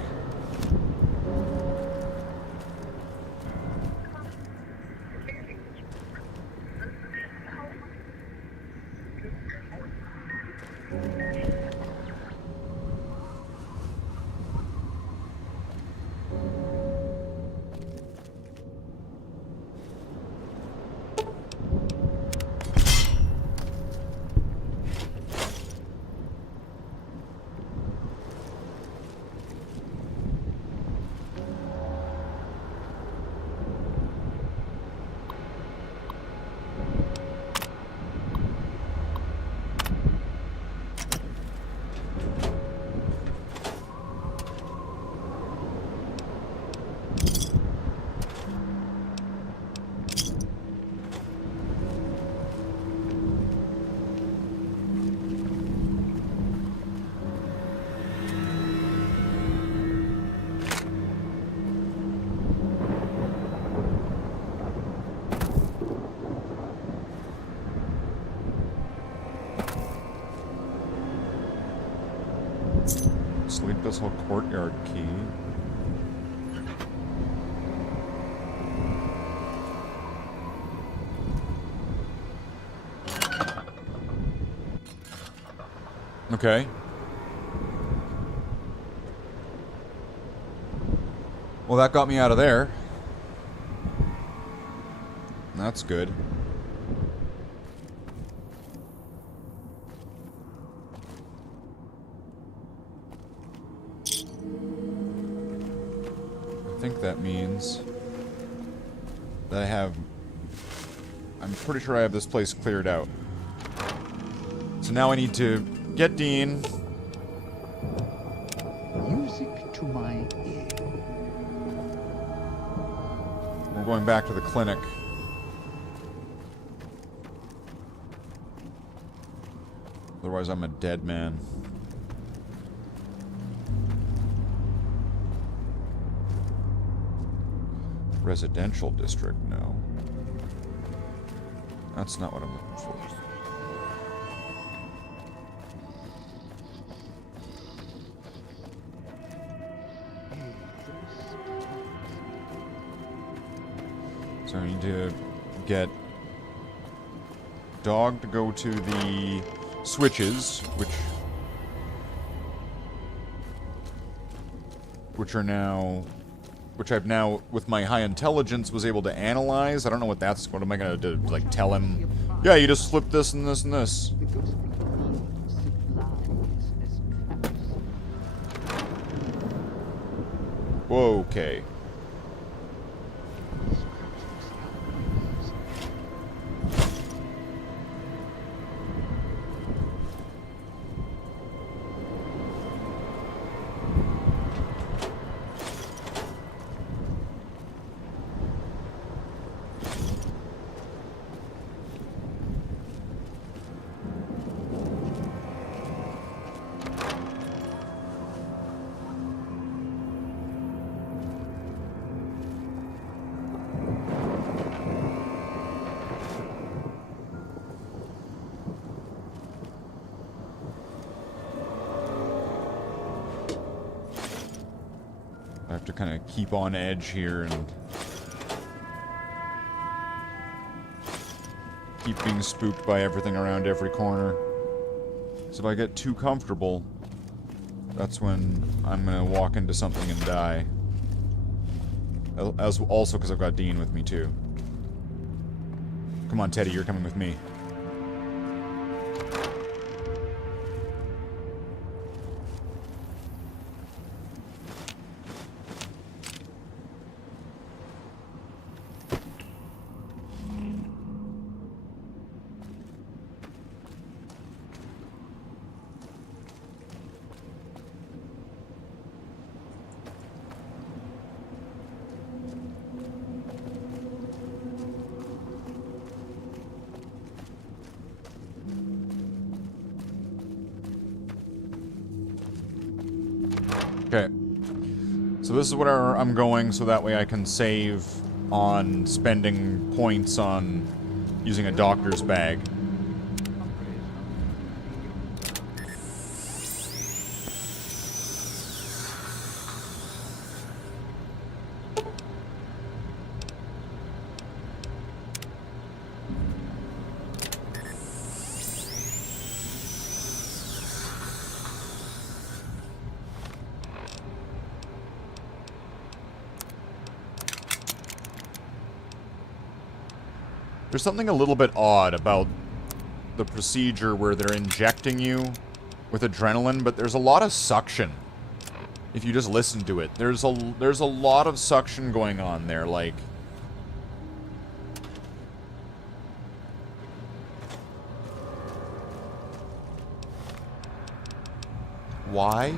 Slathe whole courtyard key. Okay. Well, that got me out of there. That's good. I think that means that I have... I'm pretty sure I have this place cleared out. So now I need to get Dean. Music to my ear. We're going back to the clinic. Otherwise I'm a dead man. Residential district, no. That's not what I'm looking for. So I need to get Dog to go to the switches, which are now... Which I've now, with my high intelligence, was able to analyze. I don't know what that's... What am I gonna do? Like, tell him... Yeah, you just flip this and this and this. Whoa, okay. I have to kind of keep on edge here and keep being spooked by everything around every corner. So if I get too comfortable, that's when I'm gonna walk into something and die. As also because I've got Dean with me too. Come on, Teddy, you're coming with me. So this is where I'm going, so that way I can save on spending points on using a doctor's bag. There's something a little bit odd about the procedure where they're injecting you with adrenaline, but there's a lot of suction. If you just listen to it, there's a lot of suction going on there, like. Why?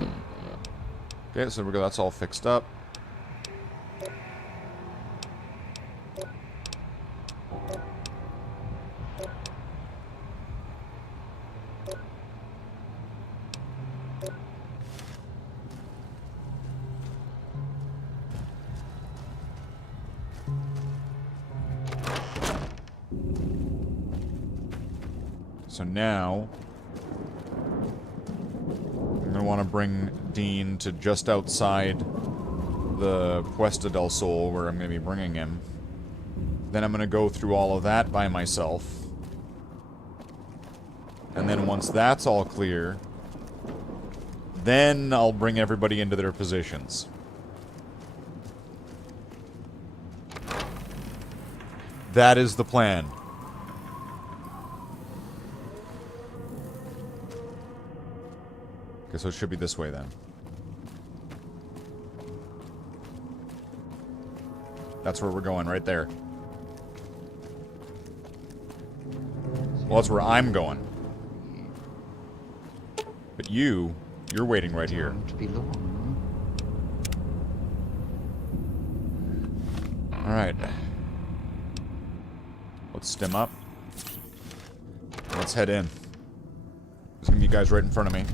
Okay, so we go. That's all fixed up. So now, I'm going to want to bring Dean to just outside the Puesta del Sol, where I'm going to be bringing him. Then I'm going to go through all of that by myself. And then once that's all clear, then I'll bring everybody into their positions. That is the plan. Okay, so it should be this way then. That's where we're going, right there. Well, that's where I'm going. But you're waiting right here. Alright. Let's stem up. Let's head in. There's gonna be guys right in front of me.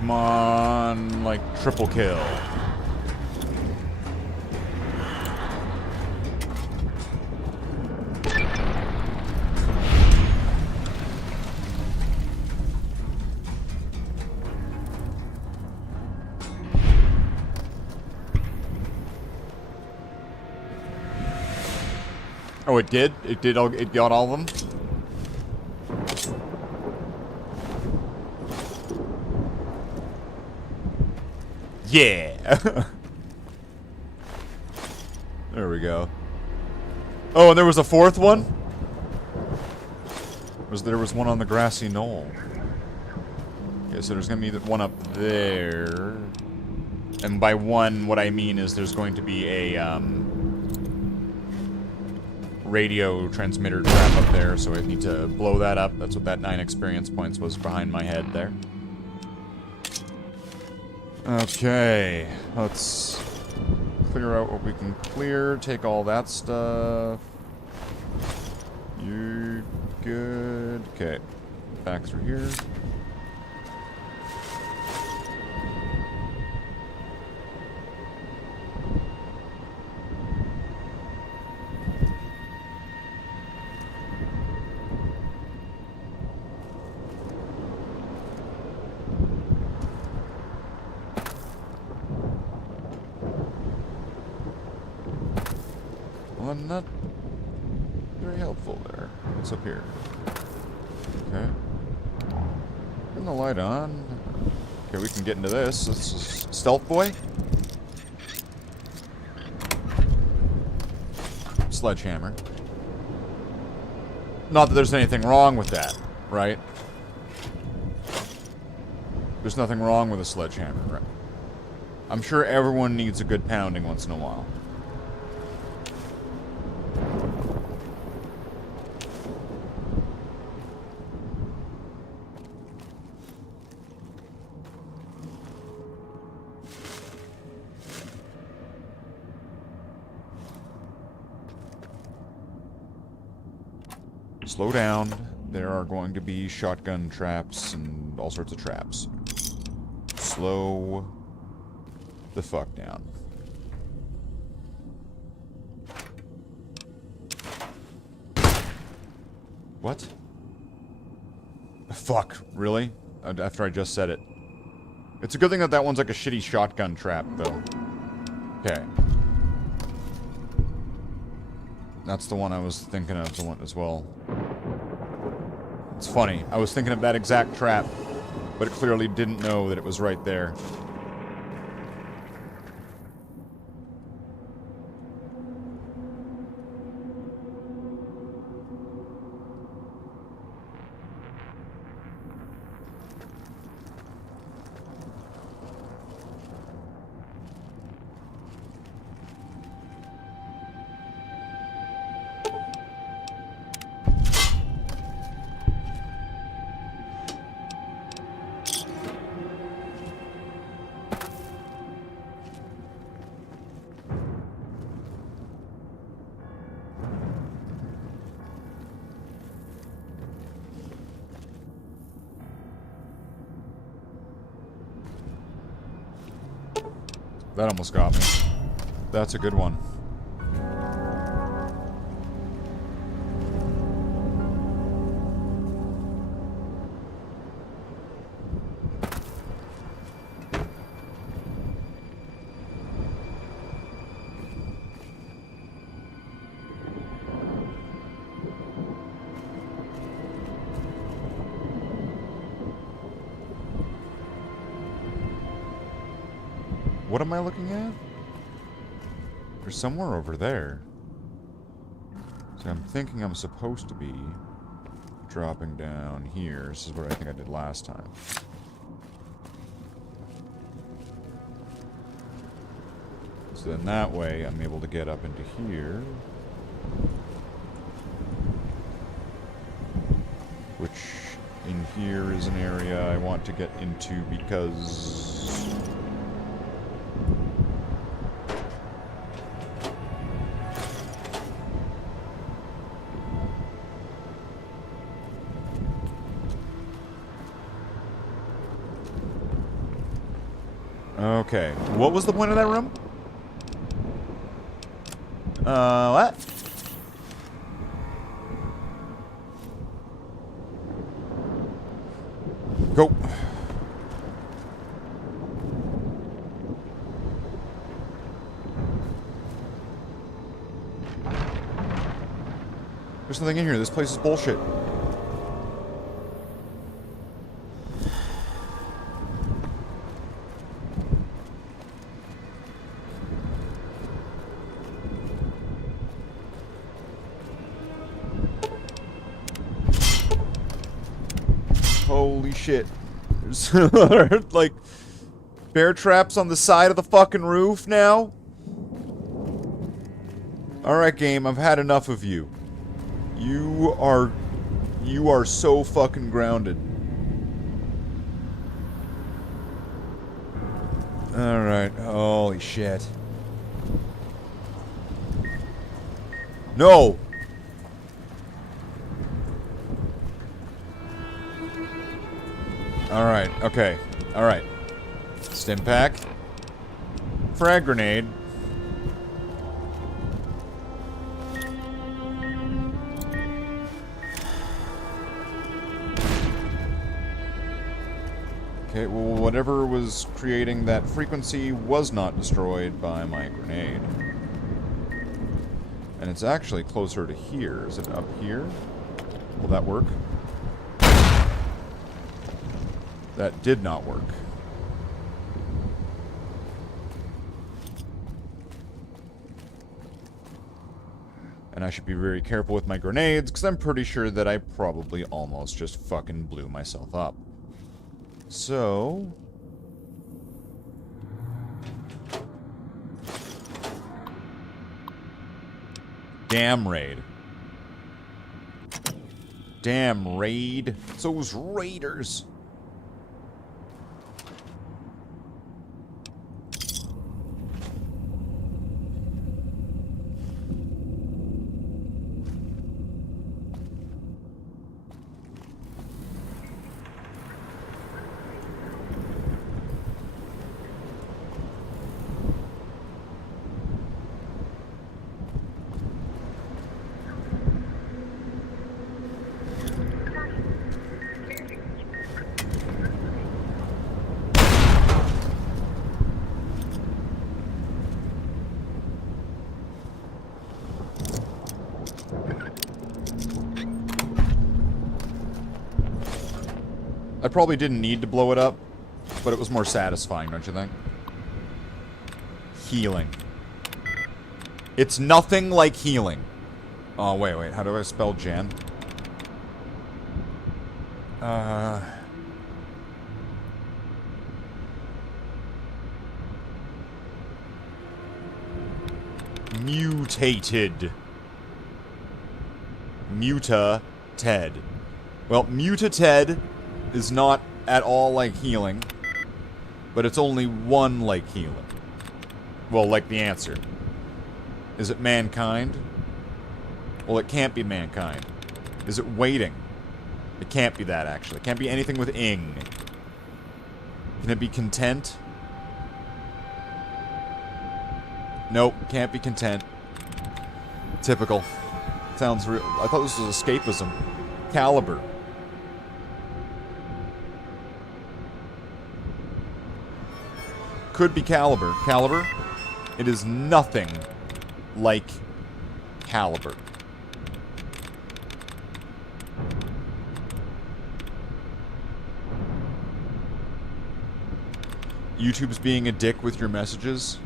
Come on, like, triple kill. Oh, it did? It got all of them? Yeah! There we go. Oh, and there was a fourth one? There was one on the grassy knoll. Okay, so there's gonna be one up there. And by one, what I mean is there's going to be a, radio transmitter trap up there, so I need to blow that up. That's what that 9 experience points was behind my head there. Okay, let's clear out what we can clear, take all that stuff. You're good. Okay, back through here. Well, I'm not very helpful there. What's up here? Okay. Turn the light on. Okay, we can get into this. This is Stealth Boy. Sledgehammer. Not that there's anything wrong with that, right? There's nothing wrong with a sledgehammer, right? I'm sure everyone needs a good pounding once in a while. Slow down. There are going to be shotgun traps and all sorts of traps. Slow the fuck down. What? Fuck, really? After I just said it. It's a good thing that that one's like a shitty shotgun trap, though. Okay. That's the one I was thinking of as well. It's funny. I was thinking of that exact trap, but it clearly didn't know that it was right there. That almost got me. That's a good one. What am I looking at? There's somewhere over there. So I'm thinking I'm supposed to be dropping down here. This is what I think I did last time. So then that way I'm able to get up into here. Which in here is an area I want to get into because... Okay, what was the point of that room? What? Go. There's nothing in here. This place is bullshit. Holy shit. There's like bear traps on the side of the fucking roof now? Alright, game, I've had enough of you. You are so fucking grounded. Alright, holy shit. No! Alright, okay. Alright. Stim pack. Frag grenade. Okay, well, whatever was creating that frequency was not destroyed by my grenade. And it's actually closer to here. Is it up here? Will that work? That did not work. And I should be very careful with my grenades, because I'm pretty sure that I probably almost just fucking blew myself up. So... Damn raid. Damn raid. It's those raiders. I probably didn't need to blow it up, but it was more satisfying, don't you think? Healing. It's nothing like healing. Oh, wait. How do I spell Jen? Mutated. Muta-ted. Well, Muta-ted is not at all like healing, but it's only one like healing. Well, like the answer. Is it mankind? Well, it can't be mankind. Is it waiting? It can't be that, actually. It can't be anything with ing. Can it be content? Nope, can't be content. Typical. Sounds real. I thought this was escapism. Caliber. Could be Caliber. Caliber? It is nothing like Caliber. YouTube's being a dick with your messages.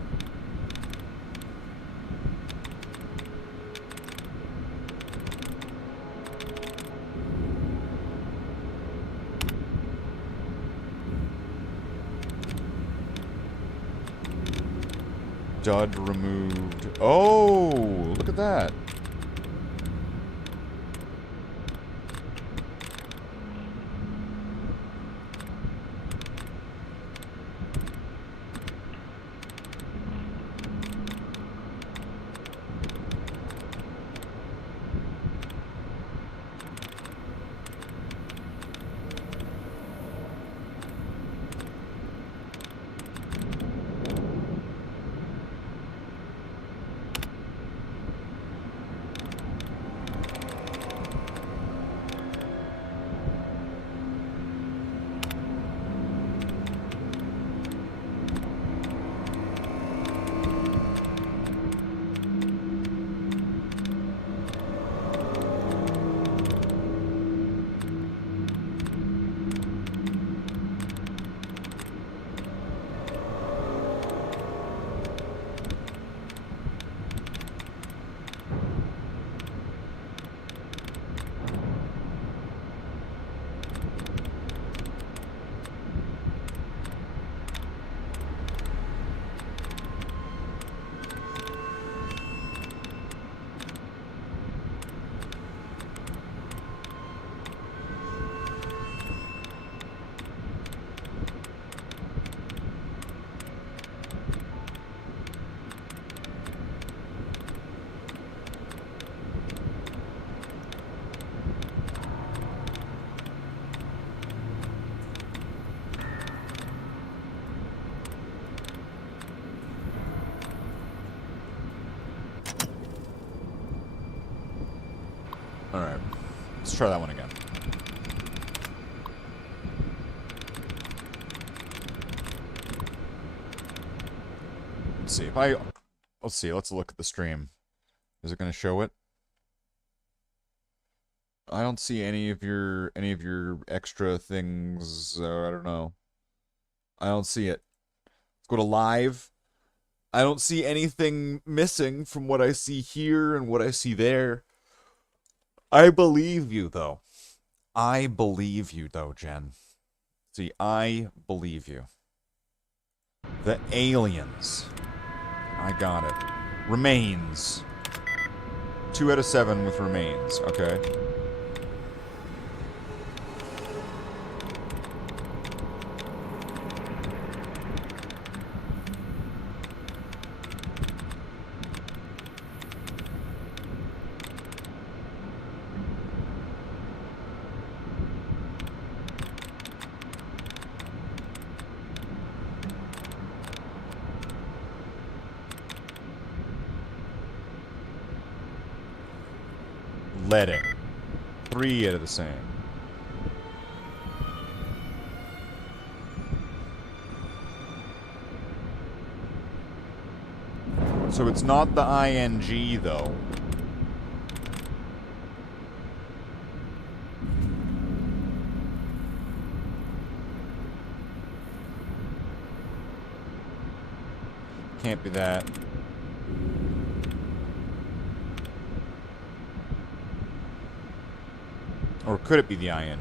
Dud removed. Oh, look at that. Alright. Let's try that one again. Let's see if I... Let's see, let's look at the stream. Is it going to show it? I don't see any of your extra things, I don't know. I don't see it. Let's go to live. I don't see anything missing from what I see here and what I see there. I believe you, though. I believe you, though, Jen. See, I believe you. The aliens. I got it. Remains. 2 out of 7 with remains. Okay. Letting. 3 out of the same. So it's not the ing, though. Can't be that. Or could it be the ing?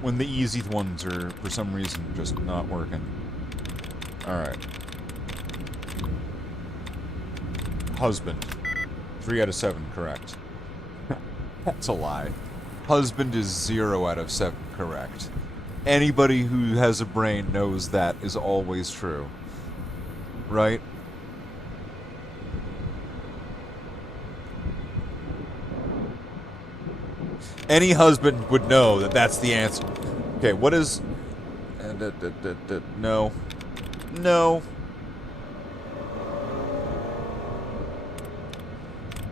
When the easy ones are, for some reason, just not working. Alright. Husband. 3 out of 7, correct. That's a lie. Husband is 0 out of 7, correct. Anybody who has a brain knows that is always true. Right? Any husband would know that that's the answer. Okay, what is... no. No.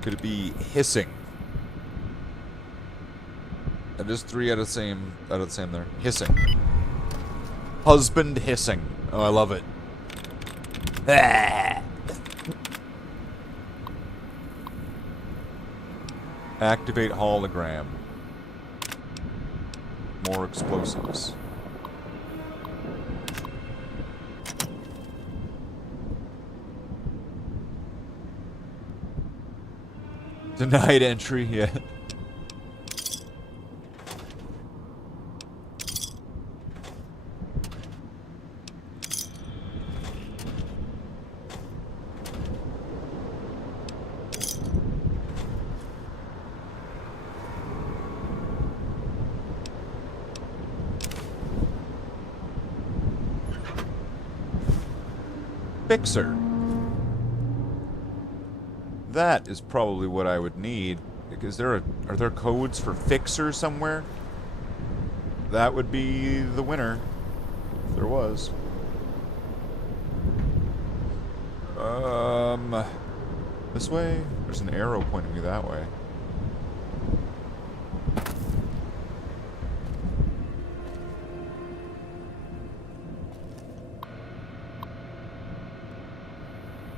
Could it be hissing? That is 3 out of the same there. Hissing. Husband hissing. Oh, I love it. Activate hologram. More explosives. Denied entry, yeah. Fixer. That is probably what I would need. Are there codes for Fixer somewhere? That would be the winner. If there was. This way? There's an arrow pointing me that way.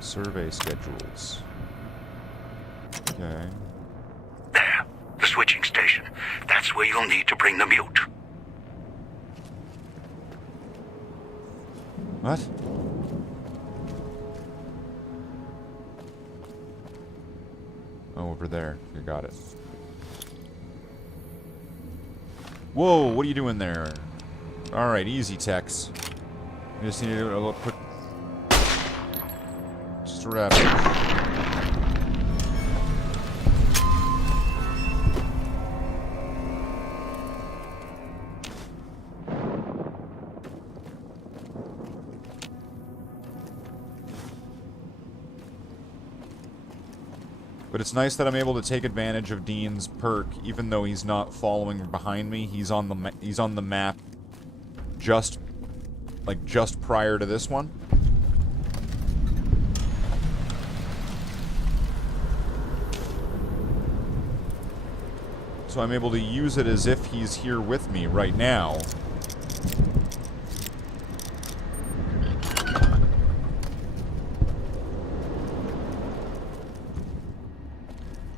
Survey schedules. Okay. There. The switching station. That's where you'll need to bring the mute. What? Oh, over there. You got it. Whoa, what are you doing there? Alright, easy, Tex. We just need to do a little quick... Just a wrap. But it's nice that I'm able to take advantage of Dean's perk, even though he's not following behind me. He's on the map just prior to this one. So I'm able to use it as if he's here with me right now.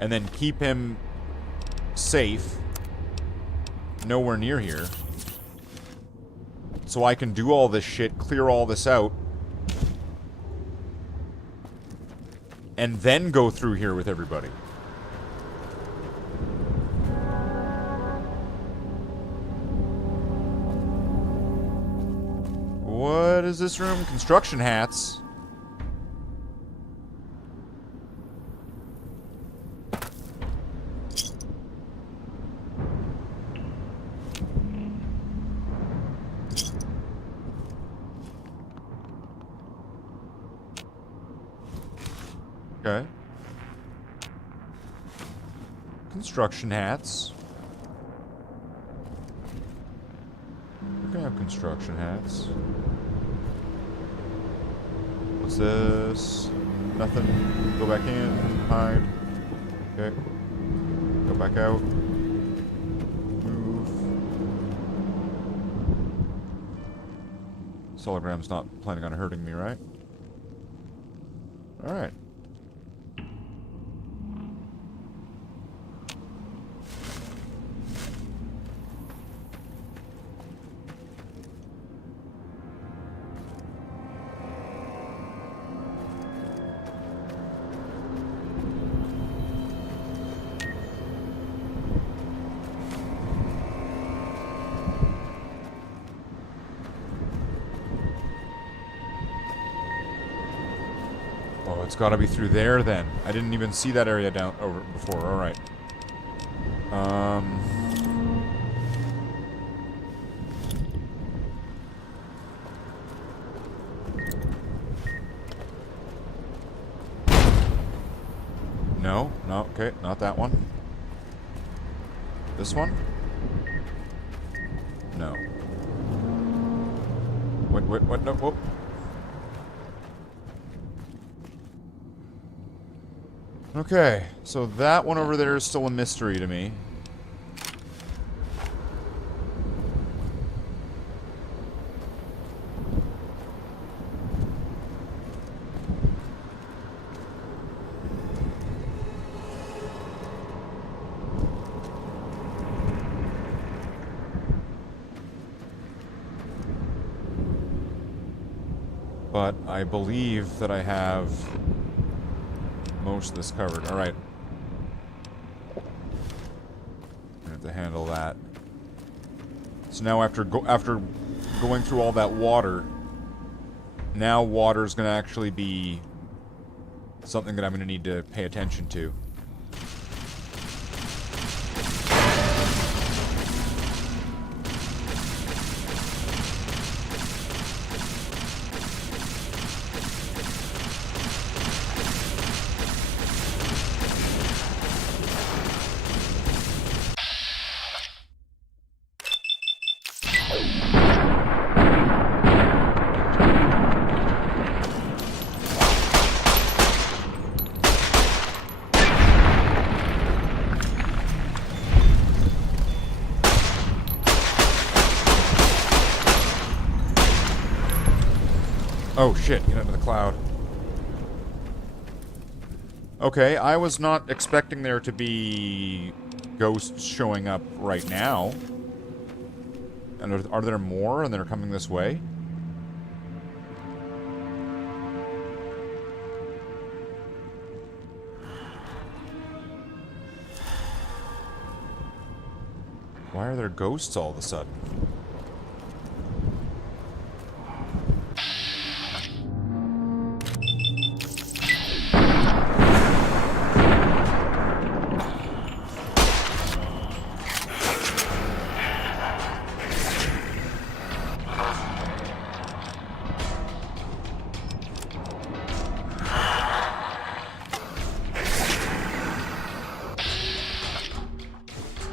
And then keep him safe, nowhere near here. So I can do all this shit, clear all this out, and then go through here with everybody. What is this room? Construction hats. Okay. Construction hats. We're gonna have construction hats. What's this? Nothing. Go back in. Hide. Okay. Go back out. Move. Sologram's not planning on hurting me, right? Alright. It's gotta be through there then. I didn't even see that area down over before. Alright. No, okay, not that one. This one? No. What, no, whoop. Okay, so that one over there is still a mystery to me. But I believe that I have most of this covered. Alright. I have to handle that. So now after going through all that water, now water's gonna actually be something that I'm gonna need to pay attention to. Oh shit, get under the cloud. Okay, I was not expecting there to be ghosts showing up right now. And are there more and they're coming this way? Why are there ghosts all of a sudden?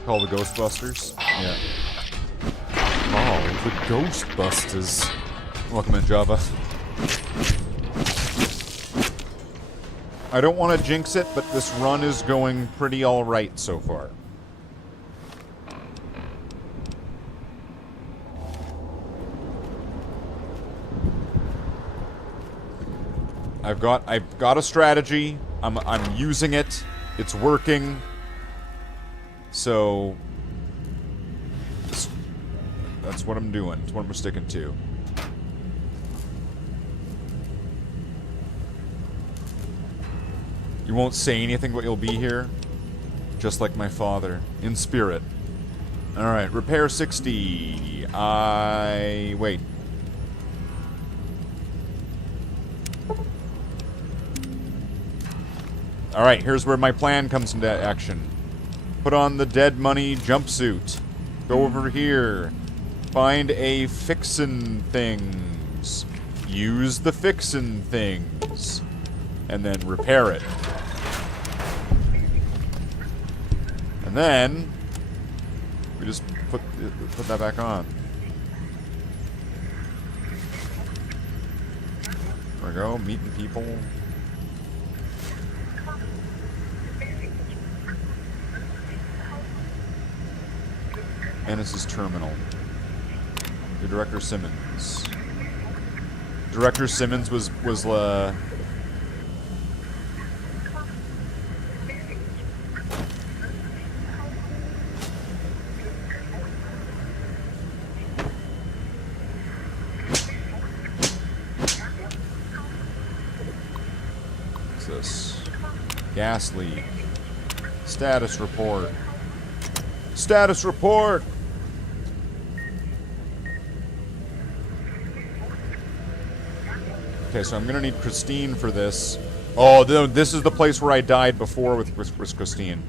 Call the Ghostbusters? Yeah. Oh, the Ghostbusters. Welcome in, Java. I don't want to jinx it, but this run is going pretty alright so far. I've got a strategy. I'm using it. It's working. So that's what I'm doing. That's what I'm sticking to. You won't say anything, but you'll be here. Just like my father. In spirit. Alright, repair 60. Wait. Alright, here's where my plan comes into action. Put on the dead money jumpsuit. Go over here. Find a fixin' things. Use the fixin' things. And then repair it. And then we just put that back on. There we go, meeting people. Ennis's terminal. The Director Simmons. Director Simmons was what's this? Gas leak. Status report. Status report! Okay, so I'm gonna need Christine for this. Oh, this is the place where I died before with Christine.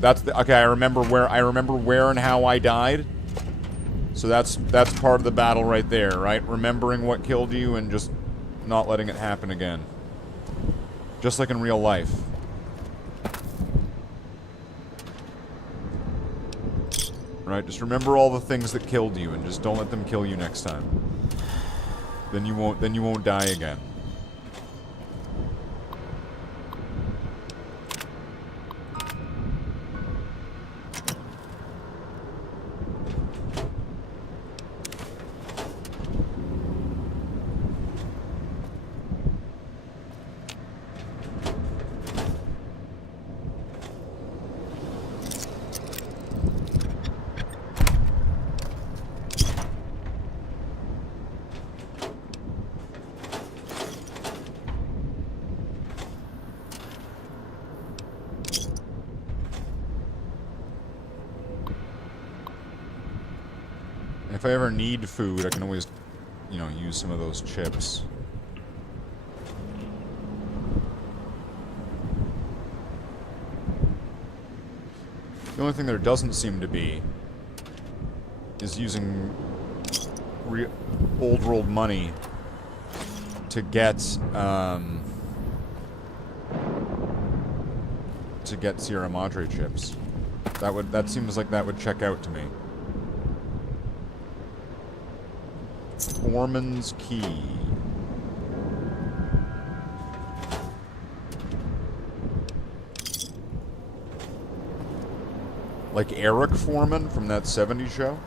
That's the okay. I remember where and how I died. So that's part of the battle right there, right? Remembering what killed you and just not letting it happen again. Just like in real life. Right? Just remember all the things that killed you and just don't let them kill you next time. Then you won't die again. If I ever need food, I can always, you know, use some of those chips. The only thing there doesn't seem to be is using old world money to get Sierra Madre chips. That seems like that would check out to me. Foreman's Key. Like Eric Foreman from that 70s show?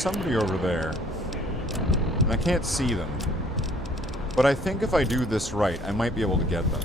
somebody over there. And I can't see them. But I think if I do this right, I might be able to get them.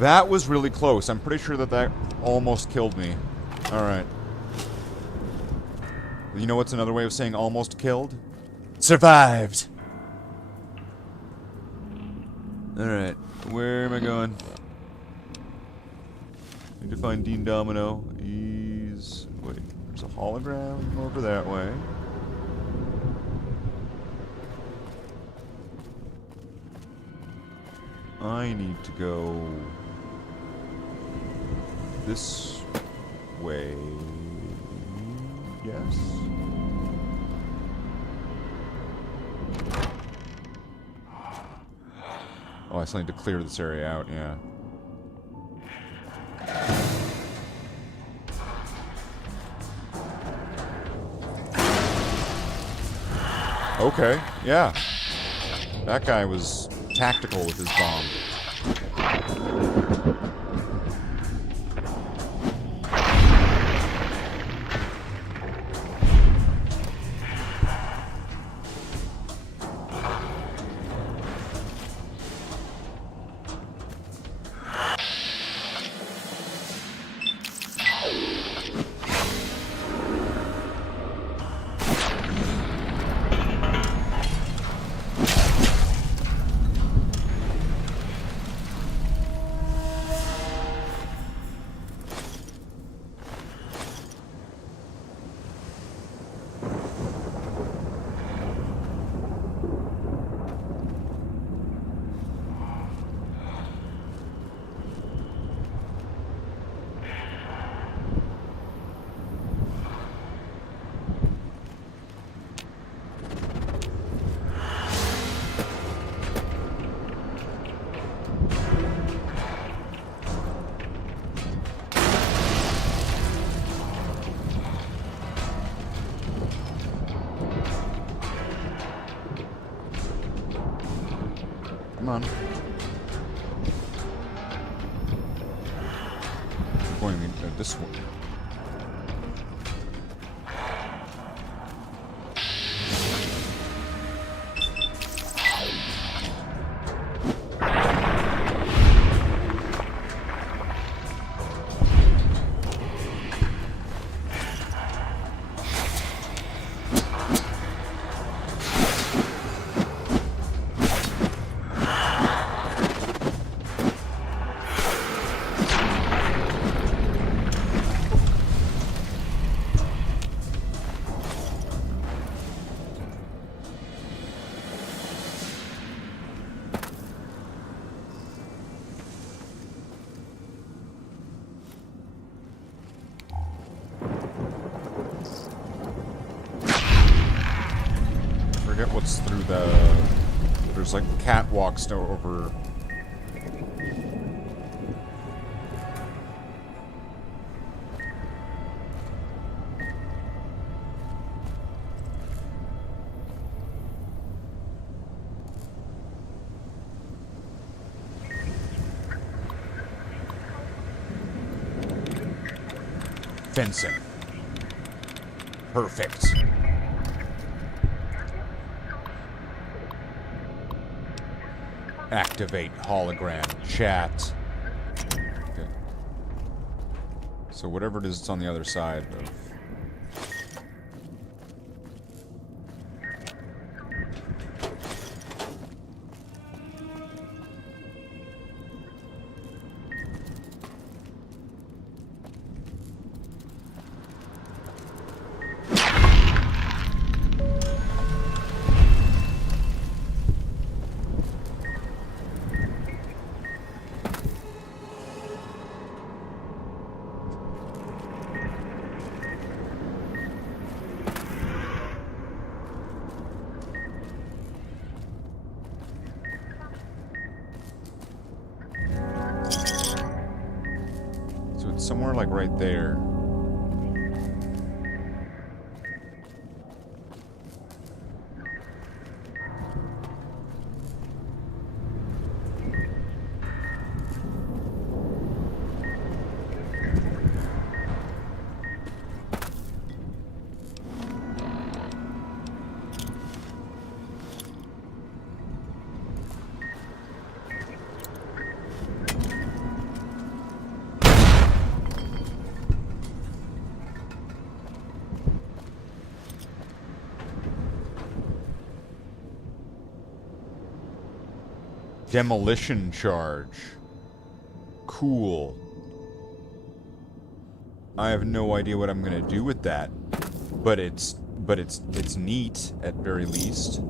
That was really close. I'm pretty sure that that almost killed me. Alright. You know what's another way of saying almost killed? Survived! Alright. Where am I going? Need to find Dean Domino. He's... Wait. There's a hologram over that way. I need to go... this way, yes? Oh, I still need to clear this area out, yeah. Okay, yeah. That guy was tactical with his bomb. Come on. Going this way. Forget what's through the... There's like catwalks over... Fencing. Perfect. Activate hologram chat. Okay. So whatever it is, it's on the other side of... somewhere? Like right there. Demolition charge. Cool. I have no idea what I'm gonna do with that, but it's neat at very least.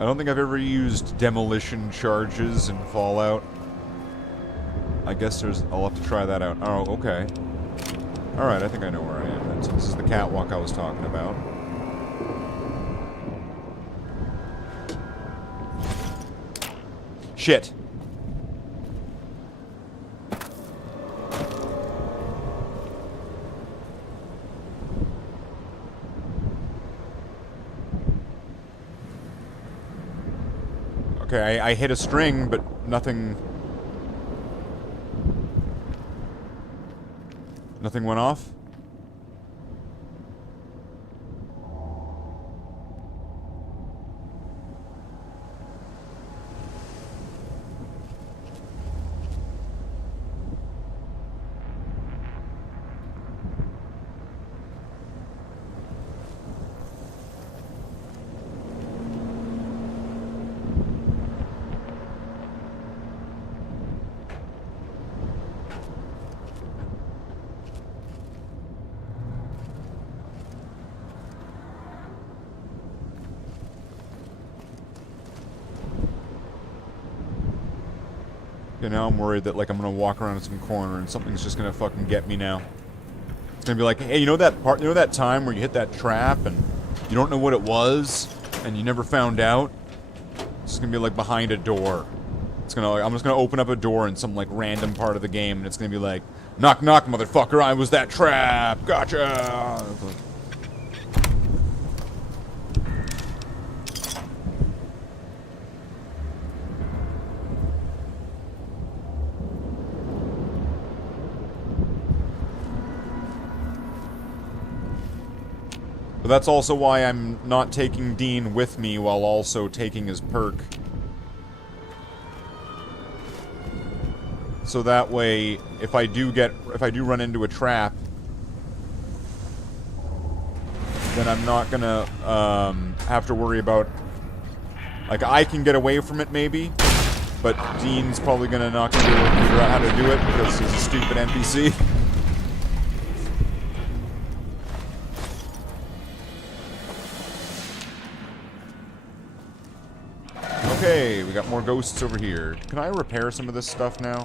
I don't think I've ever used demolition charges in Fallout. I guess I'll have to try that out. Oh, okay. Alright, I think I know where I am. So this is the catwalk I was talking about. Shit. Okay, I hit a string, but nothing... Nothing went off? Okay, now I'm worried that, like, I'm gonna walk around some corner and something's just gonna fucking get me now. It's gonna be like, hey, you know that time where you hit that trap and you don't know what it was and you never found out? It's just gonna be, like, behind a door. It's gonna, like, I'm just gonna open up a door in some, like, random part of the game and it's gonna be like, knock, knock, motherfucker, I was that trap! Gotcha! But that's also why I'm not taking Dean with me while also taking his perk. So that way, if I do run into a trap, then I'm not gonna have to worry about, like, I can get away from it maybe, but Dean's probably gonna not gonna be able to figure out how to do it because he's a stupid NPC. Okay, we got more ghosts over here. Can I repair some of this stuff now?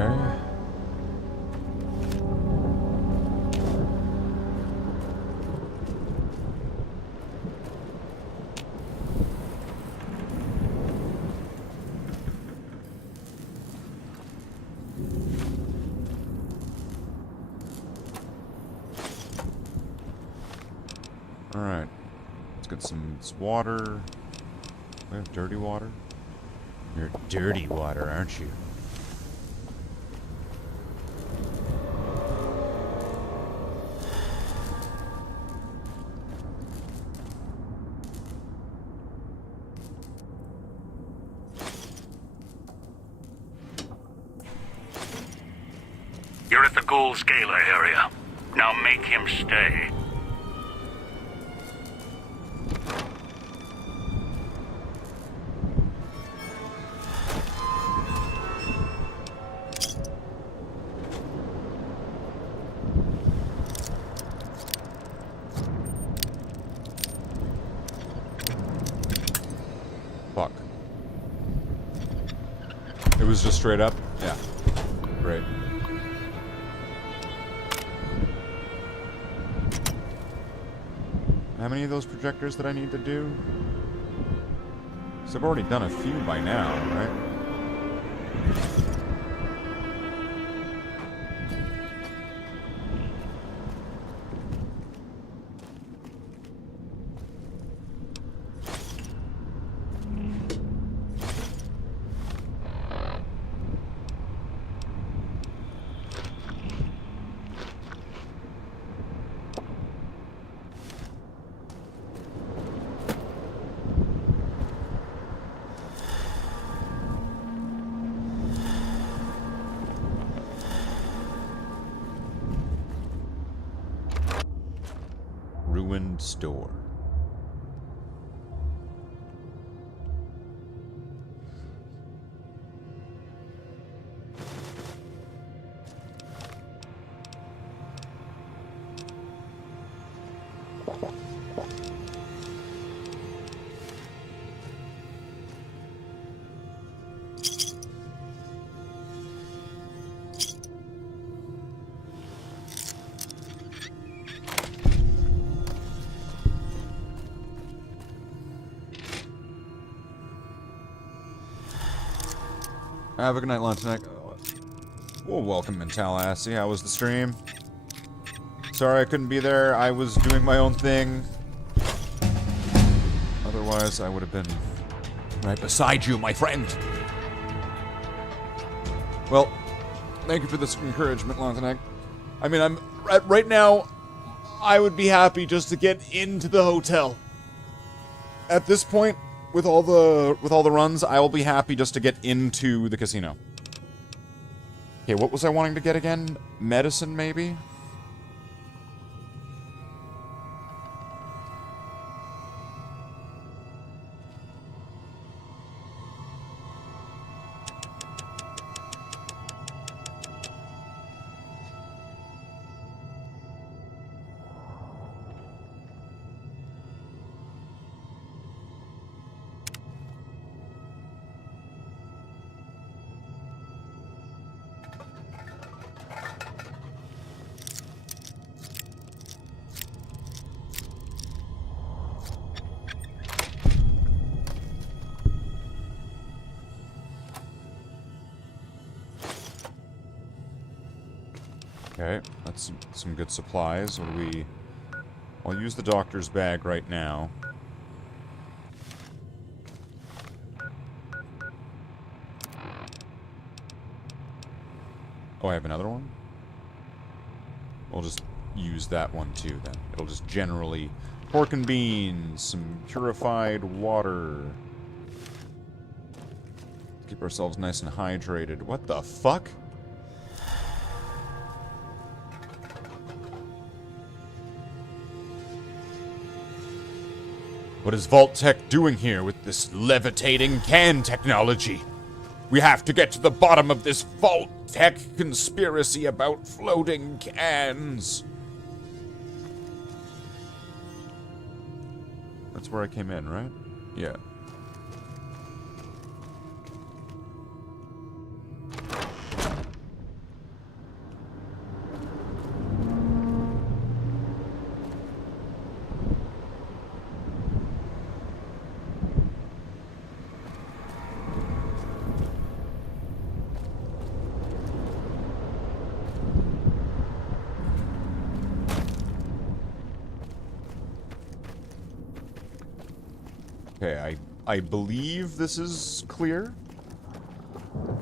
Okay. Alright. Let's get some water. We have dirty water? You're dirty water, aren't you? You're at the Ghoul Scalar area. Now make him stay. Fuck. It was just straight up? Yeah. Great. How many of those projectors that I need to do? Because I've already done a few by now, right? Ruined store. Have a good night, Lontanek. Well, welcome, Mentalassi. How was the stream? Sorry I couldn't be there. I was doing my own thing. Otherwise, I would have been right beside you, my friend. Well, thank you for this encouragement, Lontanek. I mean, I'm right now. I would be happy just to get into the hotel. At this point, with all the runs, I will be happy just to get into the casino. Okay, what was I wanting to get again? Medicine, maybe? Okay, that's some good supplies. What do we... I'll use the doctor's bag right now. Oh, I have another one? We'll just use that one too, then. It'll just generally... Pork and beans, some purified water. Keep ourselves nice and hydrated. What the fuck? What is Vault-Tec doing here with this levitating can technology? We have to get to the bottom of this Vault-Tec conspiracy about floating cans. That's where I came in, right? Yeah. Okay, I believe this is clear.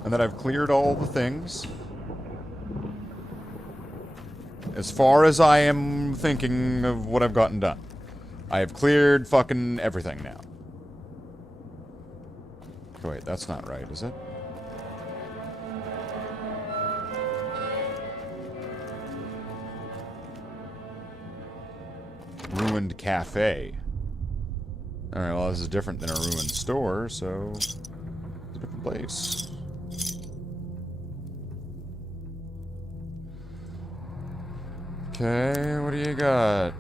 And that I've cleared all the things. As far as I am thinking of what I've gotten done. I have cleared fucking everything now. Oh, wait, that's not right, is it? Ruined cafe. Alright, well, this is different than a ruined store, so... it's a different place. Okay, what do you got?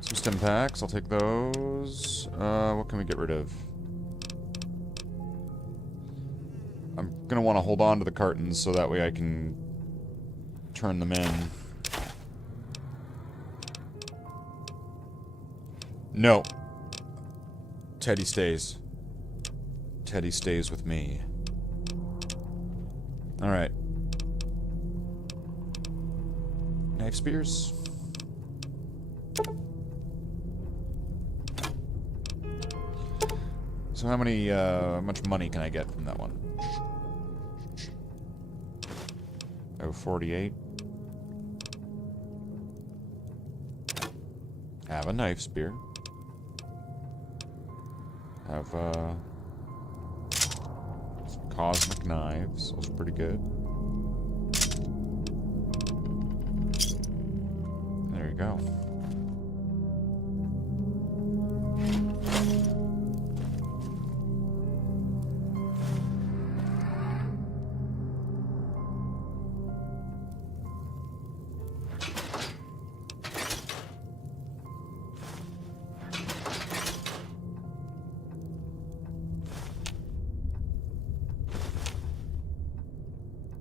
Some stim packs, I'll take those. What can we get rid of? I'm gonna want to hold on to the cartons so that way I can turn them in. No. Teddy stays. Teddy stays with me. Alright. Knife spears. So how much money can I get from that one? Oh, 48. Have a knife spear. Have, some cosmic knives. Those are pretty good. There you go.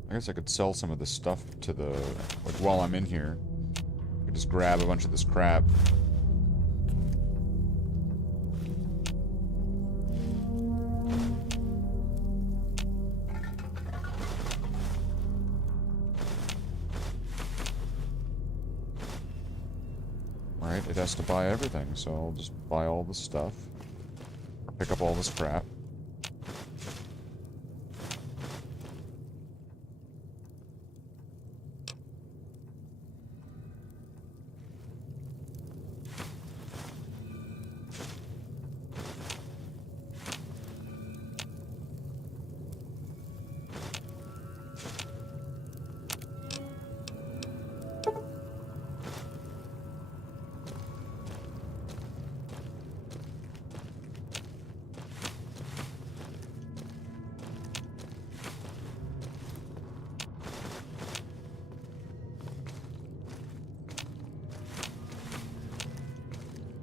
I guess I could sell some of this stuff to the... like, while I'm in here. I could just grab a bunch of this crap. Alright, it has to buy everything, so I'll just buy all the stuff. Pick up all this crap.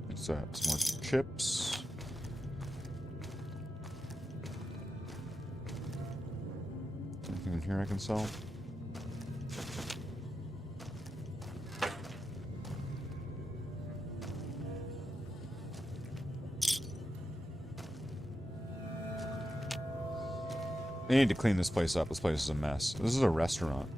What's that? Some more chips. Anything in here I can sell? They need to clean this place up. This place is a mess. This is a restaurant.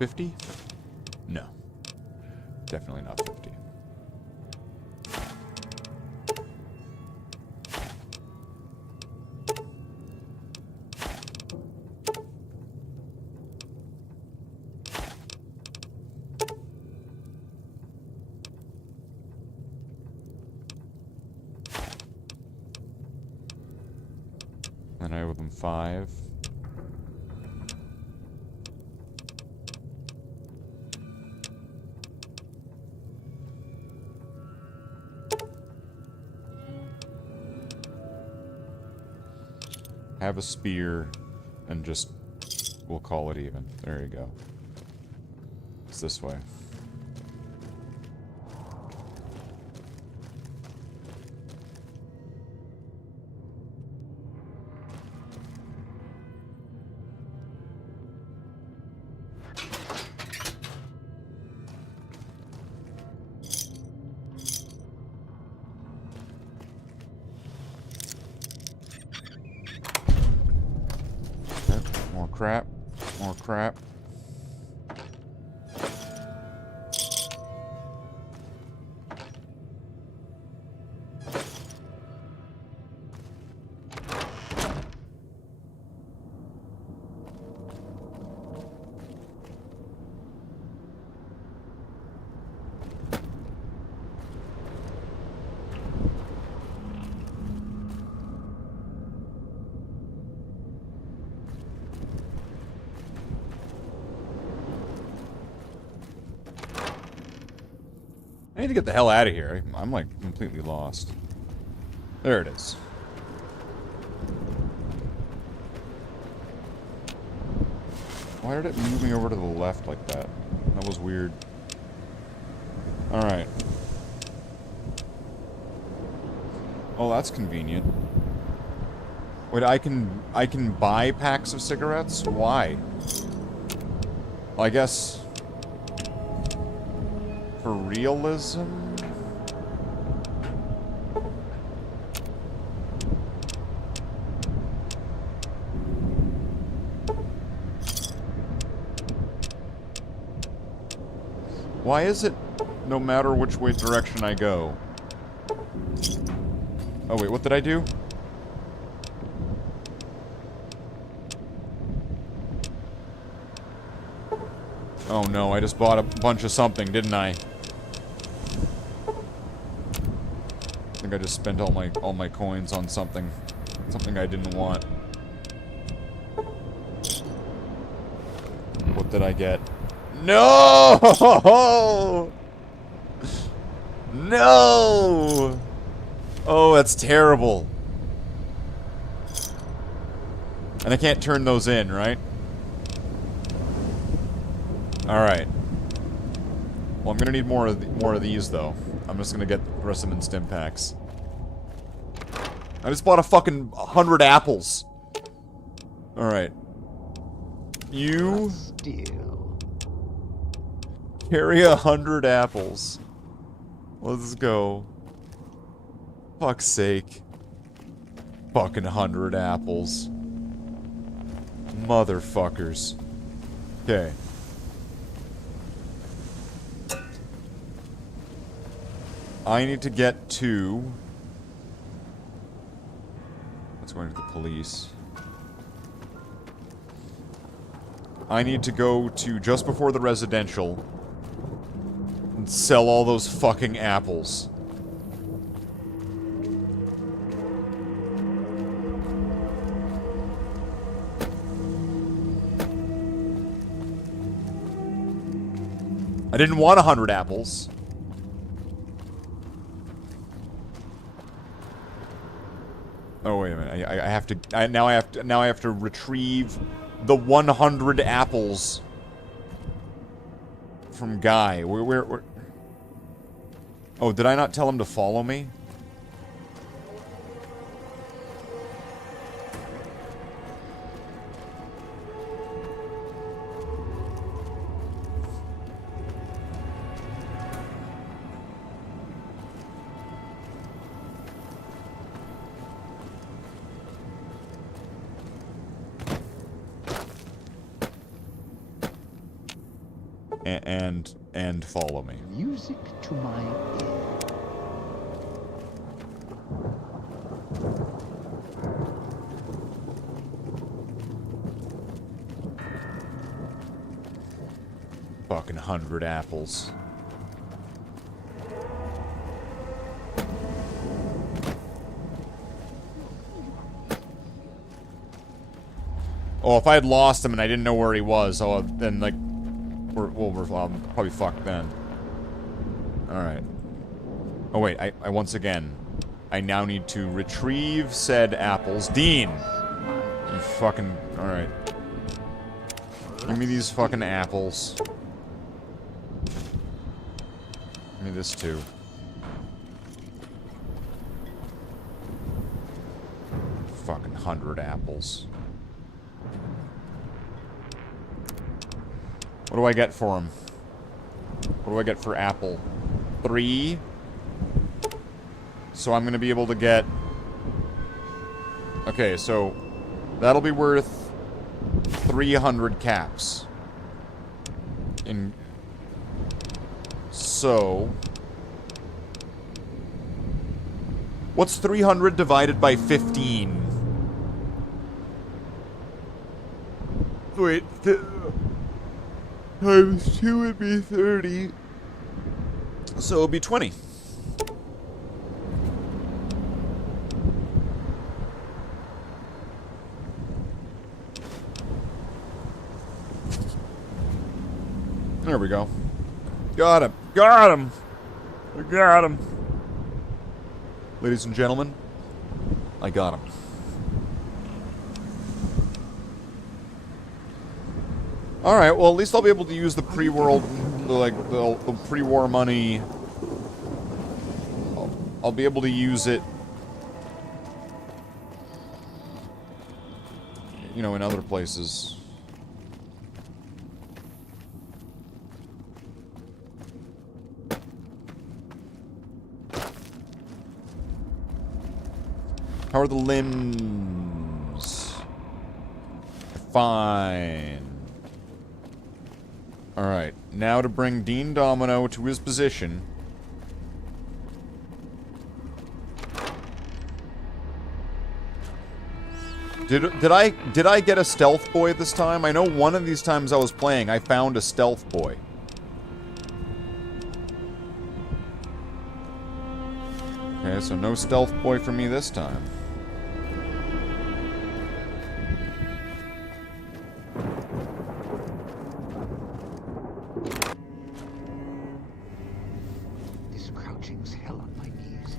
$50? No. Definitely not 50. And I owe them 5. Have a spear and just we'll call it even. There you go. It's this way. More crap. More crap. I need to get the hell out of here. I'm like completely lost. There it is. Why did it move me over to the left like that? That was weird. Alright. Oh, that's convenient. Wait, I can buy packs of cigarettes? Why? Well, I guess for realism? Why is it no matter which way direction I go? Oh wait, what did I do? Oh no, I just bought a bunch of something, didn't I? I think I just spent all my coins on something I didn't want. What did I get? No! No! Oh, that's terrible. And I can't turn those in, right? Alright. Well, I'm gonna need more of these, though. I'm just gonna get the rest of them in stim packs. I just bought a fucking 100 apples. Alright. You... carry 100 apples. Let's go. Fuck's sake. Fucking 100 apples. Motherfuckers. Okay. I need to get to... Let's go into the police. I need to go to just before the residential and sell all those fucking apples. I didn't want 100 apples. Oh wait a minute! I have to. Now I have to retrieve the 100 apples from Guy. Where? Oh, did I not tell him to follow me? And follow me. Music to my ear. Fucking 100 apples. Oh, if I had lost him and I didn't know where he was, oh, then, like, we're probably fucked then. Alright. Oh, wait, I once again, I now need to retrieve said apples. Dean! You fucking... Alright. Give me these fucking apples. Give me this too. Fucking 100 apples. What do I get for him? What do I get for apple? 3? So I'm gonna be able to get... Okay, so... That'll be worth 300 caps. So... What's 300 divided by 15? Wait, times 2 would be 30. So it would be 20. There we go. Got him. Got him. I got him. Ladies and gentlemen, I got him. Alright, well, at least I'll be able to use the pre-world, the pre-war money. I'll be able to use it, you know, in other places. How are the limbs? Fine. Alright, now to bring Dean Domino to his position. Did I get a stealth boy this time? I know one of these times I was playing, I found a stealth boy. Okay, so no stealth boy for me this time. This crouching's hell on my knees.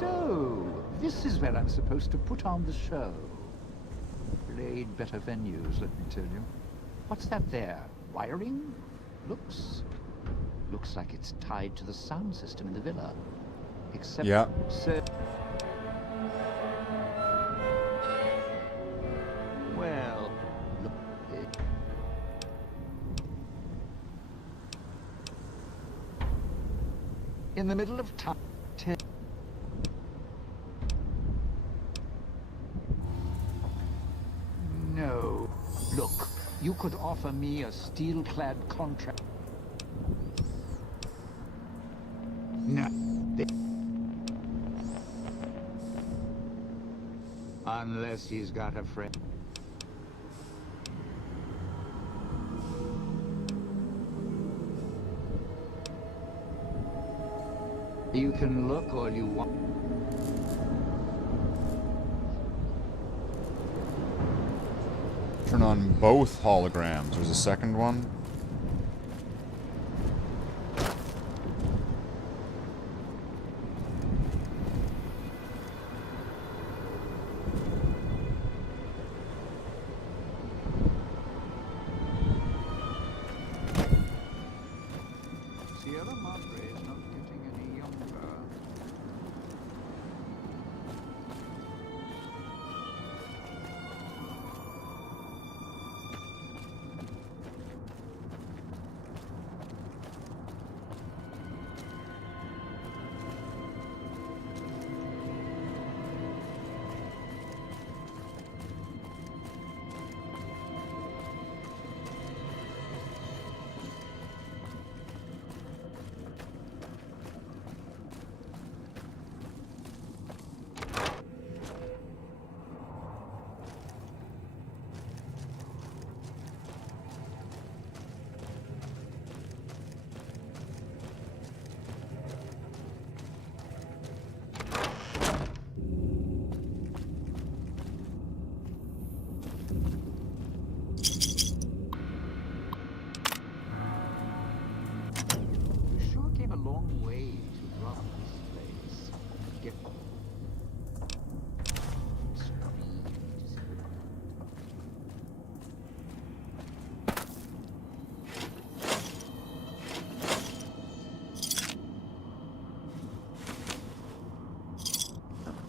So, this is where I'm supposed to put on the show. Played better venues, let me tell you. What's that there? Wiring? Looks like it's tied to the sound system in the villa. Except... Yeah. Well, look... In the middle of time... No. Look, you could offer me a steel-clad contract. Unless he's got a friend. You can look all you want. Turn on both holograms. There's a second one. Sierra Madre is not getting any younger.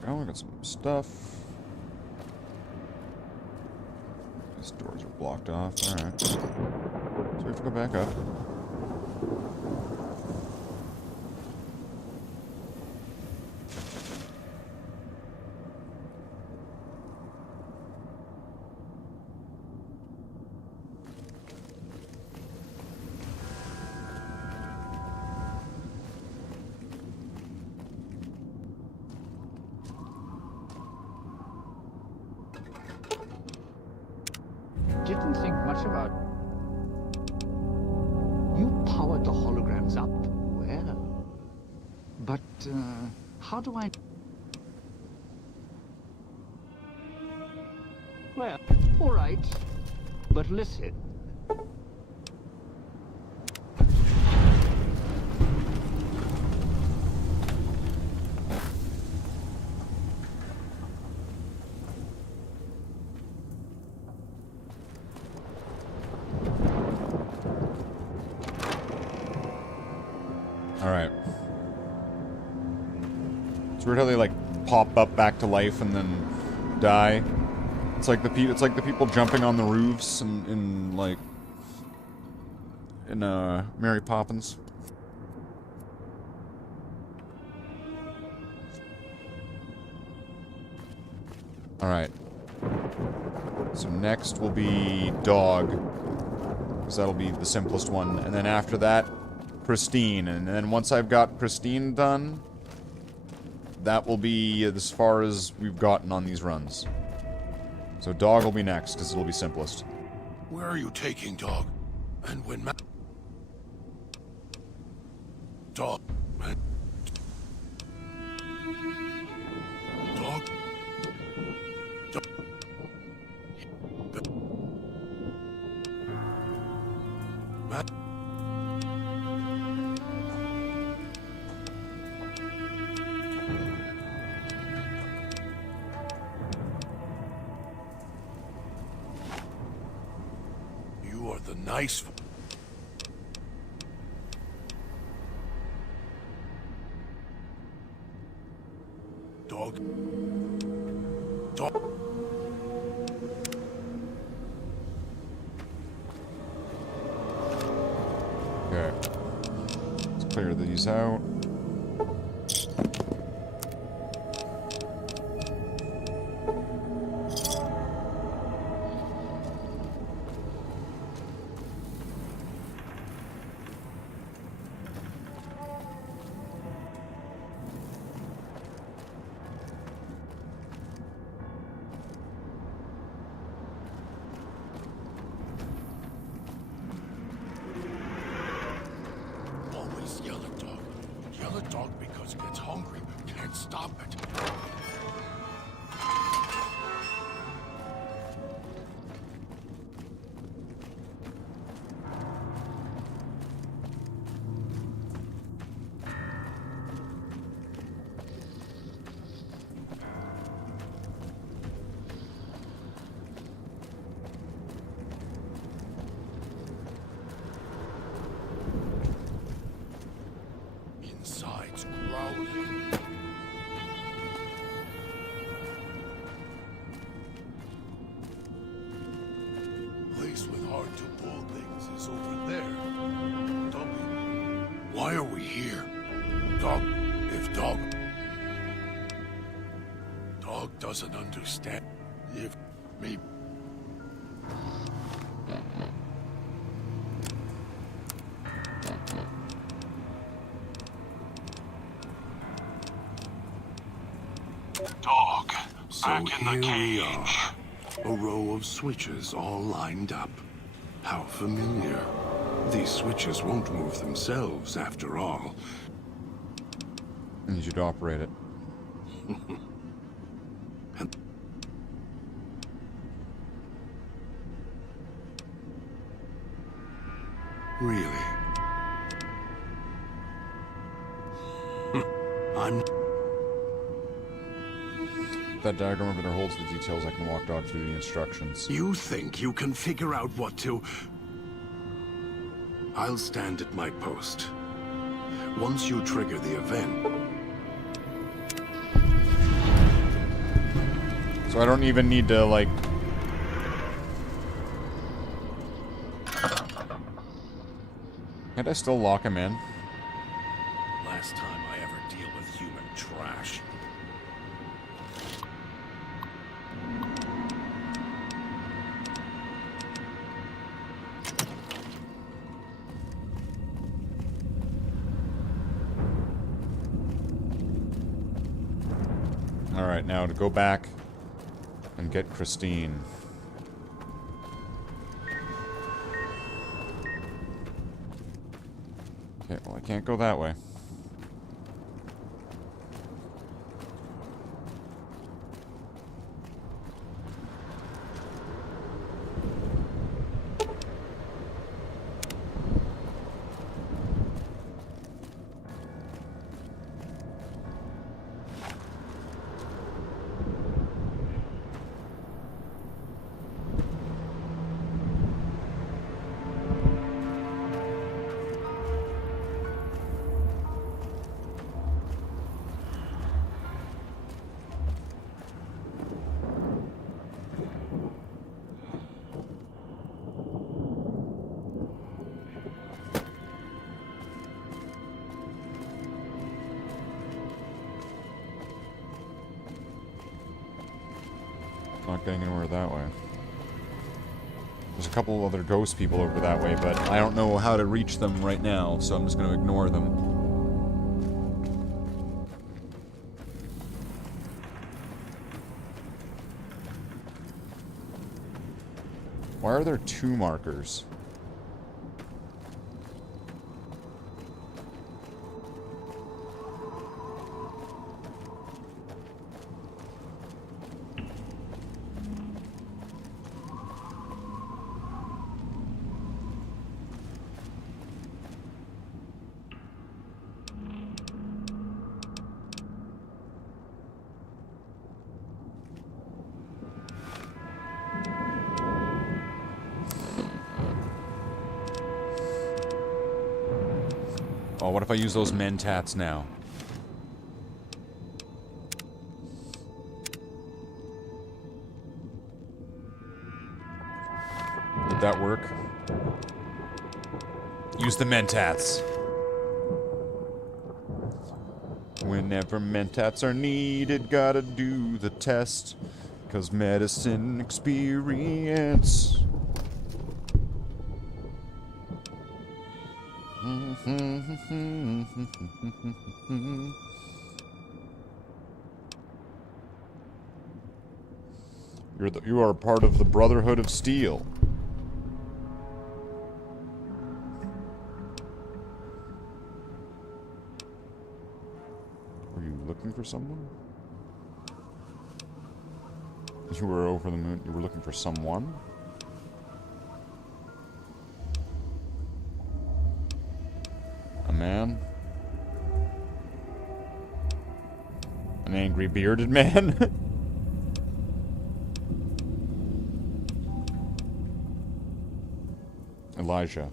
Oh, we got some stuff. These doors are blocked off. Alright. So we have to go back up. Didn't think much about... You powered the holograms up well. But, how do I... Well, all right. But listen. Alright. It's weird how they, like, pop up back to life and then die. It's like the people jumping on the roofs in Mary Poppins. Alright. So next will be Dog. Because that'll be the simplest one. And then after that, Pristine. And then once I've got Pristine done, that will be as far as we've gotten on these runs. So Dog will be next, because it'll be simplest. Where are you taking Dog? And when Dog... Dog... Dog... Matt... You are the nice... Dog. Dog. Okay. Let's clear these out. Kill a dog because it gets hungry. Can't stop it. Inside's growling. Place with hard-to-pull things is over there. Dummy. Why are we here? Dog. If Dog... Dog doesn't understand. If... Maybe... Dog, back in the cage. A row of switches all lined up. How familiar. These switches won't move themselves, after all. I need you to operate it. And really? I'm... That diagram over there holds the details. I can walk dog through the instructions. You think you can figure out what to... I'll stand at my post. Once you trigger the event... So I don't even need to, like... Can't I still lock him in? Last time I ever deal with human trash. Alright, now to go back and get Christine. Okay, well I can't go that way. Not getting anywhere that way. There's a couple other ghost people over that way, but I don't know how to reach them right now, so I'm just going to ignore them. Why are there 2 markers? Oh, what if I use those mentats now? Would that work? Use the mentats. Whenever mentats are needed, gotta do the test. 'Cause medicine experience. You are part of the Brotherhood of Steel. looking for someone? You were over the moon. You were looking for someone? A man? An angry bearded man? Elijah.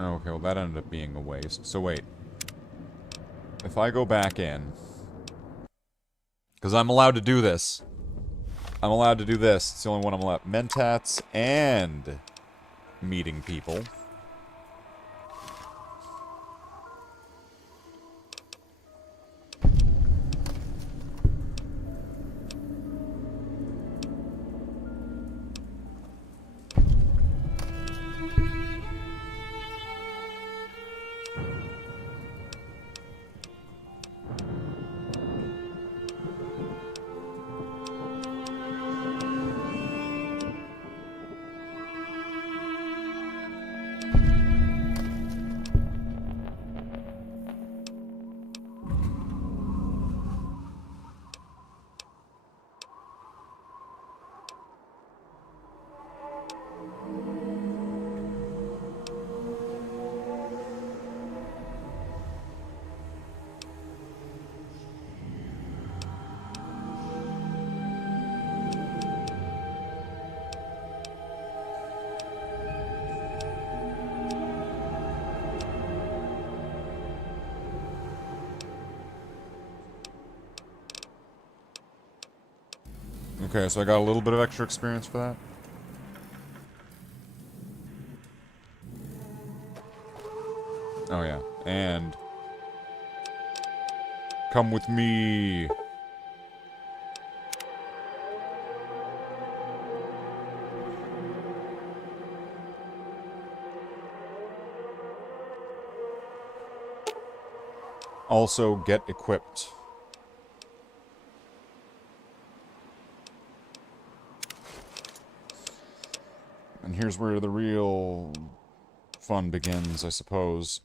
Okay, well that ended up being a waste. So wait. If I go back in... Because I'm allowed to do this. I'm allowed to do this. It's the only one I'm allowed. Mentats and... meeting people. Okay, so I got a little bit of extra experience for that. Oh yeah, and... come with me! Also, get equipped. And here's where the real fun begins, I suppose.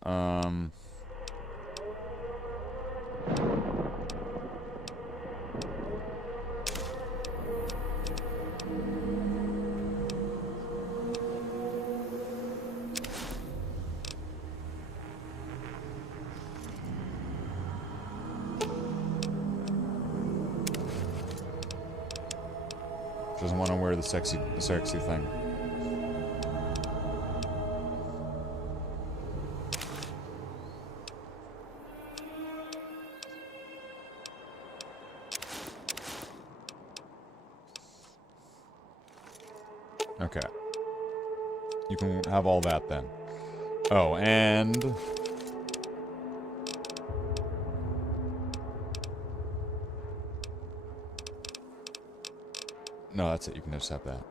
Doesn't want to wear the sexy thing. Okay. You can have all that then. Oh, and... no, that's it. You can just have that.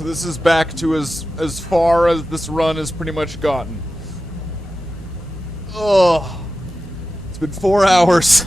so this is back to as far as this run has pretty much gotten. Ugh. It's been 4 hours.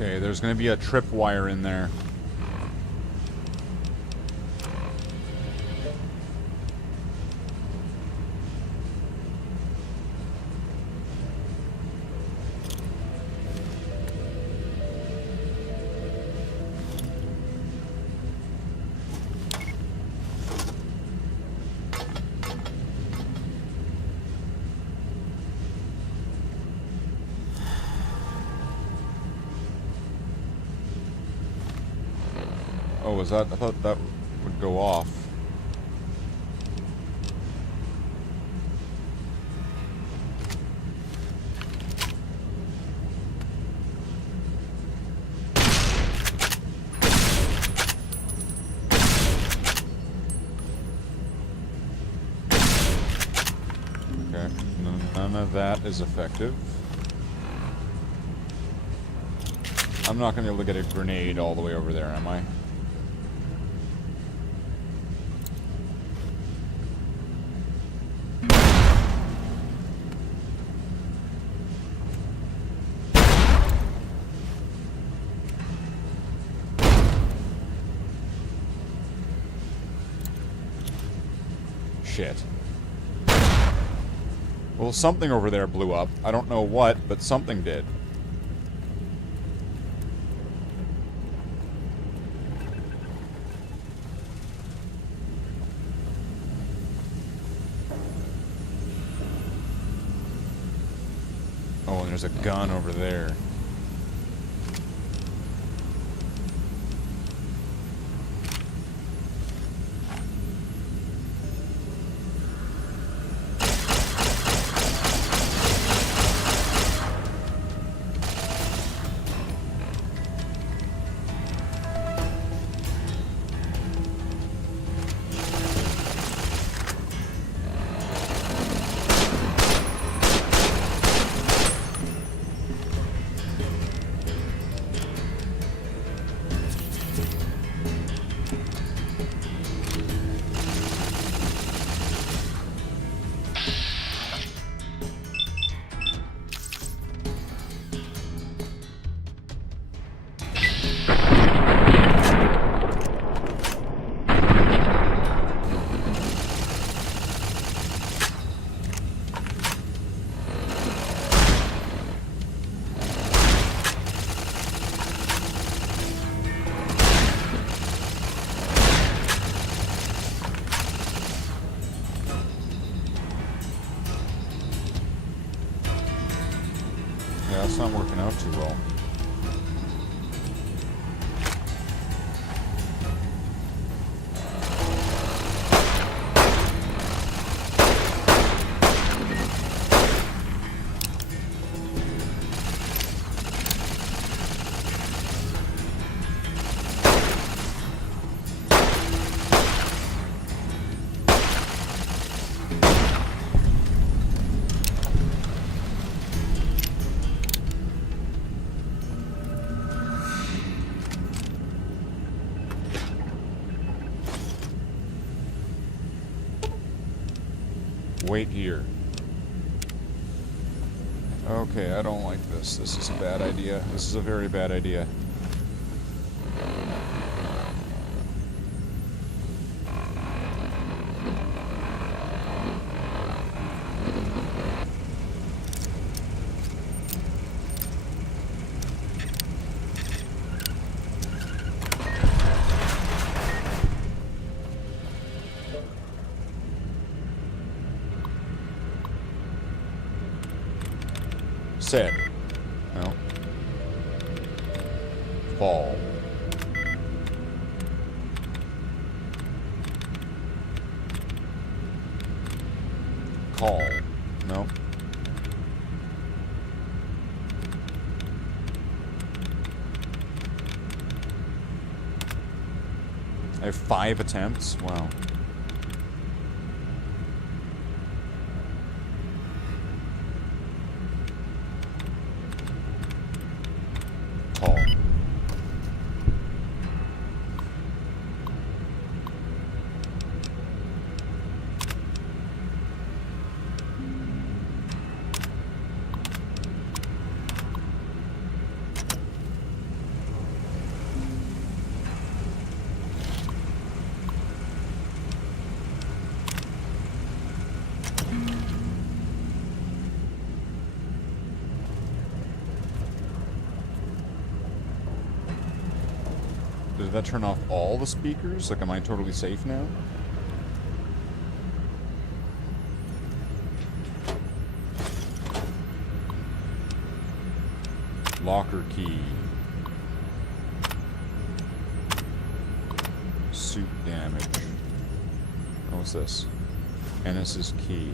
Okay, there's gonna be a tripwire in there. Oh, was that? I thought that would go off. Okay, none of that is effective. I'm not gonna be able to get a grenade all the way over there, am I? Shit. Well, something over there blew up. I don't know what, but something did. Oh, and there's a gun over there. working out too well. Wait here. Okay, I don't like this. This is a bad idea. This is a very bad idea. Sit. No. Fall. Call. No. I have 5 attempts? Wow. Call. Did that turn off all the speakers? Like, am I totally safe now? Locker key. Suit damage. Oh, what's this? Ennis's key.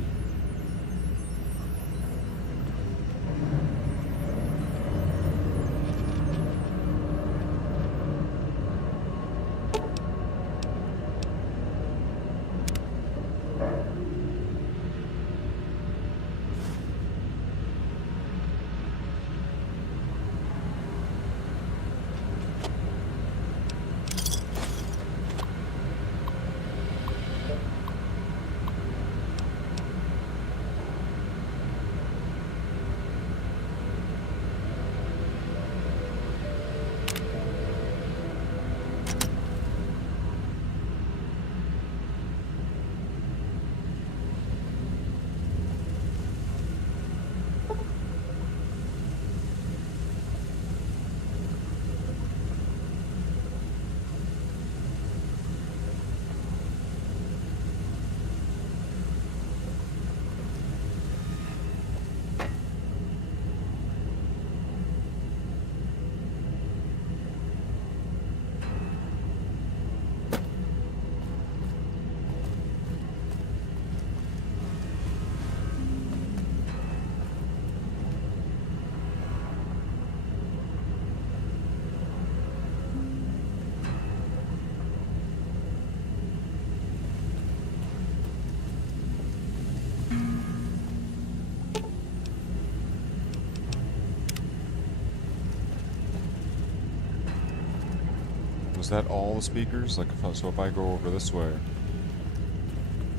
Was that all the speakers? Like, so if I go over this way...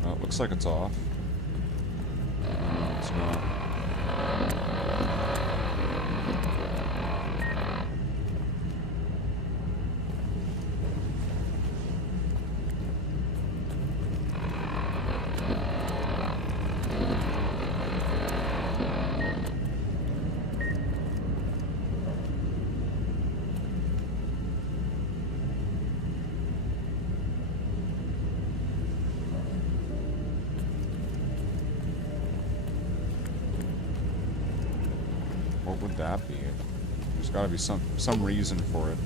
Oh, it looks like it's off. No, it's not. What would that be? There's gotta be some reason for it.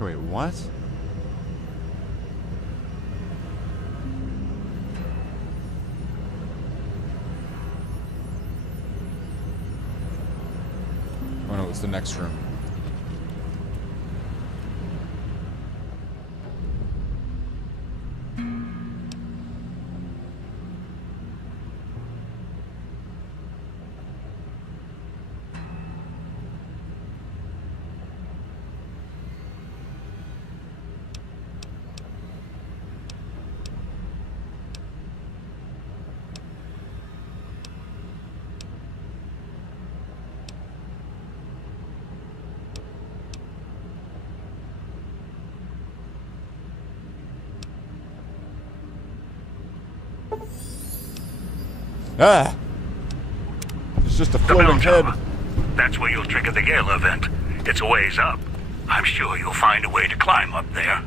Wait, what? Oh no, it's the next room. Ah! It's just a floating head. That's where you'll trigger the Gale event. It's a ways up. I'm sure you'll find a way to climb up there.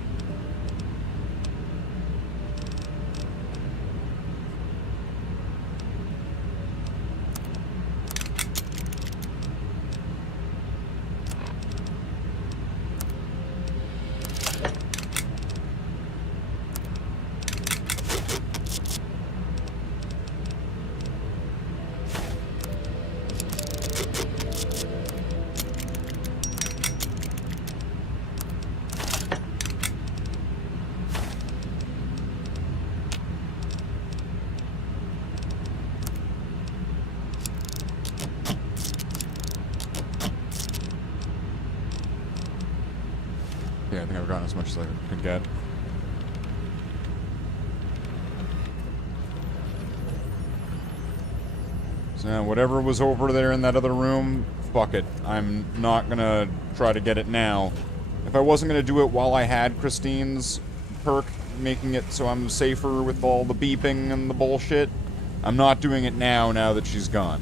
Yeah, I think I've gotten as much as I could get. So now, whatever was over there in that other room, fuck it. I'm not gonna try to get it now. If I wasn't gonna do it while I had Christine's perk, making it so I'm safer with all the beeping and the bullshit, I'm not doing it now that she's gone.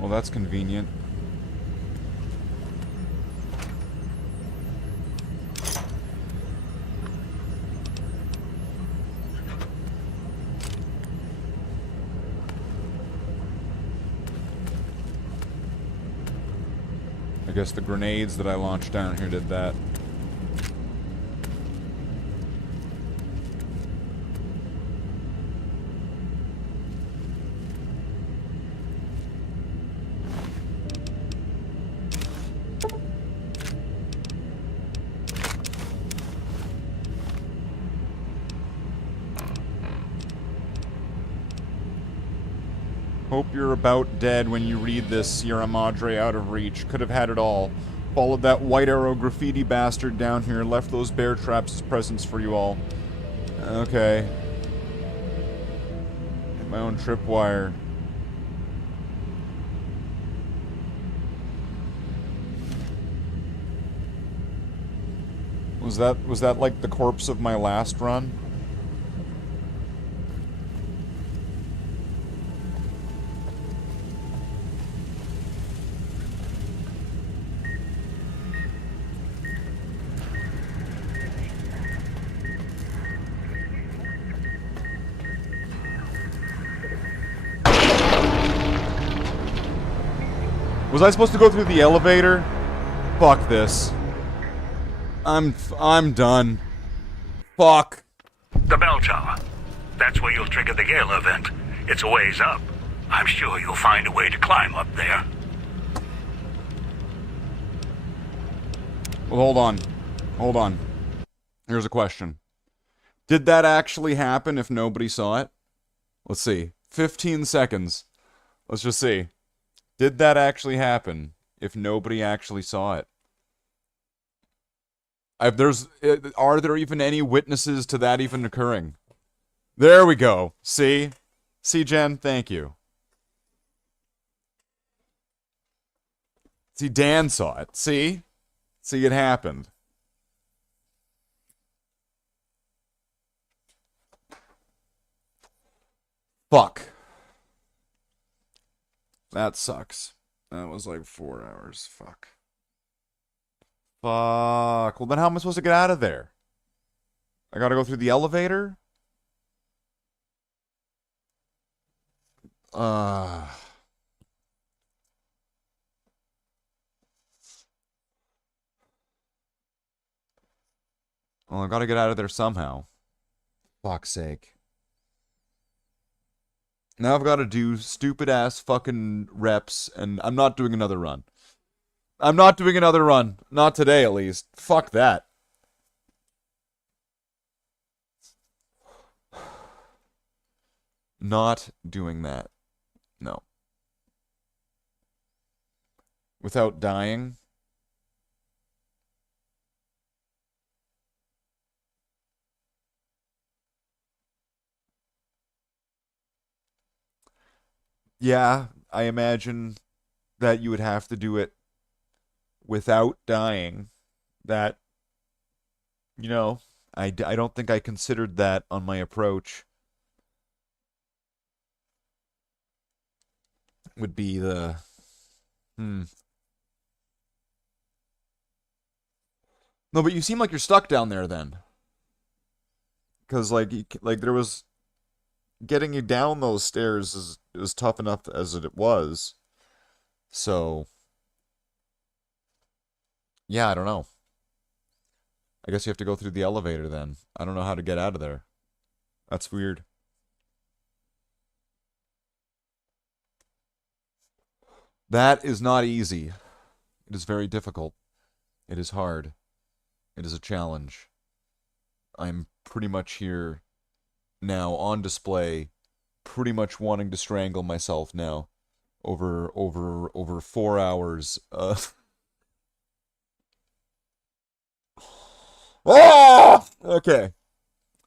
Well, that's convenient. I guess the grenades that I launched down here did that. Hope you're about dead when you read this, Sierra Madre out of reach. Could have had it all. Followed that white arrow graffiti bastard down here, left those bear traps as presents for you all. Okay. Get my own tripwire. Was that like the corpse of my last run? Was I supposed to go through the elevator? Fuck this. I'm done. Fuck. The bell tower. That's where you'll trigger the gale event. It's a ways up. I'm sure you'll find a way to climb up there. Well, hold on. Hold on. Here's a question. Did that actually happen if nobody saw it? Let's see. 15 seconds. Let's just see. Did that actually happen if nobody actually saw it? Are there even any witnesses to that even occurring? There we go. See? See, Jen? Thank you. See, Dan saw it. See? See, it happened. Fuck. That sucks. That was like 4 hours. Fuck. Fuck. Well, then how am I supposed to get out of there? I gotta go through the elevator? Well, I gotta get out of there somehow. Fuck's sake. Now I've gotta do stupid ass fucking reps, and I'm not doing another run. I'm not doing another run. Not today, at least. Fuck that. Not doing that. No. Without dying. Yeah, I imagine that you would have to do it without dying. That, you know, I don't think I considered that on my approach. Would be the... No, but you seem like you're stuck down there then. Because, like there was... Getting you down those stairs is tough enough as it was. So... Yeah, I don't know. I guess you have to go through the elevator then. I don't know how to get out of there. That's weird. That is not easy. It is very difficult. It is hard. It is a challenge. I'm pretty much here now on display, pretty much wanting to strangle myself now over 4 hours. Ah! Okay.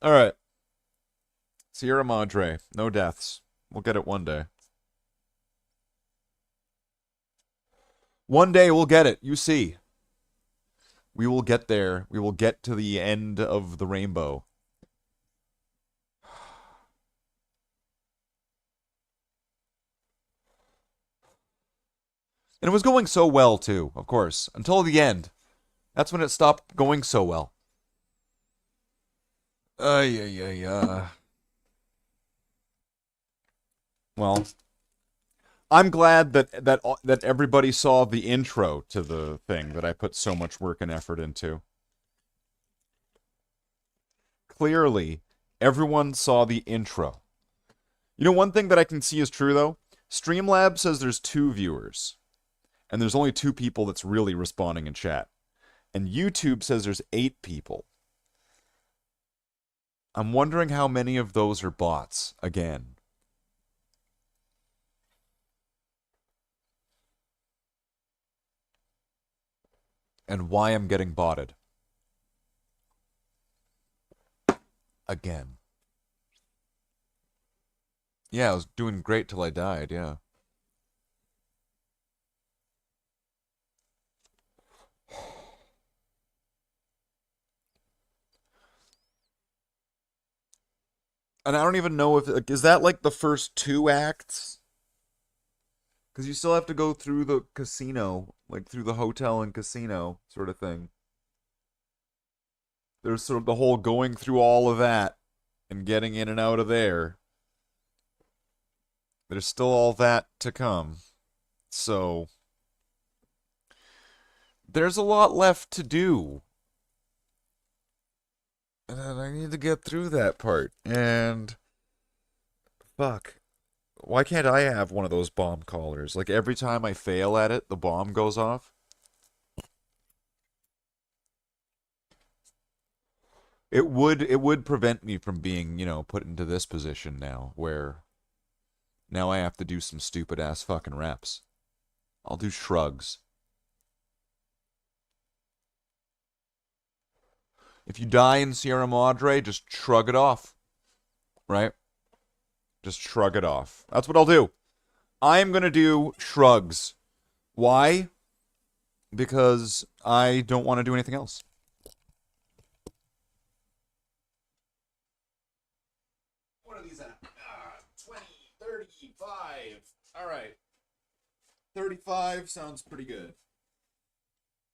All right. Sierra Madre. No deaths. We'll get it one day. One day we'll get it. You see. We will get there. We will get to the end of the rainbow. And it was going so well, too, of course. Until the end. That's when it stopped going so well. Well, I'm glad that everybody saw the intro to the thing that I put so much work and effort into. Clearly, everyone saw the intro. You know, one thing that I can see is true, though? Streamlabs says there's 2 viewers. And there's only 2 people that's really responding in chat. And YouTube says there's 8 people. I'm wondering how many of those are bots, again. And why I'm getting botted. Again. Yeah, I was doing great till I died, yeah. And I don't even know if... Like, is that like the first 2 acts? Because you still have to go through the casino. Like, through the hotel and casino sort of thing. There's sort of the whole going through all of that. And getting in and out of there. There's still all that to come. So... There's a lot left to do. And then I need to get through that part. And fuck. Why can't I have one of those bomb collars? Like every time I fail at it, the bomb goes off. It would prevent me from being, put into this position now where now I have to do some stupid ass fucking reps. I'll do shrugs. If you die in Sierra Madre, just shrug it off. Right? Just shrug it off. That's what I'll do. I am going to do shrugs. Why? Because I don't want to do anything else. What are these at? 20, 35. All right. 35 sounds pretty good.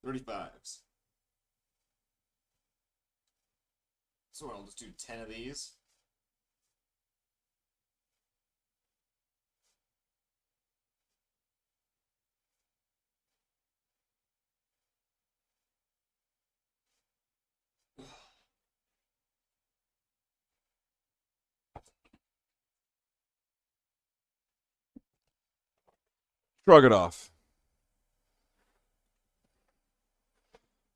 35s. So I'll just do 10 of these. Shrug it off.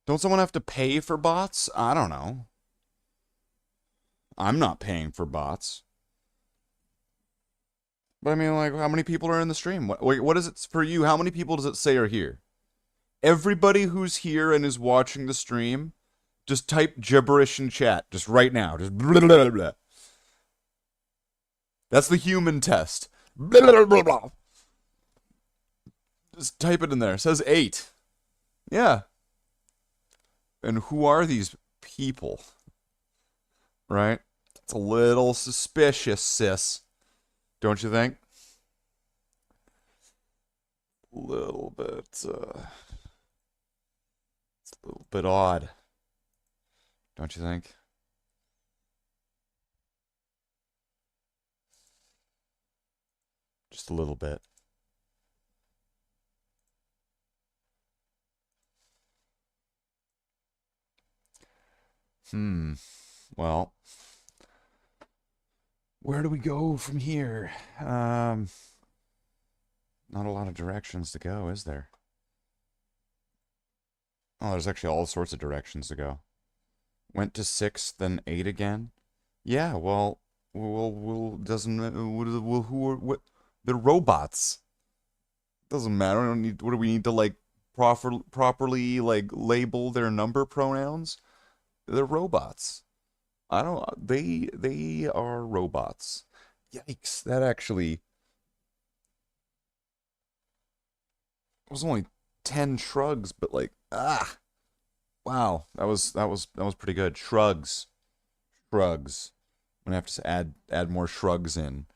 Don't someone have to pay for bots? I don't know. I'm not paying for bots. But I mean, like, how many people are in the stream? What is it for you? How many people does it say are here? Everybody who's here and is watching the stream, just type gibberish in chat. Just right now. Just blah, blah, blah, blah. That's the human test. Blah, blah, blah, blah. Just type it in there. It says 8. Yeah. And who are these people? Right? It's a little suspicious, sis. Don't you think? A little bit, it's a little bit odd. Don't you think? Just a little bit. Well, where do we go from here? Not a lot of directions to go, is there? Oh, there's actually all sorts of directions to go. Went to 6, then 8 again. Yeah, well, doesn't what? They're robots. Doesn't matter. I don't need. What do we need to like properly like label their number pronouns? They're robots. I don't. They are robots. Yikes! That actually was only 10 shrugs, but like wow, that was pretty good. Shrugs. I'm gonna have to add more shrugs in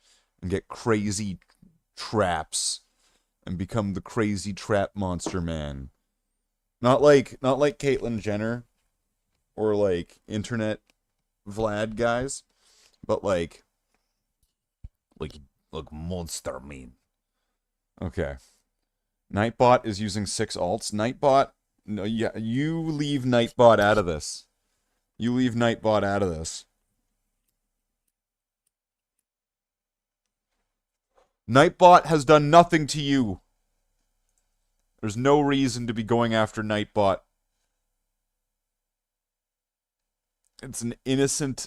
and get crazy traps and become the crazy trap monster man. Not like Caitlyn Jenner or like internet Vlad guys, but like monster mean. Okay. Nightbot is using 6 alts. Nightbot, no, yeah, you leave Nightbot out of this. You leave Nightbot out of this. Nightbot has done nothing to you. There's no reason to be going after Nightbot. It's an innocent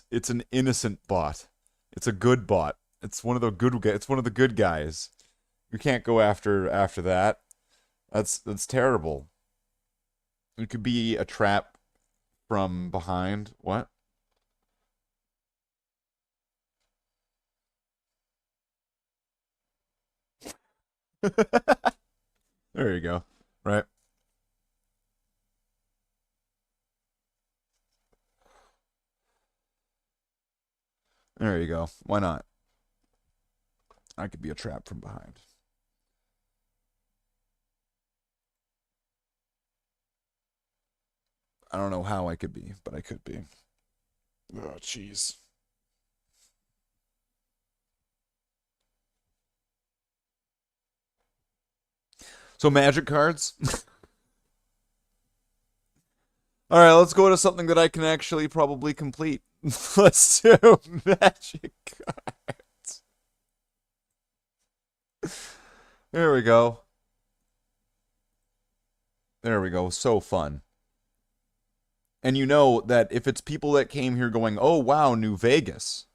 bot. It's a good bot. It's one of the good guys. You can't go after that. That's terrible. It could be a trap from behind. What? There you go. Right. There you go. Why not? I could be a trap from behind. I don't know how I could be, but I could be. Oh, jeez. So magic cards? Alright, let's go to something that I can actually probably complete. Let's do magic cards. There we go. There we go. So fun. And you know that if it's people that came here going, oh wow, New Vegas.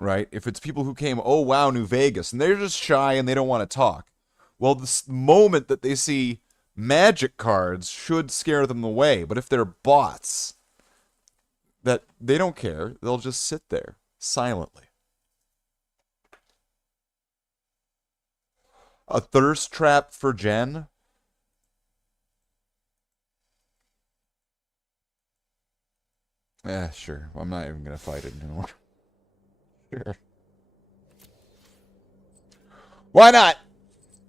Right? If it's people who came, oh wow, New Vegas, and they're just shy and they don't want to talk. Well, this moment that they see magic cards should scare them away. But if they're bots, that they don't care, they'll just sit there silently. A thirst trap for Jen? Sure. I'm not even gonna fight it anymore. Sure. Why not?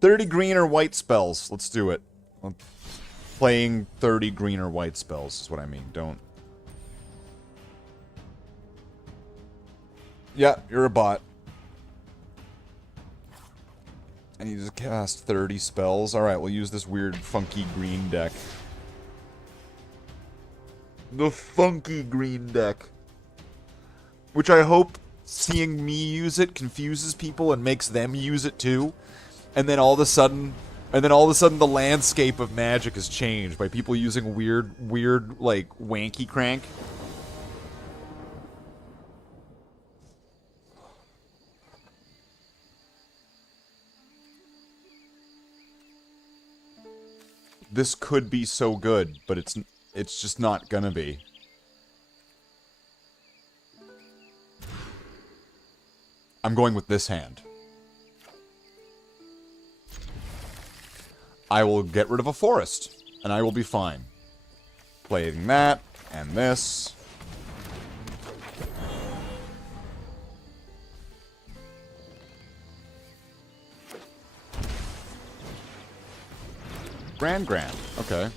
30 green or white spells. Let's do it. Playing 30 green or white spells is what I mean. Don't. Yeah, you're a bot. And you just cast 30 spells. Alright, we'll use this weird funky green deck. The funky green deck. Which I hope seeing me use it confuses people and makes them use it too. And then all of a sudden the landscape of Magic has changed by people using weird, like, wanky crank. This could be so good, but it's just not gonna be. I'm going with this hand. I will get rid of a forest, and I will be fine. Playing that, and this. Grand. Okay.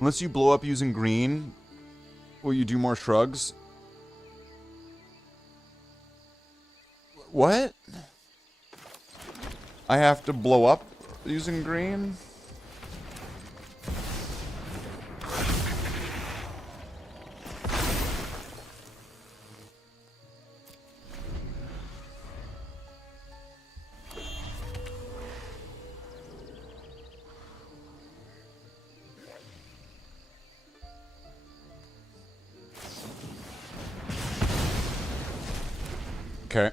Unless you blow up using green, will you do more shrugs? What? I have to blow up using green? Okay.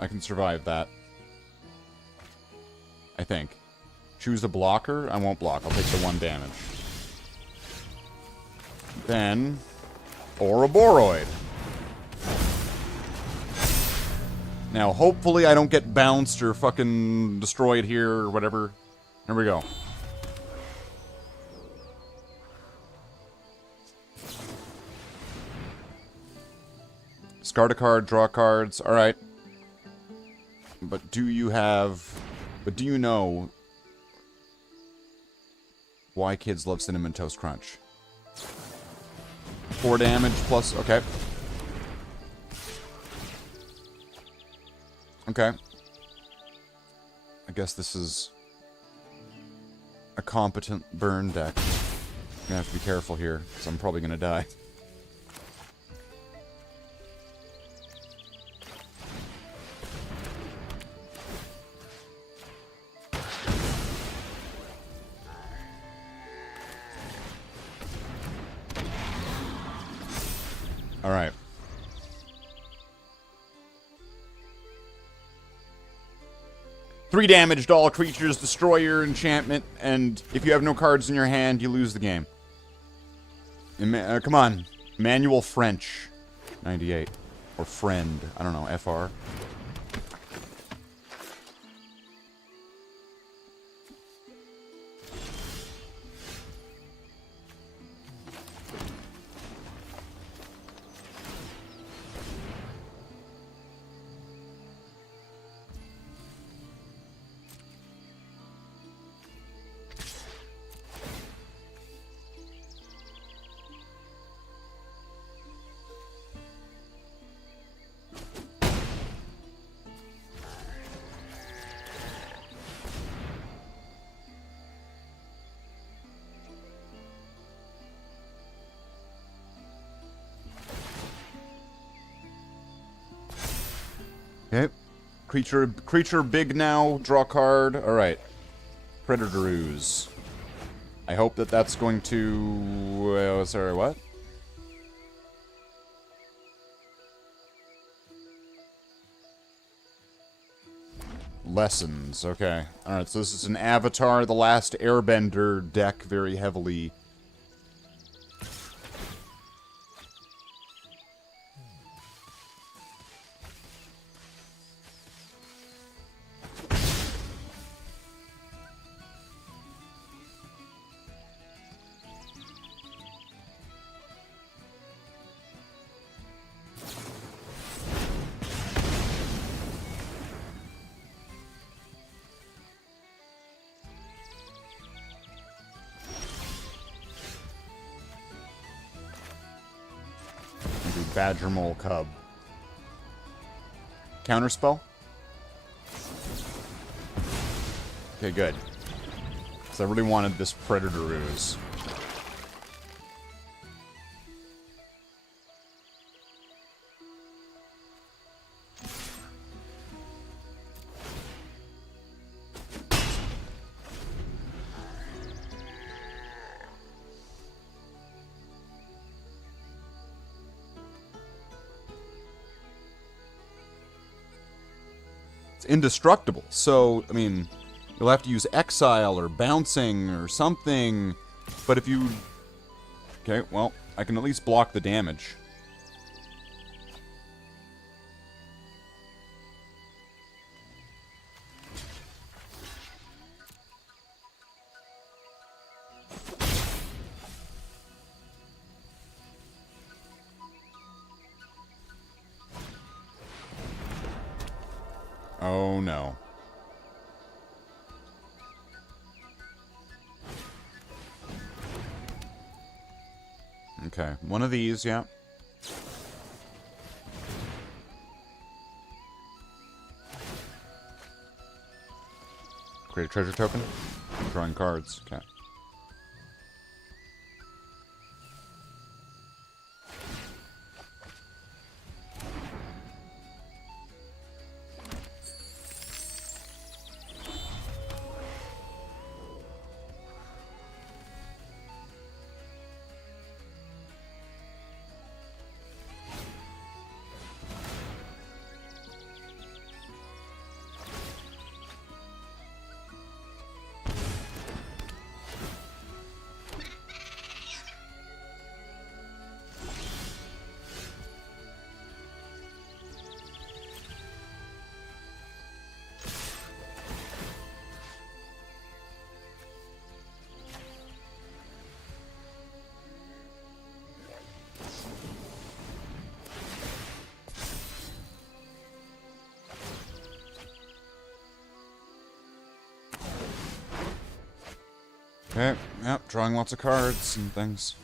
I can survive that. I think. Choose a blocker? I won't block. I'll take the 1 damage. Then... Ouroboros. Now, hopefully I don't get bounced or fucking destroyed here or whatever. Here we go. Discard a card, draw cards. Alright. But do you know why kids love Cinnamon Toast Crunch? 4 damage plus... Okay. Okay. I guess this is a competent burn deck. I'm gonna have to be careful here, because I'm probably gonna die. Alright. Three damage to all creatures, destroy your enchantment, and if you have no cards in your hand, you lose the game. Come on. Manual French. 98. Or friend. I don't know. FR. Okay. Creature big now. Draw card. Alright. Predator Ooze. I hope that that's going to... sorry, what? Lessons, okay. Alright, so this is an Avatar, The Last Airbender deck, very heavily. Badger Mole Cub. Counterspell? Okay, good. Because I really wanted this Predator Ooze. Indestructible. So, I mean, you'll have to use Exile or Bouncing or something. But if you... Okay, well, I can at least block the damage. Oh, no. Okay, one of these, yeah. Create a treasure token. Drawing cards, okay. Okay, yep, drawing lots of cards and things.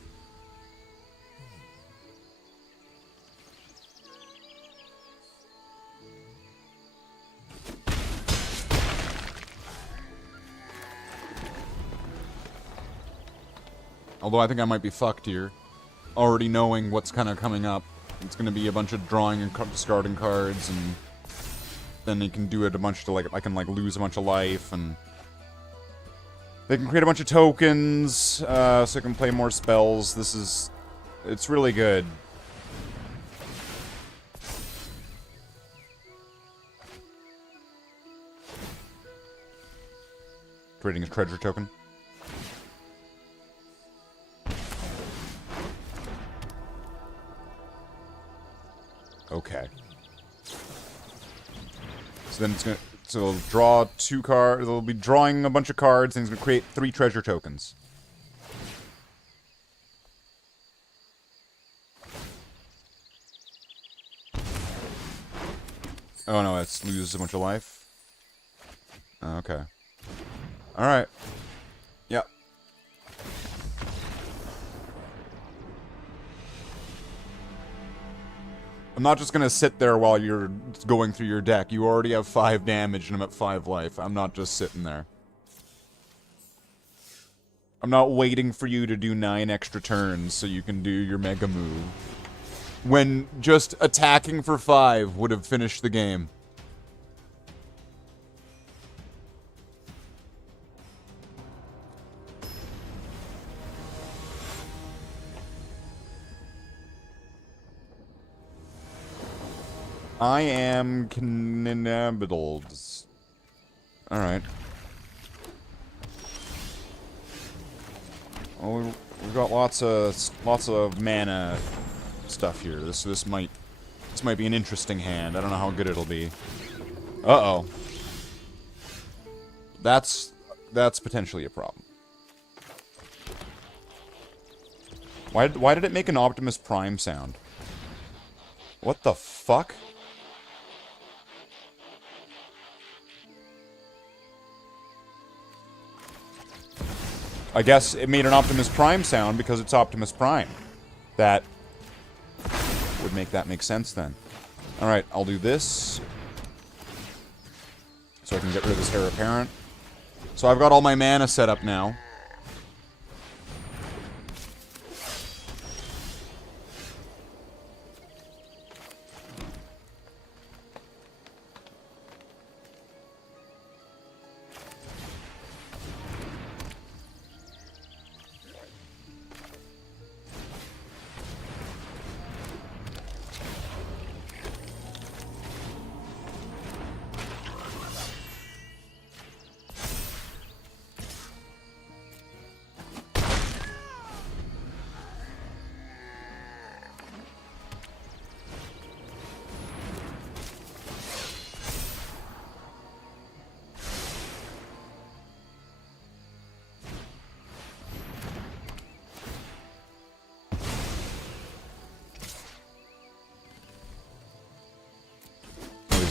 Although I think I might be fucked here. Already knowing what's kind of coming up. It's going to be a bunch of drawing and discarding cards, and then you can do it a bunch to, like, I can, like, lose a bunch of life, and they can create a bunch of tokens, so I can play more spells. This is... it's really good. Creating a treasure token. Okay. So then it's gonna... so it'll draw 2 cards, it'll be drawing a bunch of cards, and it's gonna create 3 treasure tokens. Oh no, it's loses a bunch of life. Okay. Alright. Yep. I'm not just gonna sit there while you're going through your deck. You already have 5 damage and I'm at 5 life. I'm not just sitting there. I'm not waiting for you to do 9 extra turns so you can do your mega move. When just attacking for 5 would have finished the game. I am cannibals. Alright. Oh, we've got lots of mana stuff here. This might be an interesting hand. I don't know how good it'll be. Uh-oh. That's potentially a problem. Why did it make an Optimus Prime sound? What the fuck? I guess it made an Optimus Prime sound because it's Optimus Prime. That would make that make sense then. Alright, I'll do this. So I can get rid of this Heir Apparent. So I've got all my mana set up now.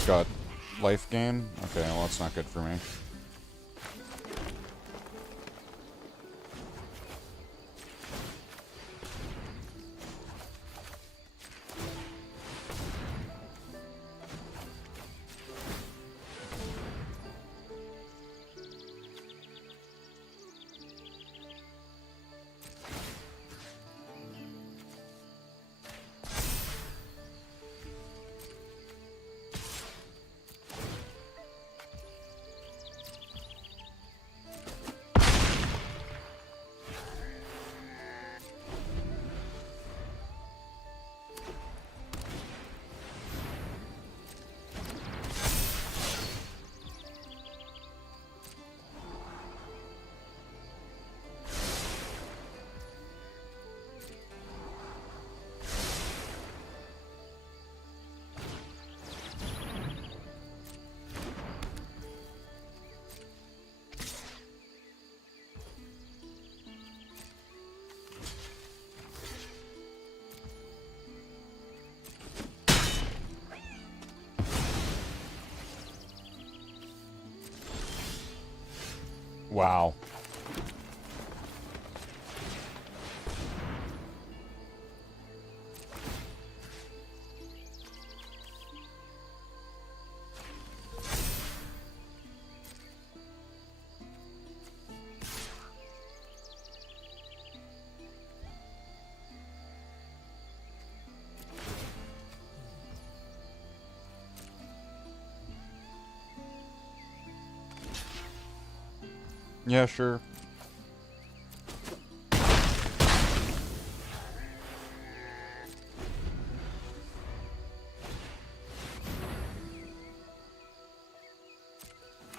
Got life gain? Okay, well that's not good for me. Wow. Yeah, sure.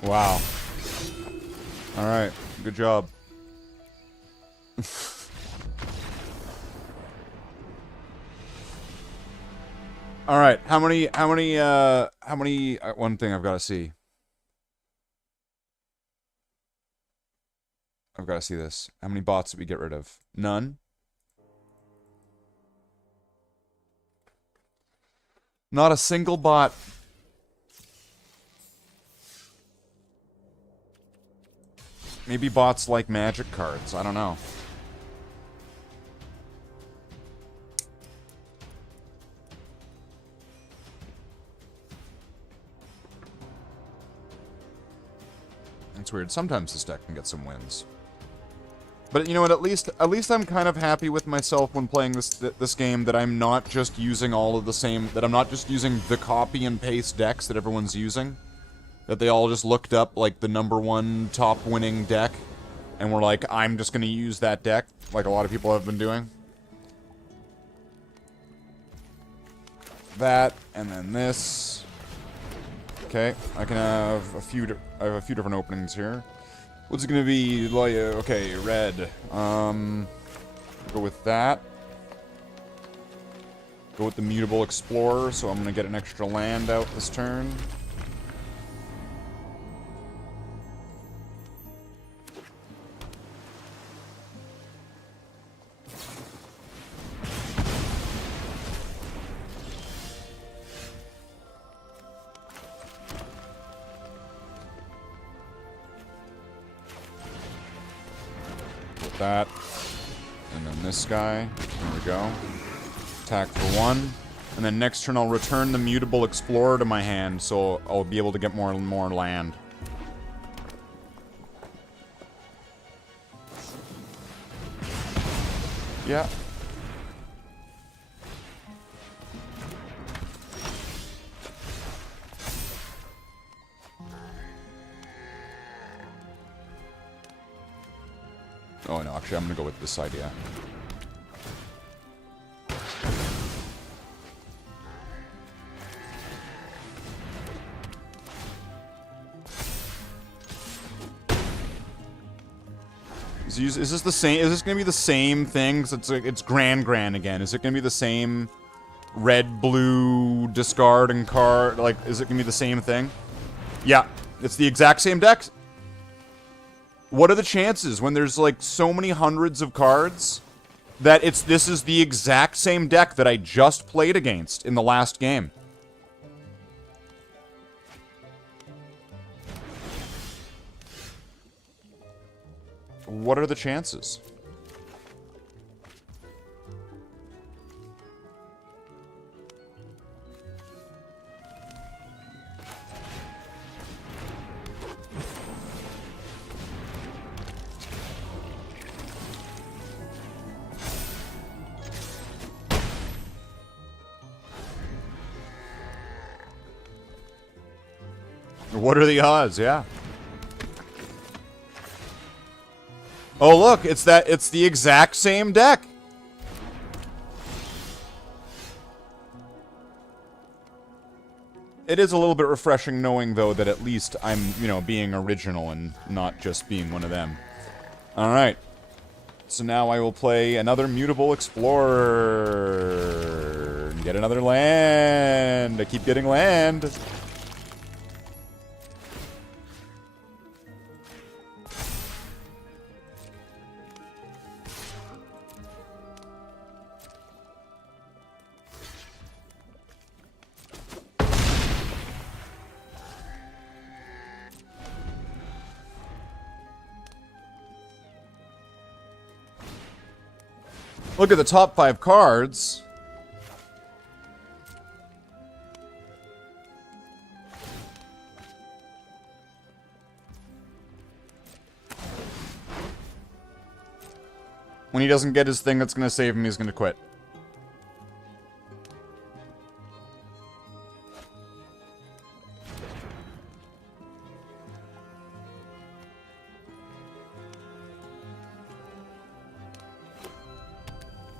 Wow. Alright, good job. Alright, how many, one thing I've got to see. I've got to see this. How many bots did we get rid of? None? Not a single bot. Maybe bots like magic cards. I don't know. It's weird. Sometimes this deck can get some wins. But you know what? At least I'm kind of happy with myself when playing this game that I'm not just using all of the same. That I'm not just using the copy and paste decks that everyone's using. That they all just looked up like the #1 top winning deck, and were like, I'm just gonna use that deck, like a lot of people have been doing. that, and then this. Okay, I can have a few different openings here. What's it gonna be? Like, okay, red. Go with that. Go with the Mutable Explorer, so I'm gonna get an extra land out this turn. That, and then this guy. There we go. Attack for 1, and then next turn I'll return the Mutable Explorer to my hand, so I'll be able to get more and more land. Yeah. Oh no, actually I'm gonna go with this idea. Is this the same? Is this gonna be the same thing? 'Cause it's Gran again. Is it gonna be the same red, blue, discard and card? Like, is it gonna be the same thing? Yeah, it's the exact same deck. What are the chances when there's like so many hundreds of cards that this is the exact same deck that I just played against in the last game? What are the chances? What are the odds? Yeah. Oh, look, it's the exact same deck. It is a little bit refreshing knowing, though, that at least I'm, being original and not just being one of them. Alright. So now I will play another Mutable Explorer. And get another land. I keep getting land. Look at the top 5 cards. When he doesn't get his thing that's going to save him, he's going to quit.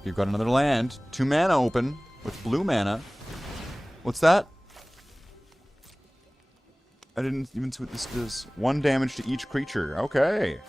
You've got another land. 2 mana open with blue mana. What's that? I didn't even see what this does. 1 damage to each creature. Okay.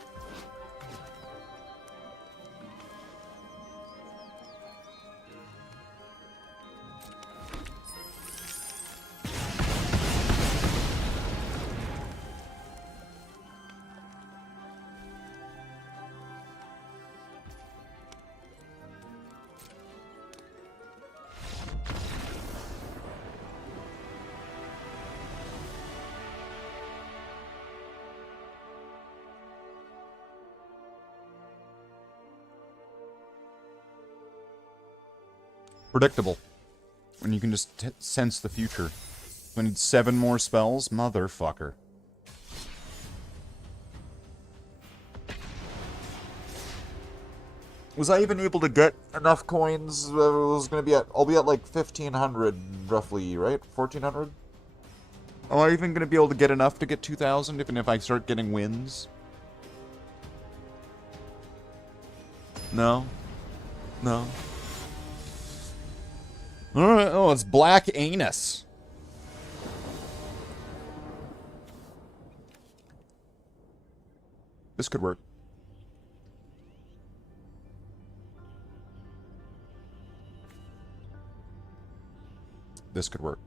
Predictable. When you can just sense the future. I need 7 more spells? Motherfucker. Was I even able to get enough coins? I'll be at like 1,500 roughly, right? 1,400? Am I even gonna be able to get enough to get 2,000 even if I start getting wins? No. No. Oh, it's black anus. This could work. This could work.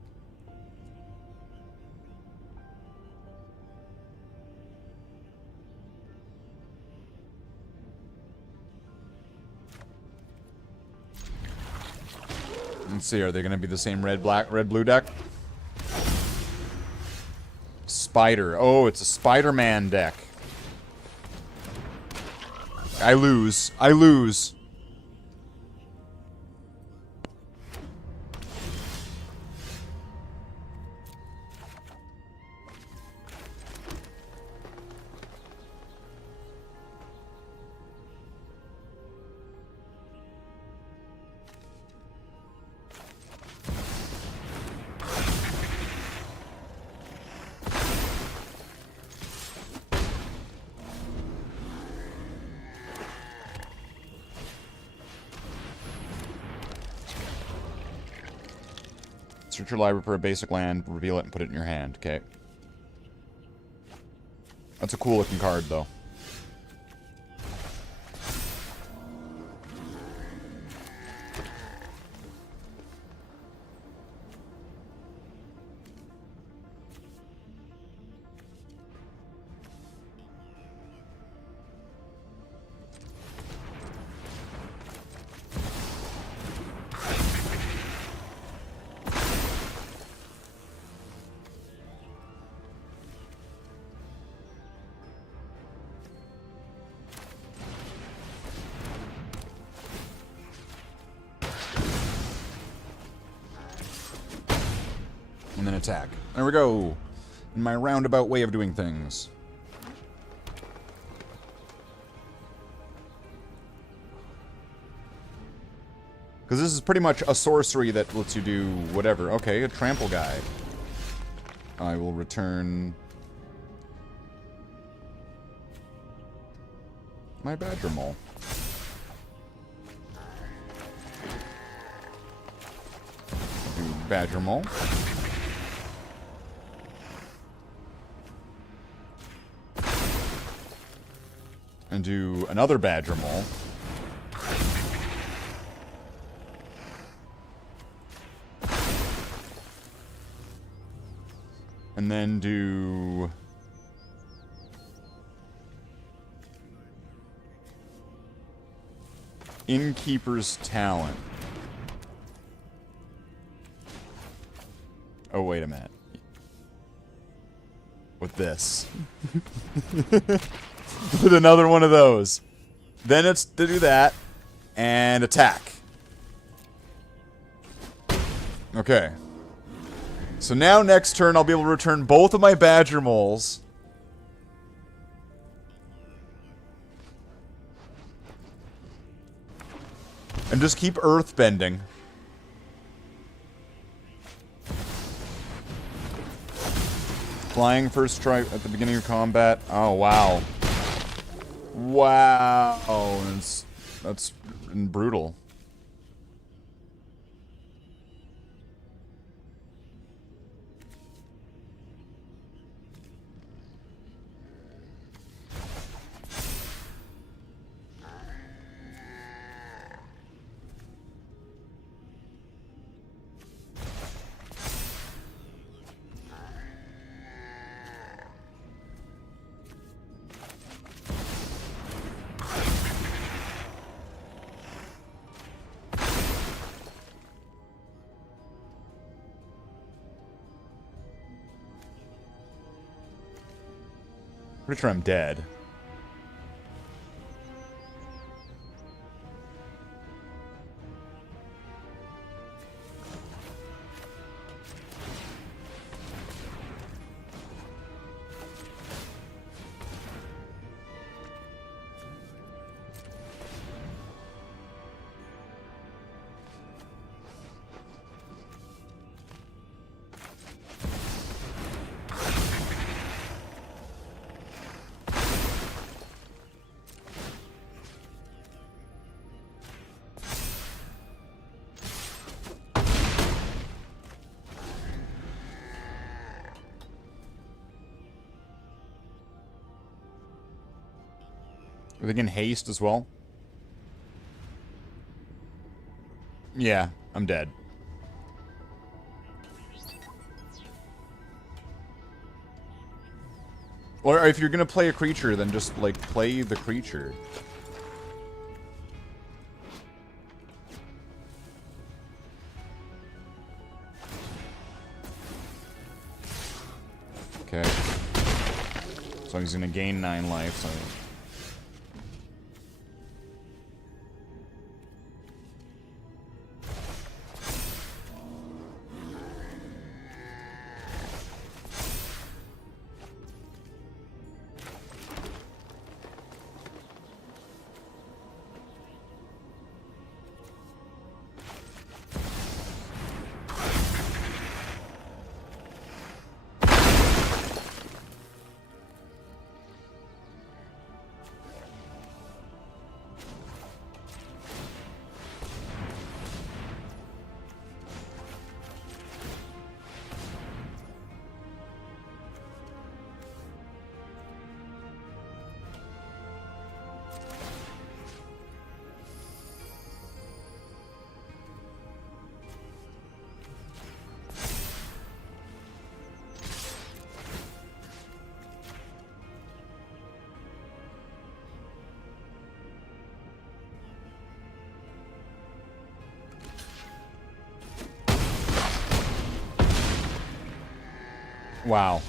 Let's see, are they going to be the same red, black, red, blue deck? Spider. Oh, it's a Spider-Man deck. I lose. I lose. Search your library for a basic land, reveal it, and put it in your hand. Okay. That's a cool looking card, though. And then attack. There we go. In my roundabout way of doing things. Because this is pretty much a sorcery that lets you do whatever. Okay, a trample guy. I will return my badger mole. Do badger mole. And do another badger mole. And then do Innkeeper's Talent. Oh, wait a minute. With this. With another one of those. Then it's to do that. And attack. Okay. So now next turn I'll be able to return both of my badger moles. And just keep earth bending. Flying first strike at the beginning of combat. Oh, wow. Wow. That's brutal. Pretty sure I'm dead. Are they getting haste as well? Yeah, I'm dead. Or if you're gonna play a creature, then just, like, play the creature. Okay. So he's gonna gain 9 life, so... Wow.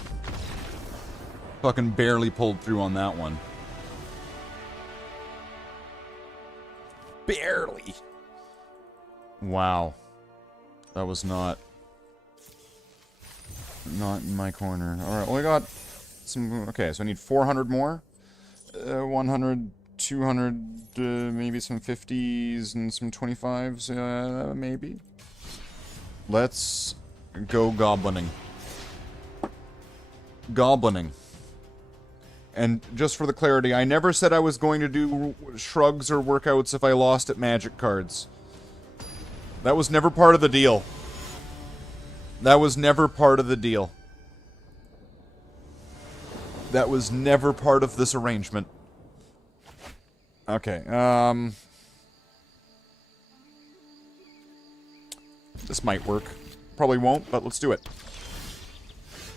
Fucking barely pulled through on that one. Barely. Wow. That was not in my corner. Alright, well, I got some... Okay, so I need 400 more. 100, 200, maybe some 50s and some 25s, maybe. Let's go goblining. Goblining. And just for the clarity, I never said I was going to do shrugs or workouts if I lost at magic cards. That was never part of the deal. That was never part of the deal. That was never part of this arrangement. Okay, this might work. Probably won't, but let's do it.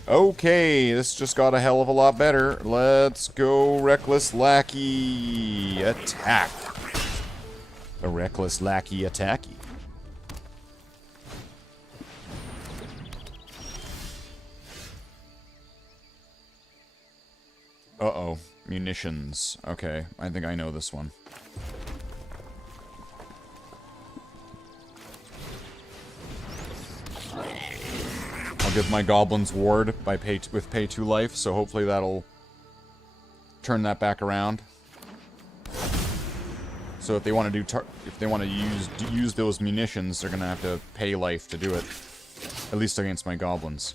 Okay, this just got a hell of a lot better. Let's go Reckless Lackey attack. A Reckless Lackey attacky. Uh-oh. Munitions. Okay, I think I know this one. I'll give my goblins ward by with pay 2 life, so hopefully that'll turn that back around. So if they want to use those munitions, they're gonna have to pay life to do it. At least against my goblins.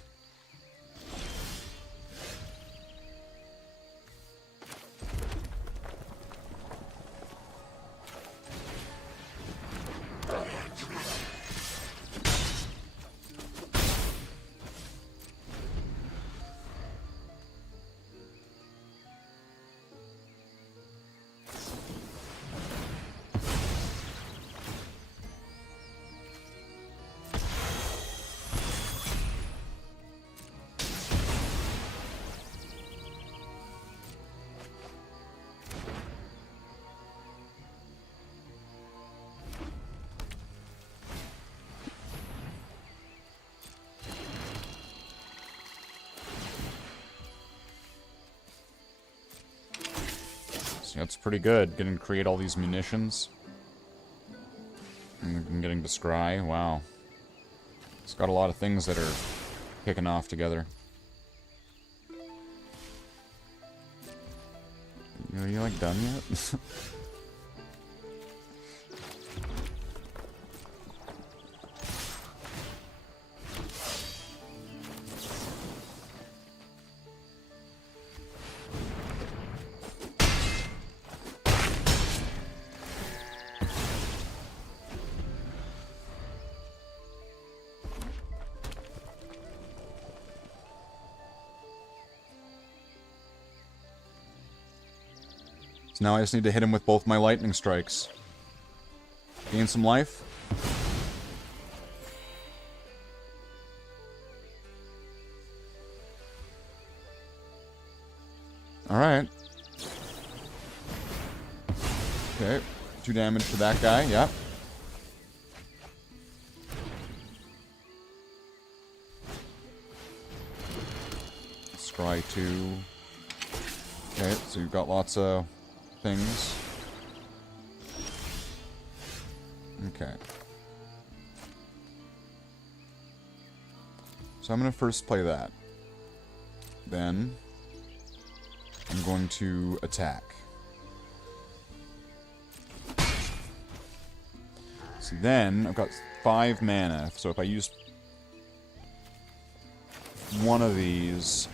That's pretty good, getting to create all these munitions. And getting to scry, wow. It's got a lot of things that are kicking off together. Are you like done yet? So now I just need to hit him with both my lightning strikes. Gain some life. Alright. Okay. 2 damage to that guy, yep. Scry 2. Okay, so you've got lots of things. Okay. So I'm going to first play that. Then I'm going to attack. See, then I've got 5 mana, so if I use one of these,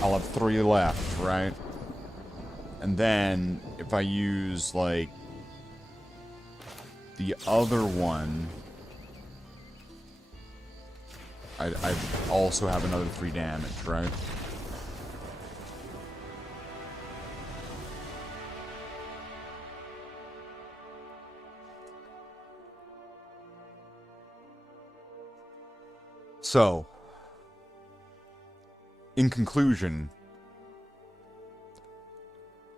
I'll have 3 left, right? And then if I use, like, the other one, I'd also have another 3 damage, right? So, in conclusion,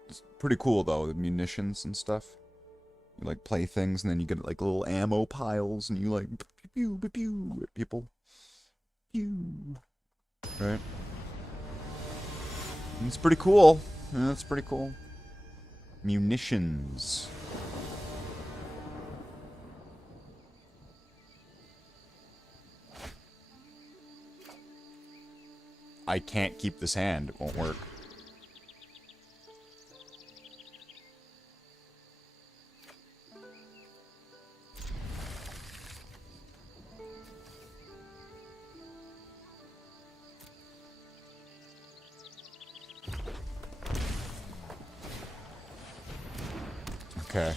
it's pretty cool though, the munitions and stuff. You like play things and then you get like little ammo piles and you like pew pew pew at people. Pew. Right? And it's pretty cool. Yeah, it's pretty cool. Munitions. I can't keep this hand. It won't work. Okay.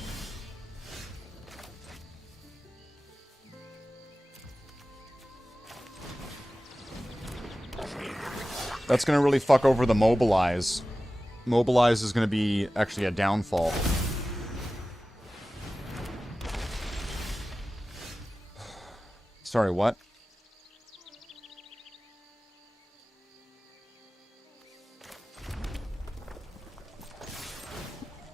That's gonna really fuck over the mobilize. Mobilize is gonna be actually a downfall. Sorry, what?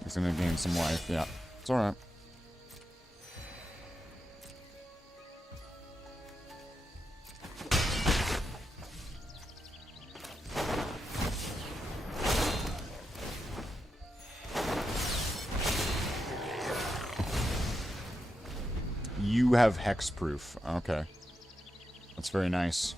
He's gonna gain some life, yeah. It's alright. You have hexproof. Okay. That's very nice.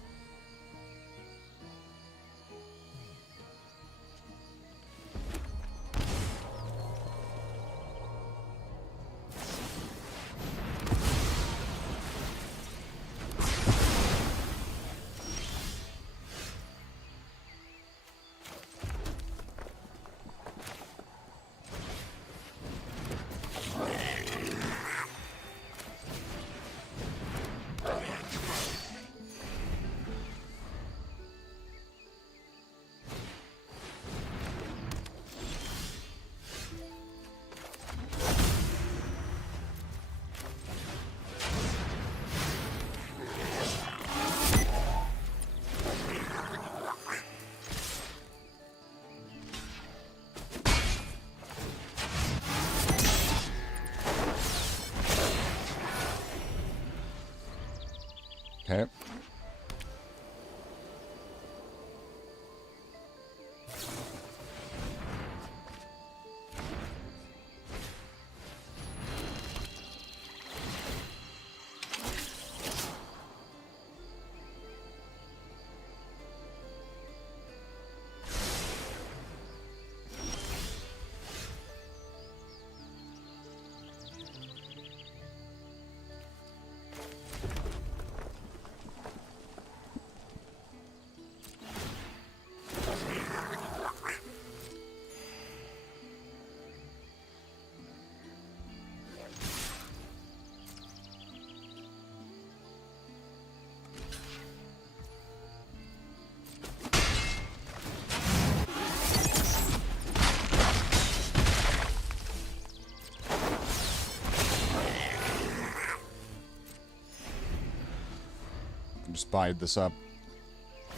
Just bide this up.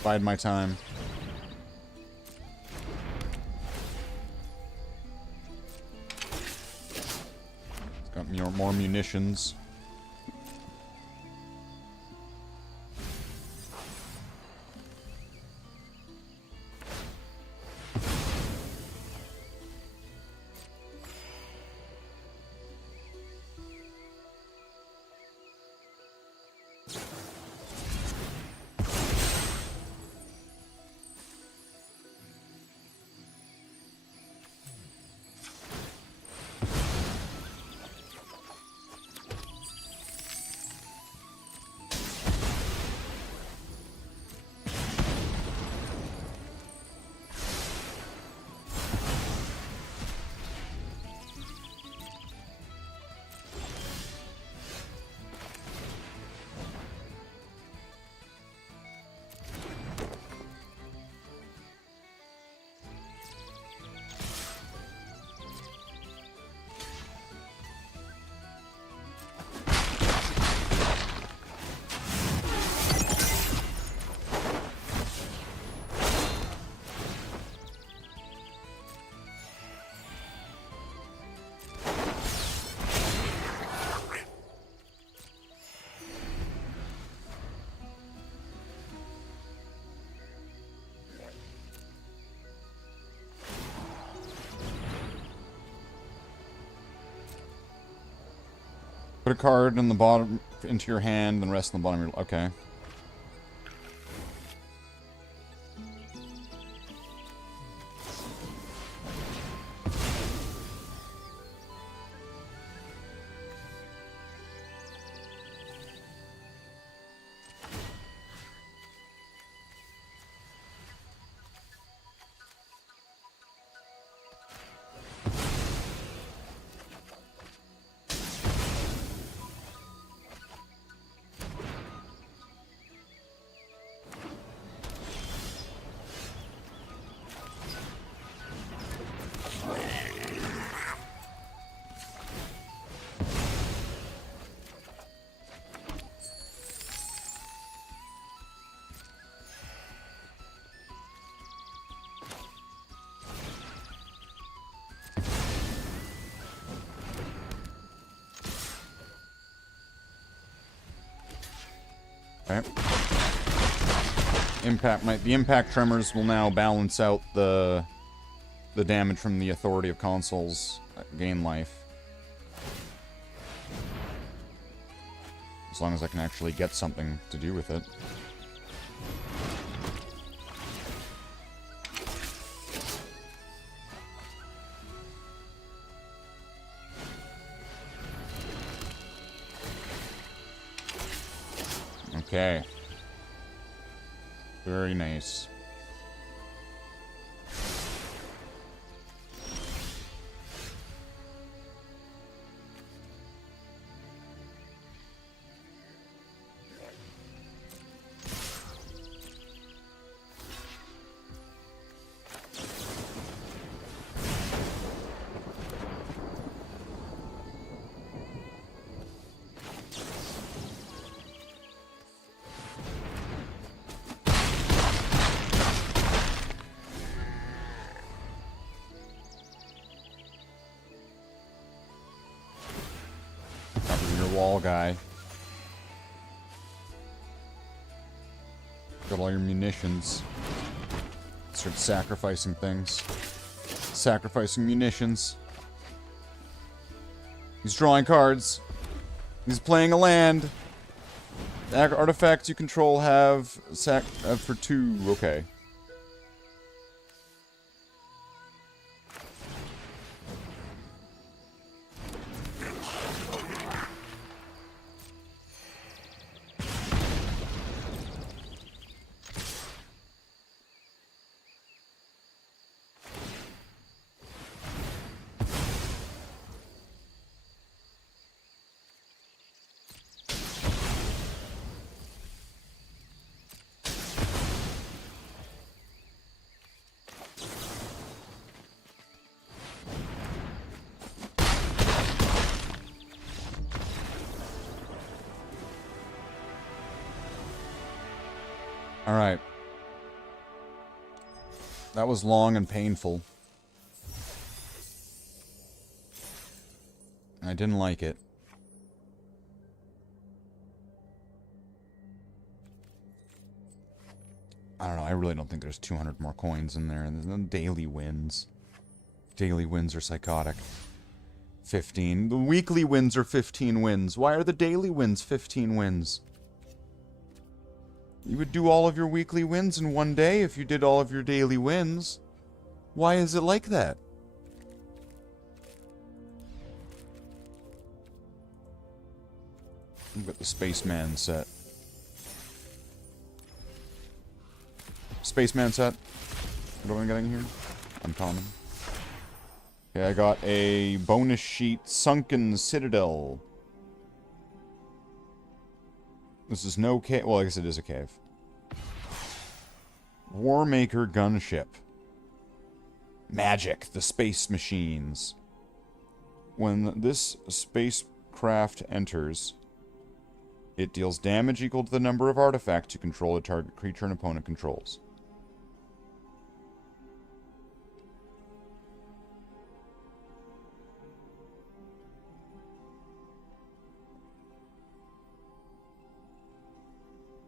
Bide my time. It's got more munitions. Put a card in the bottom into your hand, and rest in the bottom of your... Okay. Okay. The impact tremors will now balance out the damage from the authority of consoles gain life. As long as I can actually get something to do with it. Okay. Very nice. Wall guy. Got all your munitions. Start sacrificing things. Sacrificing munitions. He's drawing cards. He's playing a land. Artifacts you control have for 2. Okay. Alright. That was long and painful. I didn't like it. I don't know, I really don't think there's 200 more coins in there. And then daily wins. Daily wins are psychotic. 15. The weekly wins are 15 wins. Why are the daily wins 15 wins? You would do all of your weekly wins in one day if you did all of your daily wins. Why is it like that? We've got the Spaceman set. Spaceman set. What am I getting here? Uncommon. Okay, I got a bonus sheet, Sunken Citadel. This is no cave. Well, I guess it is a cave. Warmaker gunship. Magic, the space machines. When this spacecraft enters, it deals damage equal to the number of artifacts you control a target creature and opponent controls.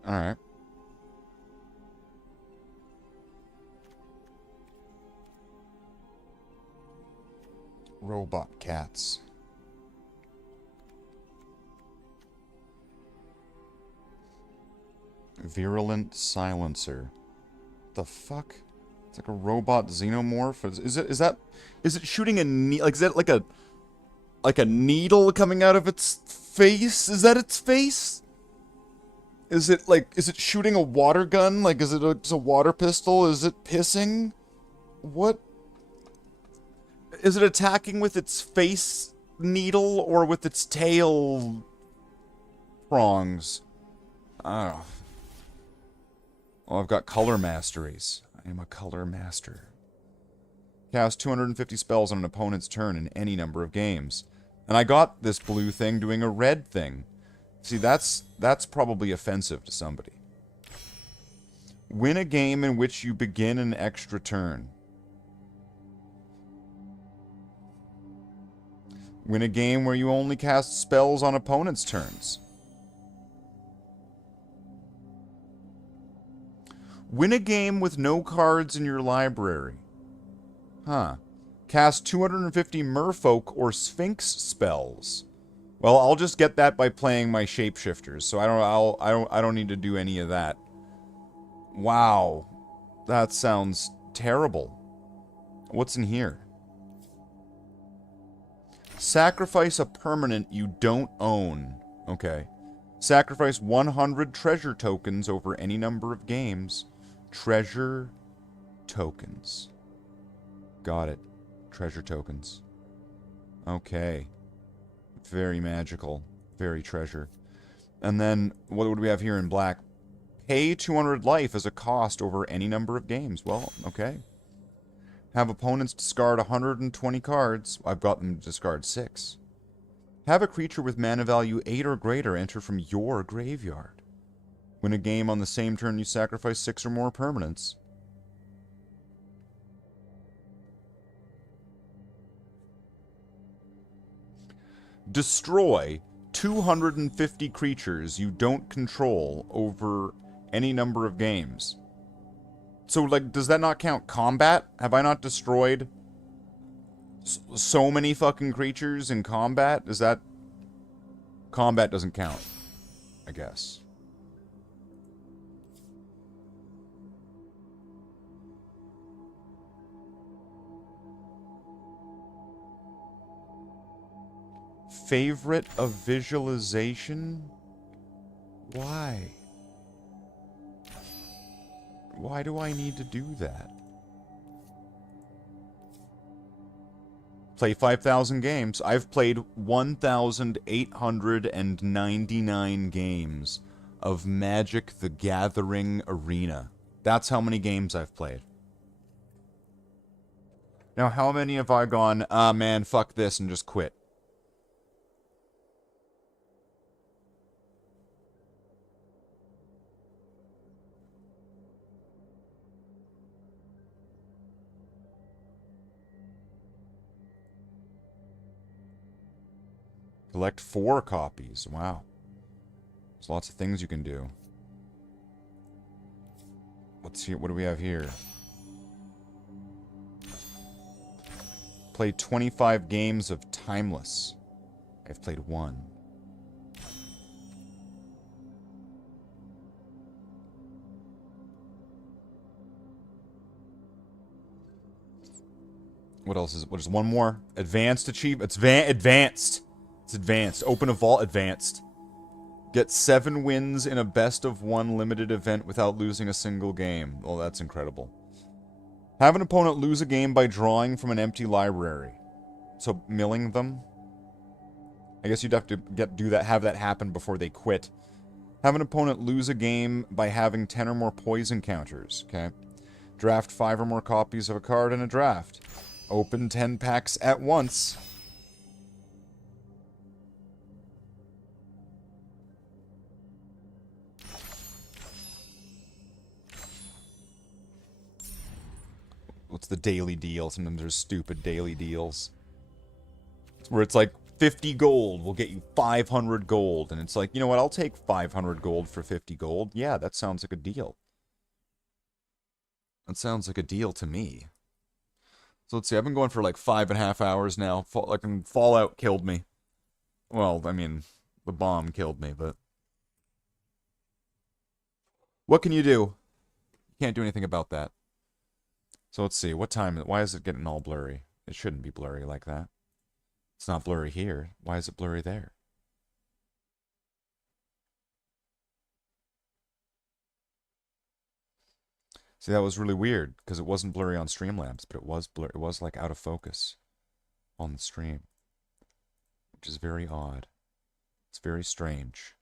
Alright. Robot cats. Virulent silencer. The fuck? It's like a robot xenomorph. Is it shooting a like is that like a needle coming out of its face? Is that its face? Is it shooting a water gun? Like, is it a water pistol? Is it pissing? What? Is it attacking with its face needle or with its tail prongs? I don't know. Oh, I've got color masteries. I am a color master. Cast 250 spells on an opponent's turn in any number of games. And I got this blue thing doing a red thing. See, that's probably offensive to somebody. Win a game in which you begin an extra turn. Win a game where you only cast spells on opponents' turns. Win a game with no cards in your library. Huh. Cast 250 merfolk or sphinx spells. Well, I'll just get that by playing my shapeshifters, so I don't need to do any of that. Wow. That sounds terrible. What's in here? Sacrifice a permanent you don't own. Okay. Sacrifice 100 treasure tokens over any number of games. Treasure tokens. Got it. Treasure tokens. Okay. Very magical. Very treasure. And then, what would we have here in black? Pay 200 life as a cost over any number of games. Well, okay. Have opponents discard 120 cards. I've got them to discard 6. Have a creature with mana value 8 or greater enter from your graveyard. Win a game on the same turn you sacrifice 6 or more permanents. Destroy 250 creatures you don't control over any number of games. So, like, does that not count combat? Have I not destroyed so many fucking creatures in combat? Is that... Combat doesn't count, I guess. Favorite of visualization? Why? Why do I need to do that? Play 5,000 games. I've played 1,899 games of Magic the Gathering Arena. That's how many games I've played. Now, how many have I gone, ah, man, fuck this, and just quit? Collect 4 copies. Wow. There's lots of things you can do. Let's see, what do we have here? Play 25 games of Timeless. I've played 1. What else is it? What is one more? Advanced achievement. It's advanced. It's advanced. Open a vault. Advanced. Get 7 wins in a best of 1 limited event without losing a single game. Oh, that's incredible. Have an opponent lose a game by drawing from an empty library. So, milling them. I guess you'd have to have that happen before they quit. Have an opponent lose a game by having 10 or more poison counters. Okay. Draft 5 or more copies of a card in a draft. Open 10 packs at once. What's the daily deal? Sometimes there's stupid daily deals. Where it's like 50 gold will get you 500 gold. And it's like, you know what? I'll take 500 gold for 50 gold. Yeah, that sounds like a deal. That sounds like a deal to me. So let's see, I've been going for like 5.5 hours now. Fallout killed me. Well, I mean, the bomb killed me, but... What can you do? You can't do anything about that. So let's see, what time... Why is it getting all blurry? It shouldn't be blurry like that. It's not blurry here. Why is it blurry there? See, that was really weird, because it wasn't blurry on Streamlabs, but it was blur. It was, like, out of focus on the stream. Which is very odd. It's very strange.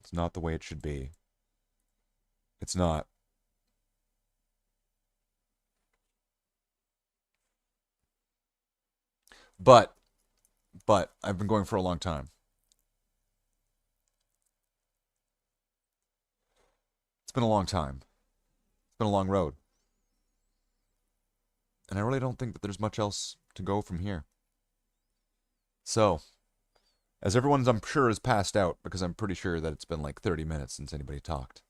It's not the way it should be. It's not. But, I've been going for a long time. It's been a long time. It's been a long road. And I really don't think that there's much else to go from here. So, as everyone's, I'm sure, is passed out, because I'm pretty sure that it's been like 30 minutes since anybody talked.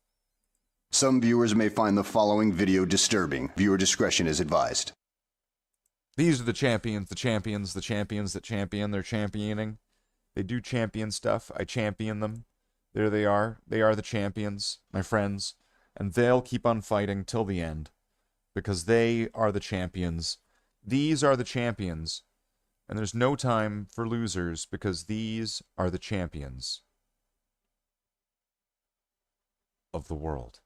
Some viewers may find the following video disturbing. Viewer discretion is advised. These are the champions that champion. They're championing. They do champion stuff. I champion them. There they are. They are the champions, my friends. And they'll keep on fighting till the end. Because they are the champions. These are the champions. And there's no time for losers, because these are the champions of the world.